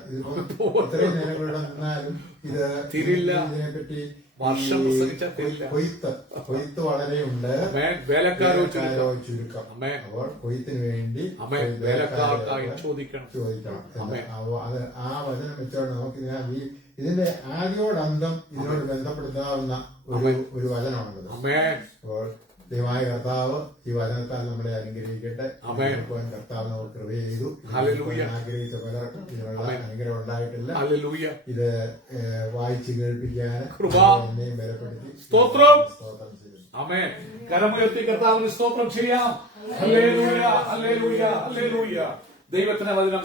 ഇതിപ്പോ ഇത്രയും നേരം കൂടെ നിന്നാലും ഇത് ഇതിനെപ്പറ്റി കൊയ്ത്ത് വളരെയുണ്ട്, വേലക്കാരോ ചുരുക്കം. അപ്പോൾ കൊയ്ത്തിന് വേണ്ടി ചോദിക്കണം. അത് ആ വചനം വെച്ചോണ്ട് നമുക്ക് ഇതിന്റെ ആദ്യോടന്തം ഇതിനോട് ബന്ധപ്പെടുത്താവുന്ന ഒരു വചനമാണത്. അപ്പോൾ ദൈവമായ കർത്താവ് ഈ വചനത്താൽ നമ്മളെ അനുഗ്രഹിക്കട്ടെ. കർത്താവ് നമുക്ക് കൃപ ചെയ്തു. ആഗ്രഹിച്ച പലർക്കും ഇതിനുള്ള അനുഗ്രഹം ഉണ്ടായിട്ടില്ല. ഇത് വായിച്ചു കേൾപ്പിക്കാൻ എന്നെയും ബലപ്പെടുത്തി സ്തോത്രം ചെയ്തു. ആമേൻ. കരമുയർത്തി കർത്താവിന് സ്തോത്രം ചെയ്യാം. Hallelujah, hallelujah, hallelujah. ദൈവത്തിന്റെ വചനം